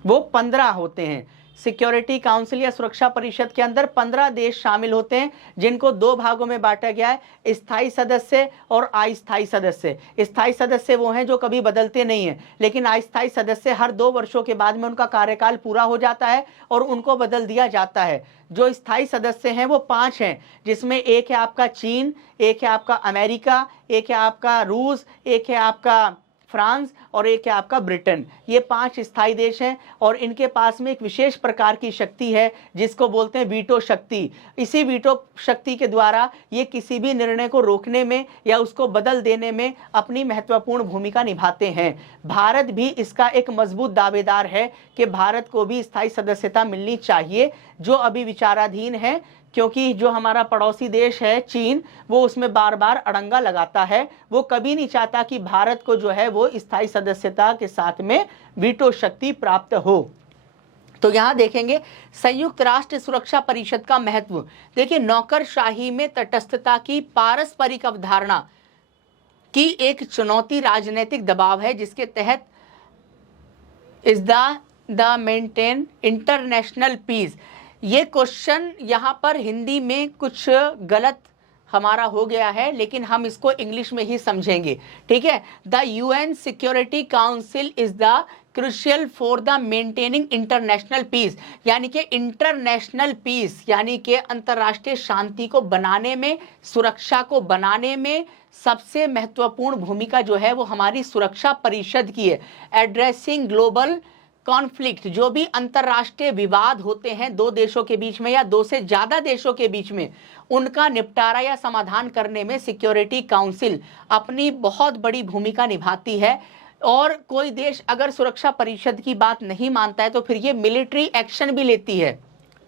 वो 15 होते हैं। सिक्योरिटी काउंसिल या सुरक्षा परिषद के अंदर 15 देश शामिल होते हैं, जिनको 2 भागों में बांटा गया है, स्थायी सदस्य और अस्थायी सदस्य। स्थायी सदस्य वो हैं जो कभी बदलते नहीं हैं, लेकिन अस्थायी सदस्य हर 2 वर्षों के बाद में उनका कार्यकाल पूरा हो जाता है और उनको बदल दिया जाता है। जो स्थायी सदस्य हैं वो 5 हैं, जिसमें एक है आपका चीन, एक है आपका अमेरिका, एक है आपका रूस, एक है आपका फ्रांस और एक है आपका ब्रिटेन। ये 5 स्थायी देश हैं और इनके पास में एक विशेष प्रकार की शक्ति है जिसको बोलते हैं वीटो शक्ति। इसी वीटो शक्ति के द्वारा ये किसी भी निर्णय को रोकने में या उसको बदल देने में अपनी महत्वपूर्ण भूमिका निभाते हैं। भारत भी इसका एक मजबूत दावेदार है कि भारत को भी स्थायी सदस्यता मिलनी चाहिए, जो अभी विचाराधीन है, क्योंकि जो हमारा पड़ोसी देश है चीन, वो उसमें बार बार अड़ंगा लगाता है। वो कभी नहीं चाहता कि भारत को जो है वो स्थायी सदस्यता के साथ में वीटो शक्ति प्राप्त हो। तो यहाँ देखेंगे संयुक्त राष्ट्र सुरक्षा परिषद का महत्व। देखिए, नौकरशाही में तटस्थता की पारस्परिक अवधारणा की एक चुनौती राजनीतिक दबाव है, जिसके तहत is the maintain international peace. ये क्वेश्चन यहाँ पर हिंदी में कुछ गलत हमारा हो गया है, लेकिन हम इसको इंग्लिश में ही समझेंगे, ठीक है। The UN security council is the crucial for the maintaining international peace, यानी कि इंटरनेशनल पीस यानी कि अंतर्राष्ट्रीय शांति को बनाने में, सुरक्षा को बनाने में सबसे महत्वपूर्ण भूमिका जो है वो हमारी सुरक्षा परिषद की है। एड्रेसिंग ग्लोबल कॉन्फ्लिक्ट, जो भी अंतर्राष्ट्रीय विवाद होते हैं 2 देशों के बीच में या 2 से ज़्यादा देशों के बीच में, उनका निपटारा या समाधान करने में सिक्योरिटी काउंसिल अपनी बहुत बड़ी भूमिका निभाती है। और कोई देश अगर सुरक्षा परिषद की बात नहीं मानता है तो फिर ये मिलिट्री एक्शन भी लेती है,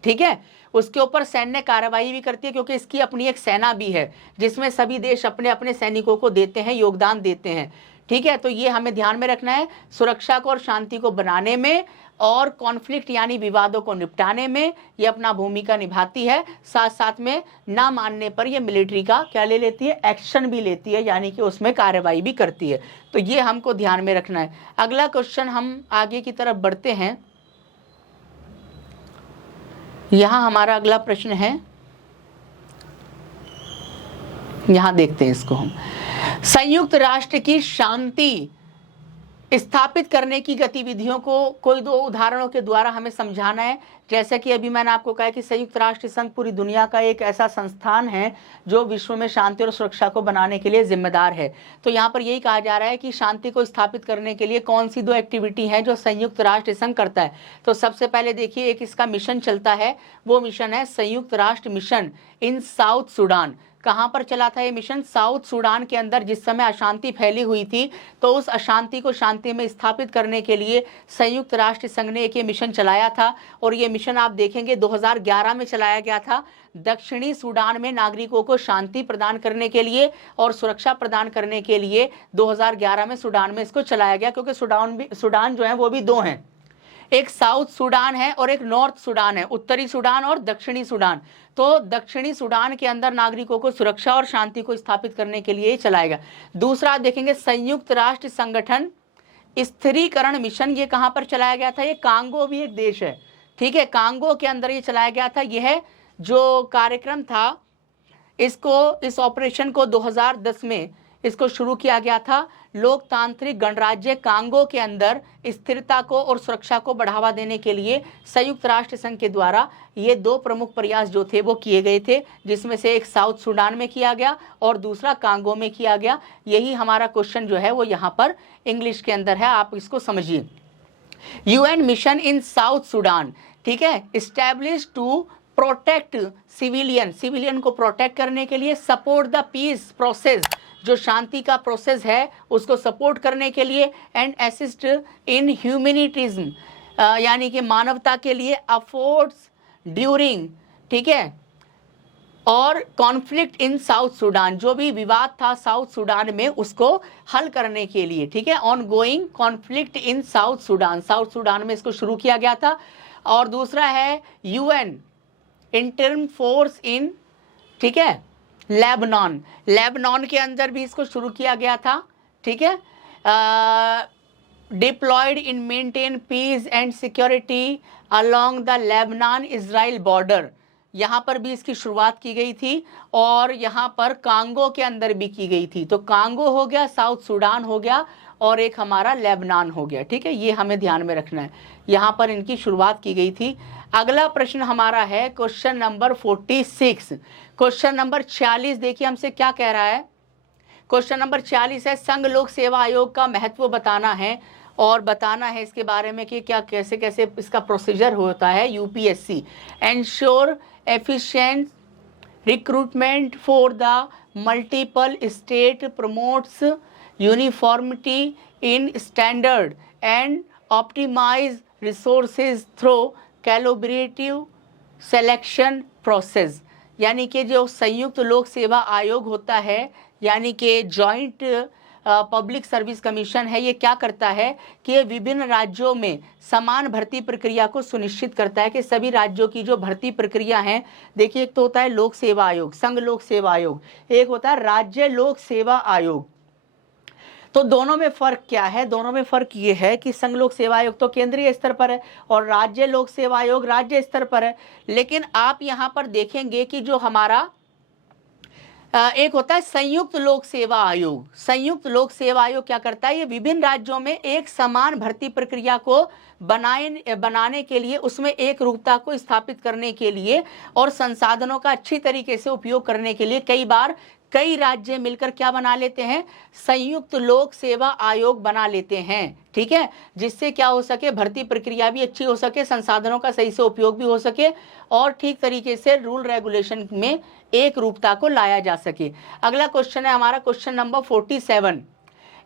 ठीक है, उसके ऊपर सैन्य कार्रवाई भी करती है, क्योंकि इसकी अपनी एक सेना भी है जिसमें सभी देश अपने अपने सैनिकों को देते हैं, योगदान देते हैं, ठीक है। तो ये हमें ध्यान में रखना है, सुरक्षा को और शांति को बनाने में और कॉन्फ्लिक्ट यानी विवादों को निपटाने में ये अपना भूमिका निभाती है। साथ साथ में ना मानने पर ये मिलिट्री का क्या ले लेती है, एक्शन भी लेती है, यानी कि उसमें कार्रवाई भी करती है। तो ये हमको ध्यान में रखना है। अगला क्वेश्चन, हम आगे की तरफ बढ़ते हैं। यहाँ हमारा अगला प्रश्न है, यहाँ देखते हैं इसको हम। संयुक्त राष्ट्र की शांति स्थापित करने की गतिविधियों को कोई 2 उदाहरणों के द्वारा हमें समझाना है। जैसा कि अभी मैंने आपको कहा कि संयुक्त राष्ट्र संघ पूरी दुनिया का एक ऐसा संस्थान है जो विश्व में शांति और सुरक्षा को बनाने के लिए जिम्मेदार है। तो यहाँ पर यही कहा जा रहा है कि शांति को स्थापित करने के लिए कौन सी 2 एक्टिविटी हैं जो संयुक्त राष्ट्र संघ करता है। तो सबसे पहले देखिए, एक इसका मिशन चलता है, वो मिशन है संयुक्त राष्ट्र मिशन इन साउथ सूडान। कहाँ पर चला था ये मिशन? साउथ सूडान के अंदर जिस समय अशांति फैली हुई थी, तो उस अशांति को शांति में स्थापित करने के लिए संयुक्त राष्ट्र संघ ने एक ये मिशन चलाया था। और ये मिशन आप देखेंगे 2011 में चलाया गया था। दक्षिणी सूडान में नागरिकों को शांति प्रदान करने के लिए और सुरक्षा प्रदान करने के लिए 2011 में सूडान में इसको चलाया गया, क्योंकि सूडान जो है वो भी 2 हैं, एक साउथ सूडान है और एक नॉर्थ सूडान है, उत्तरी सूडान और दक्षिणी सूडान। तो दक्षिणी सूडान के अंदर नागरिकों को सुरक्षा और शांति को स्थापित करने के लिए चलाएगा। दूसरा देखेंगे, संयुक्त राष्ट्र संगठन स्थिरीकरण मिशन, ये कहां पर चलाया गया था? ये कांगो भी एक देश है, ठीक है, कांगो के अंदर ये चलाया गया था। यह जो कार्यक्रम था, इसको, इस ऑपरेशन को 2010 में इसको शुरू किया गया था। लोकतांत्रिक गणराज्य कांगो के अंदर स्थिरता को और सुरक्षा को बढ़ावा देने के लिए संयुक्त राष्ट्र संघ के द्वारा ये 2 प्रमुख प्रयास जो थे वो किए गए थे, जिसमें से एक साउथ सूडान में किया गया और दूसरा कांगो में किया गया। यही हमारा क्वेश्चन जो है वो यहाँ पर इंग्लिश के अंदर है, आप इसको समझिए। UN mission in south Sudan, ठीक है, एस्टैब्लिश टू प्रोटेक्ट सिविलियन को प्रोटेक्ट करने के लिए, सपोर्ट द पीस प्रोसेस, जो शांति का प्रोसेस है उसको सपोर्ट करने के लिए, एंड असिस्ट इन ह्यूमैनिटिज्म, यानी कि मानवता के लिए, अफोर्ड्स ड्यूरिंग, ठीक है, और कॉन्फ्लिक्ट इन साउथ सूडान, जो भी विवाद था साउथ सूडान में उसको हल करने के लिए, ठीक है, on going conflict in south Sudan में इसको शुरू किया गया था। और दूसरा है यूएन इंटर्म फोर्स इन, ठीक है, लेबनान के अंदर भी इसको शुरू किया गया था, ठीक है, deployed in maintain peace and security along the Lebanon Israel border, यहाँ पर भी इसकी शुरुआत की गई थी, और यहाँ पर कांगो के अंदर भी की गई थी। तो कांगो हो गया, साउथ सूडान हो गया, और एक हमारा लेबनान हो गया। ठीक है, ये हमें ध्यान में रखना है, यहाँ पर इनकी शुरुआत की गई थी। अगला प्रश्न हमारा है क्वेश्चन नंबर 46। क्वेश्चन नंबर 46 देखिए हमसे क्या कह रहा है। क्वेश्चन नंबर 46 है, संघ लोक सेवा आयोग का महत्व बताना है, और बताना है इसके बारे में कि क्या कैसे कैसे इसका प्रोसीजर होता है। UPSC ensure efficient recruitment for the multiple state, promotes uniformity in standard and optimise resources through collaborative selection process. यानी कि जो संयुक्त लोक सेवा आयोग होता है, यानी कि जॉइंट पब्लिक सर्विस कमीशन है, ये क्या करता है कि ये विभिन्न राज्यों में समान भर्ती प्रक्रिया को सुनिश्चित करता है कि सभी राज्यों की जो भर्ती प्रक्रिया है, देखिए एक तो होता है लोक सेवा आयोग, संघ लोक सेवा आयोग, एक होता है राज्य लोक सेवा आयोग। तो दोनों में फर्क क्या है? दोनों में फर्क ये है कि संघ लोक सेवा आयोग तो केंद्रीय स्तर पर है और राज्य लोक सेवा आयोग राज्य स्तर पर है। लेकिन आप यहाँ पर देखेंगे कि जो हमारा एक होता है संयुक्त लोक सेवा आयोग। संयुक्त लोक सेवा आयोग क्या करता है? ये विभिन्न राज्यों में एक समान भर्ती प्रक्रिया को बनाने के लिए, उसमें एक रूपता को स्थापित करने के लिए और संसाधनों का अच्छी तरीके से उपयोग करने के लिए कई बार कई राज्य मिलकर क्या बना लेते हैं? संयुक्त लोक सेवा आयोग बना लेते हैं। ठीक है, जिससे क्या हो सके, भर्ती प्रक्रिया भी अच्छी हो सके, संसाधनों का सही से उपयोग भी हो सके और ठीक तरीके से रूल रेगुलेशन में एक रूपता को लाया जा सके। अगला क्वेश्चन है हमारा question number 47।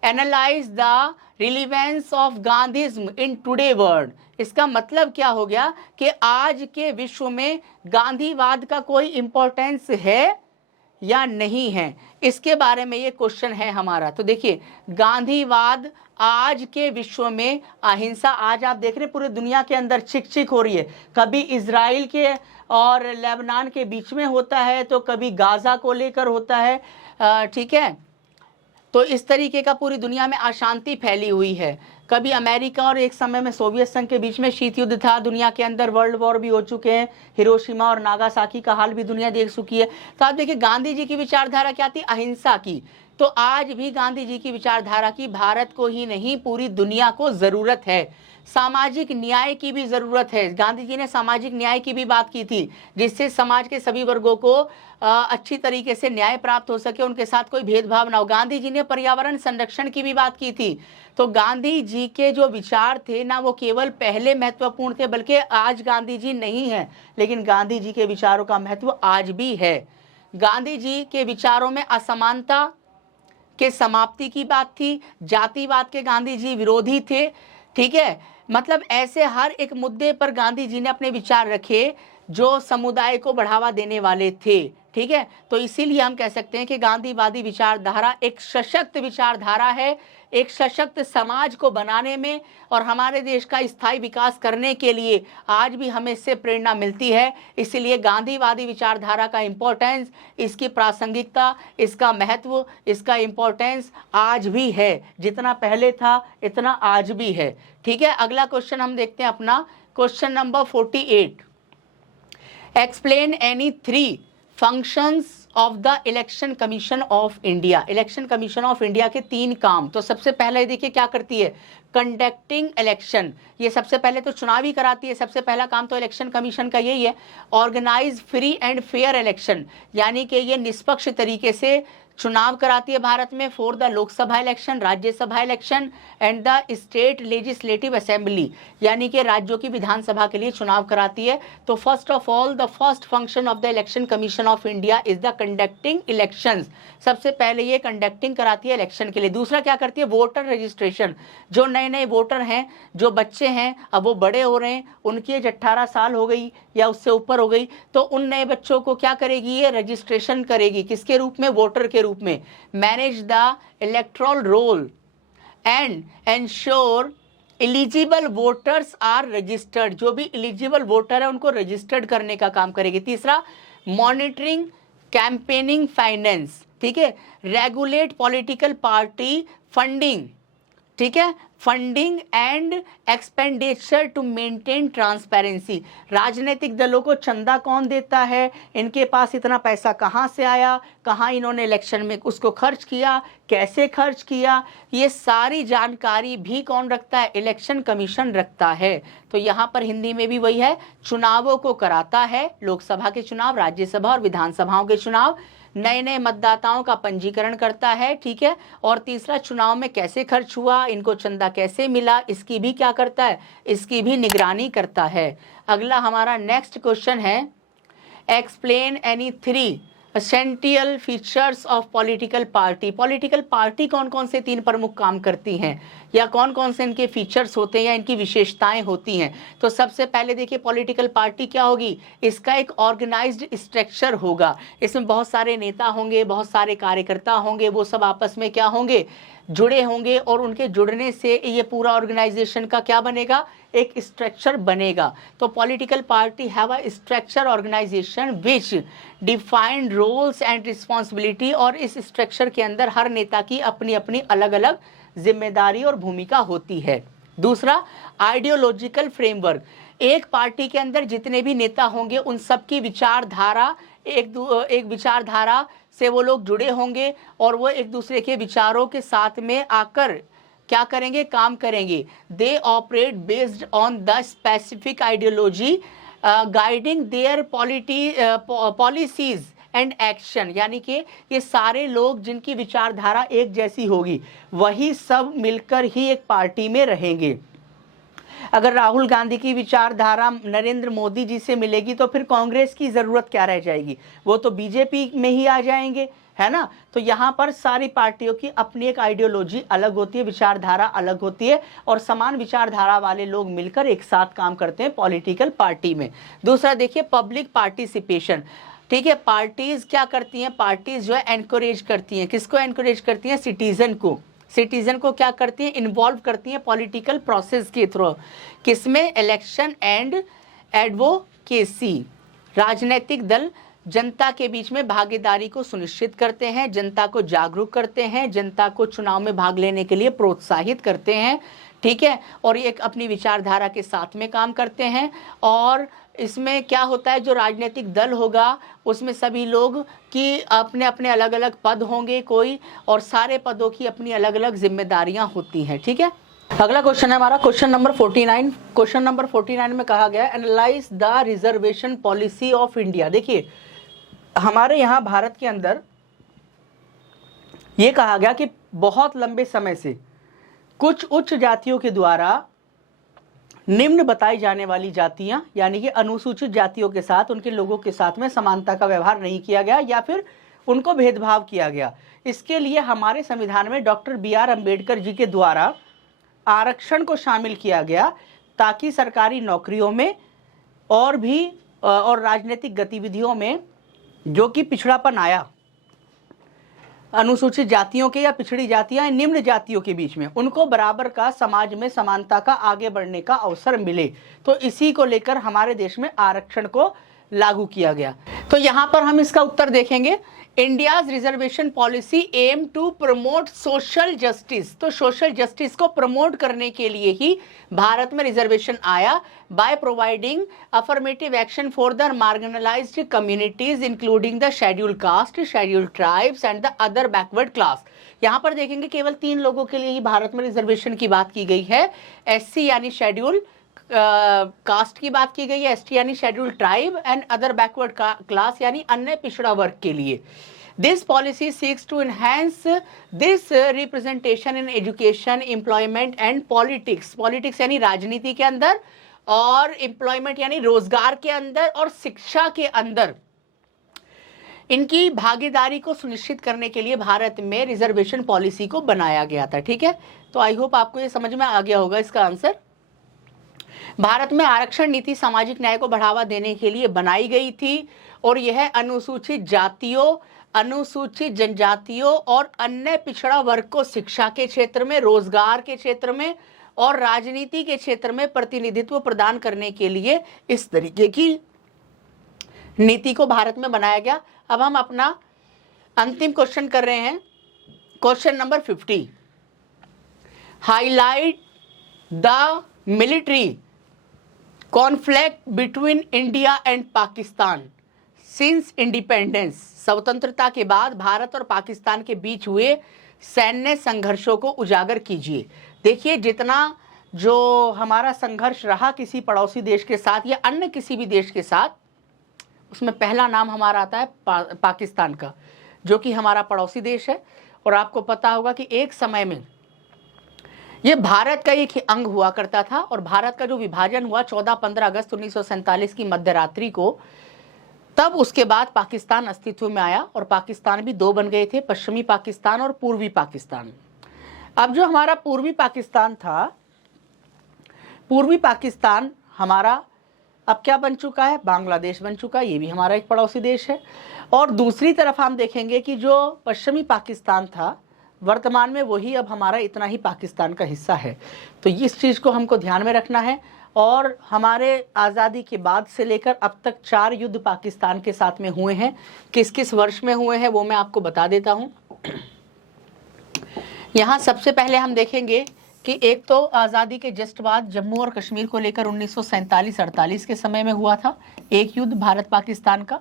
Analyse the relevance of Gandhism in today world. इसका मतलब क्या हो गया कि आज के विश्व में गांधीवाद का कोई इंपॉर्टेंस है या नहीं है, इसके बारे में ये क्वेश्चन है हमारा। तो देखिए, गांधीवाद आज के विश्व में, अहिंसा आज आप देख रहे हैं पूरी दुनिया के अंदर चिक हो रही है। कभी इजराइल के और लेबनान के बीच में होता है, तो कभी गाजा को लेकर होता है। ठीक है, तो इस तरीके का पूरी दुनिया में अशांति फैली हुई है। कभी अमेरिका और एक समय में सोवियत संघ के बीच में शीत युद्ध था, दुनिया के अंदर वर्ल्ड वॉर भी हो चुके हैं, हिरोशिमा और नागासाकी का हाल भी दुनिया देख चुकी है। तो आप देखिए, गांधी जी की विचारधारा क्या थी? अहिंसा की। तो आज भी गांधी जी की विचारधारा की भारत को ही नहीं पूरी दुनिया को जरूरत है। सामाजिक न्याय की भी जरूरत है। गांधी जी ने सामाजिक न्याय की भी बात की थी, जिससे समाज के सभी वर्गों को अच्छी तरीके से न्याय प्राप्त हो सके, उनके साथ कोई भेदभाव ना हो। गांधी जी ने पर्यावरण संरक्षण की भी बात की थी। तो गांधी जी के जो विचार थे ना, वो केवल पहले महत्वपूर्ण थे, बल्कि आज गांधी जी नहीं है, लेकिन गांधी जी के विचारों का महत्व आज भी है। गांधी जी के विचारों में असमानता के समाप्ति की बात थी, जातिवाद के गांधी जी विरोधी थे। ठीक है, मतलब ऐसे हर एक मुद्दे पर गांधी जी ने अपने विचार रखे जो समुदाय को बढ़ावा देने वाले थे। ठीक है, तो इसीलिए हम कह सकते हैं कि गांधीवादी विचारधारा एक सशक्त विचारधारा है, एक सशक्त समाज को बनाने में और हमारे देश का स्थायी विकास करने के लिए आज भी हमें इससे प्रेरणा मिलती है। इसीलिए गांधीवादी विचारधारा का इम्पोर्टेंस, इसकी प्रासंगिकता, इसका महत्व, इसका इम्पोर्टेंस आज भी है। जितना पहले था इतना आज भी है। ठीक है, अगला क्वेश्चन हम देखते हैं अपना question number 48। Explain any 3 functions of the election commission of India. Election commission of India के 3 काम। तो सबसे पहले देखिए क्या करती है? Conducting election. ये सबसे पहले तो चुनाव ही कराती है, सबसे पहला काम तो इलेक्शन कमीशन का यही है। Organise free and fair election, यानी कि ये निष्पक्ष तरीके से चुनाव कराती है भारत में for the Lok Sabha election, Rajya Sabha election and the state legislative assembly, यानी कि राज्यों की विधानसभा के लिए चुनाव कराती है। तो first of all the first function of the election commission of India is the conducting elections. सबसे पहले ये कंडक्टिंग कराती है इलेक्शन के लिए। दूसरा क्या करती है? Voter registration. जो नए नए वोटर हैं, जो बच्चे हैं, अब वो बड़े हो रहे हैं, उनकी एज 18 साल हो गई या उससे ऊपर हो गई, तो उन नए बच्चों को क्या करेगी? ये रजिस्ट्रेशन करेगी। किसके रूप में? वोटर के रूप में। Manage the electoral roll and ensure eligible voters are registered. जो भी एलिजिबल वोटर है उनको रजिस्टर्ड करने का काम करेगी। तीसरा, मॉनिटरिंग कैंपेनिंग फाइनेंस। ठीक है, रेगुलेट पॉलिटिकल पार्टी फंडिंग। ठीक है, funding and expenditure to maintain transparency. राजनीतिक दलों को चंदा कौन देता है, इनके पास इतना पैसा कहाँ से आया, कहाँ इन्होंने इलेक्शन में उसको खर्च किया, कैसे खर्च किया, ये सारी जानकारी भी कौन रखता है, इलेक्शन कमीशन रखता है। तो यहाँ पर हिंदी में भी वही है, चुनावों को कराता है, लोकसभा के चुनाव, राज्यसभा और विधानसभाओं के चुनाव, नए नए मतदाताओं का पंजीकरण करता है, ठीक है। और तीसरा, चुनाव में कैसे खर्च हुआ, इनको चंदा कैसे मिला, इसकी भी क्या करता है, इसकी भी निगरानी करता है। अगला हमारा नेक्स्ट क्वेश्चन है, explain any 3 essential features of political party. Political party कौन कौन से 3 प्रमुख काम करती हैं, या कौन कौन से इनके फीचर्स होते हैं या इनकी विशेषताएं होती हैं। तो सबसे पहले देखिए, पॉलिटिकल पार्टी क्या होगी, इसका एक ऑर्गेनाइज्ड स्ट्रक्चर होगा, इसमें बहुत सारे नेता होंगे, बहुत सारे कार्यकर्ता होंगे, वो सब आपस में क्या होंगे, जुड़े होंगे, और उनके जुड़ने से ये पूरा ऑर्गेनाइजेशन का क्या बनेगा, एक स्ट्रक्चर बनेगा। तो political party have a structure organisation which defined roles and responsibility, और इस स्ट्रक्चर के अंदर हर नेता की अपनी अपनी अलग अलग जिम्मेदारी और भूमिका होती है। दूसरा, आइडियोलॉजिकल फ्रेमवर्क, एक पार्टी के अंदर जितने भी नेता होंगे उन सबकी विचारधारा, एक विचारधारा से वो लोग जुड़े होंगे, और वो एक दूसरे के विचारों के साथ में आकर क्या करेंगे, काम करेंगे। They operate based on the specific ideology guiding there policies and action, यानी कि ये सारे लोग जिनकी विचारधारा एक जैसी होगी, वही सब मिलकर ही एक पार्टी में रहेंगे। अगर राहुल गांधी की विचारधारा नरेंद्र मोदी जी से मिलेगी तो फिर कांग्रेस की ज़रूरत क्या रह जाएगी, वो तो बीजेपी में ही आ जाएंगे, है ना। तो यहाँ पर सारी पार्टियों की अपनी एक आइडियोलॉजी अलग होती है, विचारधारा अलग होती है, और समान विचारधारा वाले लोग मिलकर एक साथ काम करते हैं पॉलिटिकल पार्टी में। दूसरा देखिए, पब्लिक पार्टिसिपेशन, ठीक है। पार्टीज क्या करती हैं, पार्टीज जो है एनकरेज करती हैं, किसको एनकरेज करती हैं, सिटीजन को। सिटीजन को क्या करती हैं, इन्वॉल्व करती हैं पॉलिटिकल प्रोसेस के थ्रू, किसमें, इलेक्शन एंड एडवोकेसी। राजनीतिक दल जनता के बीच में भागीदारी को सुनिश्चित करते हैं, जनता को जागरूक करते हैं, जनता को चुनाव में भाग लेने के लिए प्रोत्साहित करते हैं, ठीक है। और ये अपनी विचारधारा के साथ में काम करते हैं। और इसमें क्या होता है, जो राजनीतिक दल होगा उसमें सभी लोग की अपने अपने अलग अलग पद होंगे कोई, और सारे पदों की अपनी अलग अलग जिम्मेदारियां होती हैं, ठीक है। अगला क्वेश्चन है हमारा क्वेश्चन नंबर 49। क्वेश्चन नंबर 49 में कहा गया, analyse the reservation policy of India. देखिए, हमारे यहाँ भारत के अंदर ये कहा गया कि बहुत लंबे समय से कुछ उच्च जातियों के द्वारा निम्न बताई जाने वाली जातियां, यानी कि अनुसूचित जातियों के साथ, उनके लोगों के साथ में समानता का व्यवहार नहीं किया गया या फिर उनको भेदभाव किया गया। इसके लिए हमारे संविधान में डॉक्टर BR अम्बेडकर जी के द्वारा आरक्षण को शामिल किया गया, ताकि सरकारी नौकरियों में और भी और राजनीतिक गतिविधियों में जो कि पिछड़ापन आया अनुसूचित जातियों के या पिछड़ी जातियां निम्न जातियों के बीच में, उनको बराबर का समाज में समानता का आगे बढ़ने का अवसर मिले। तो इसी को लेकर हमारे देश में आरक्षण को लागू किया गया। तो यहाँ पर हम इसका उत्तर देखेंगे, India's reservation policy aim to promote social justice. तो सोशल जस्टिस को प्रमोट करने के लिए ही भारत में रिजर्वेशन आया, by providing affirmative action for the marginalized communities including the scheduled caste, scheduled tribes and the other backward class. यहाँ पर देखेंगे केवल 3 लोगों के लिए ही भारत में रिजर्वेशन की बात की गई है, SC यानी शेड्यूल्ड कास्ट की बात की गई है, ST यानी scheduled tribe, and other backward class यानी अन्य पिछड़ा वर्ग के लिए। This policy seeks to enhance this representation in education, employment and politics. Politics यानी राजनीति के अंदर, और एम्प्लॉयमेंट यानी रोजगार के अंदर, और शिक्षा के अंदर इनकी भागीदारी को सुनिश्चित करने के लिए भारत में रिजर्वेशन पॉलिसी को बनाया गया था, ठीक है। तो आई होप आपको ये समझ में आ गया होगा इसका आंसर। भारत में आरक्षण नीति सामाजिक न्याय को बढ़ावा देने के लिए बनाई गई थी, और यह अनुसूचित जातियों, अनुसूचित जनजातियों और अन्य पिछड़ा वर्ग को शिक्षा के क्षेत्र में, रोजगार के क्षेत्र में और राजनीति के क्षेत्र में प्रतिनिधित्व प्रदान करने के लिए इस तरीके की नीति को भारत में बनाया गया। अब हम अपना अंतिम क्वेश्चन कर रहे हैं, question number 50। Highlight the military conflict between India and Pakistan since independence, स्वतंत्रता के बाद भारत और पाकिस्तान के बीच हुए सैन्य संघर्षों को उजागर कीजिए। देखिए, जितना जो हमारा संघर्ष रहा किसी पड़ोसी देश के साथ या अन्य किसी भी देश के साथ, उसमें पहला नाम हमारा आता है पाकिस्तान का, जो कि हमारा पड़ोसी देश है। और आपको पता होगा कि एक समय में ये भारत का एक अंग हुआ करता था, और भारत का जो विभाजन हुआ 14-15 अगस्त 1947 की मध्यरात्रि को, तब उसके बाद पाकिस्तान अस्तित्व में आया और पाकिस्तान भी दो बन गए थे, पश्चिमी पाकिस्तान और पूर्वी पाकिस्तान। अब जो हमारा पूर्वी पाकिस्तान था, पूर्वी पाकिस्तान हमारा अब क्या बन चुका है, बांग्लादेश बन चुका है, ये भी हमारा एक पड़ोसी देश है। और दूसरी तरफ हम देखेंगे कि जो पश्चिमी पाकिस्तान था, वर्तमान में वही अब हमारा इतना ही पाकिस्तान का हिस्सा है। तो इस चीज़ को हमको ध्यान में रखना है। और हमारे आज़ादी के बाद से लेकर अब तक 4 युद्ध पाकिस्तान के साथ में हुए हैं। किस किस वर्ष में हुए हैं वो मैं आपको बता देता हूँ। यहाँ सबसे पहले हम देखेंगे कि एक तो आज़ादी के जस्ट बाद जम्मू और कश्मीर को लेकर 1947-48 के समय में हुआ था एक युद्ध भारत पाकिस्तान का,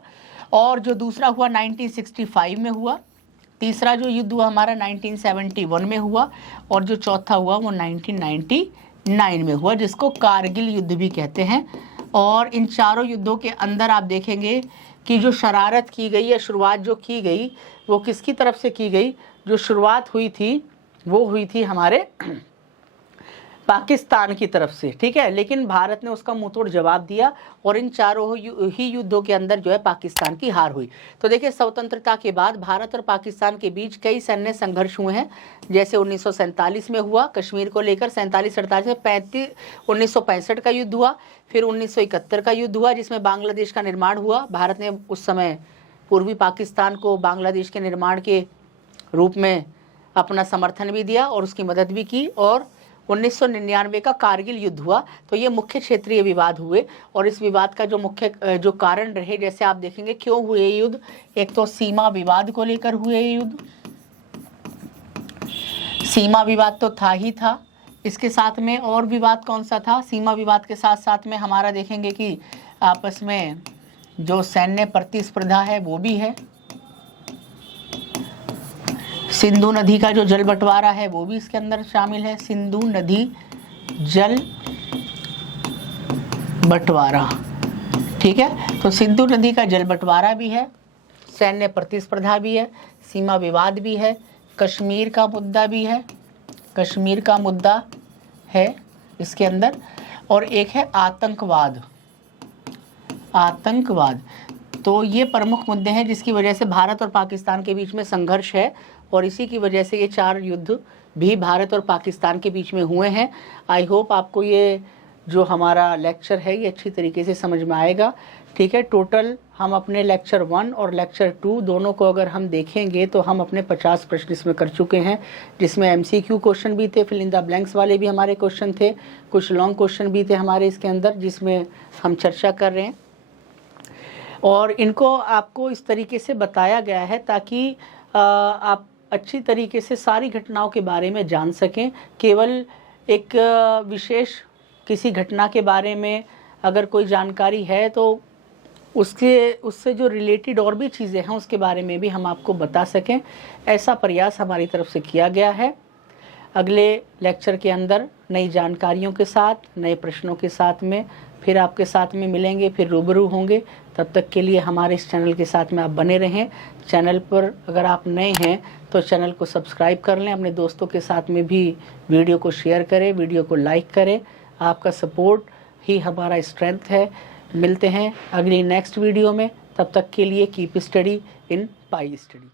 और जो दूसरा हुआ 1965 में हुआ, तीसरा जो युद्ध हुआ हमारा 1971 में हुआ, और जो चौथा हुआ वो 1999 में हुआ, जिसको कारगिल युद्ध भी कहते हैं। और इन चारों युद्धों के अंदर आप देखेंगे कि जो शरारत की गई या शुरुआत जो की गई वो किसकी तरफ से की गई, जो शुरुआत हुई थी वो हुई थी हमारे पाकिस्तान की तरफ से, ठीक है। लेकिन भारत ने उसका मुंहतोड़ जवाब दिया और इन चारों ही युद्धों के अंदर जो है पाकिस्तान की हार हुई। तो देखिए, स्वतंत्रता के बाद भारत और पाकिस्तान के बीच कई सैन्य संघर्ष हुए हैं, जैसे 1947 में हुआ कश्मीर को लेकर, 47-48 में 1965 का युद्ध हुआ, फिर 1971 का युद्ध हुआ जिसमें बांग्लादेश का निर्माण हुआ। भारत ने उस समय पूर्वी पाकिस्तान को बांग्लादेश के निर्माण के रूप में अपना समर्थन भी दिया और उसकी मदद भी की। और 1999 का कारगिल युद्ध हुआ। तो ये मुख्य क्षेत्रीय विवाद हुए, और इस विवाद का जो मुख्य जो कारण रहे, जैसे आप देखेंगे क्यों हुए युद्ध, एक तो सीमा विवाद को लेकर हुए युद्ध, सीमा विवाद तो था ही था, इसके साथ में और विवाद कौन सा था, सीमा विवाद के साथ साथ में हमारा देखेंगे कि आपस में जो सैन्य प्रतिस्पर्धा है वो भी है, सिंधु नदी का जो जल बंटवारा है वो भी इसके अंदर शामिल है, सिंधु नदी जल बंटवारा, ठीक है। तो सिंधु नदी का जल बंटवारा भी है, सैन्य प्रतिस्पर्धा भी है, सीमा विवाद भी है, कश्मीर का मुद्दा भी है, कश्मीर का मुद्दा है इसके अंदर, और एक है आतंकवाद, आतंकवाद। तो ये प्रमुख मुद्दे हैं जिसकी वजह से भारत और पाकिस्तान के बीच में संघर्ष है, और इसी की वजह से ये 4 युद्ध भी भारत और पाकिस्तान के बीच में हुए हैं। आई होप आपको ये जो हमारा लेक्चर है ये अच्छी तरीके से समझ में आएगा, ठीक है। टोटल हम अपने लेक्चर 1 और लेक्चर 2 दोनों को अगर हम देखेंगे तो हम अपने 50 प्रश्न इसमें कर चुके हैं, जिसमें MCQ क्वेश्चन भी थे, फिल इन द ब्लैंक्स वाले भी हमारे क्वेश्चन थे, कुछ लॉन्ग क्वेश्चन भी थे हमारे इसके अंदर जिसमें हम चर्चा कर रहे हैं। और इनको आपको इस तरीके से बताया गया है ताकि आप अच्छी तरीके से सारी घटनाओं के बारे में जान सकें। केवल एक विशेष किसी घटना के बारे में अगर कोई जानकारी है तो उससे जो रिलेटेड और भी चीज़ें हैं उसके बारे में भी हम आपको बता सकें, ऐसा प्रयास हमारी तरफ से किया गया है। अगले लेक्चर के अंदर नई जानकारियों के साथ, नए प्रश्नों के साथ में फिर आपके साथ में मिलेंगे, फिर रूबरू होंगे। तब तक के लिए हमारे इस चैनल के साथ में आप बने रहें। चैनल पर अगर आप नए हैं तो चैनल को सब्सक्राइब कर लें, अपने दोस्तों के साथ में भी वीडियो को शेयर करें, वीडियो को लाइक करें। आपका सपोर्ट ही हमारा स्ट्रेंथ है। मिलते हैं अगली नेक्स्ट वीडियो में, तब तक के लिए keep study in pi study.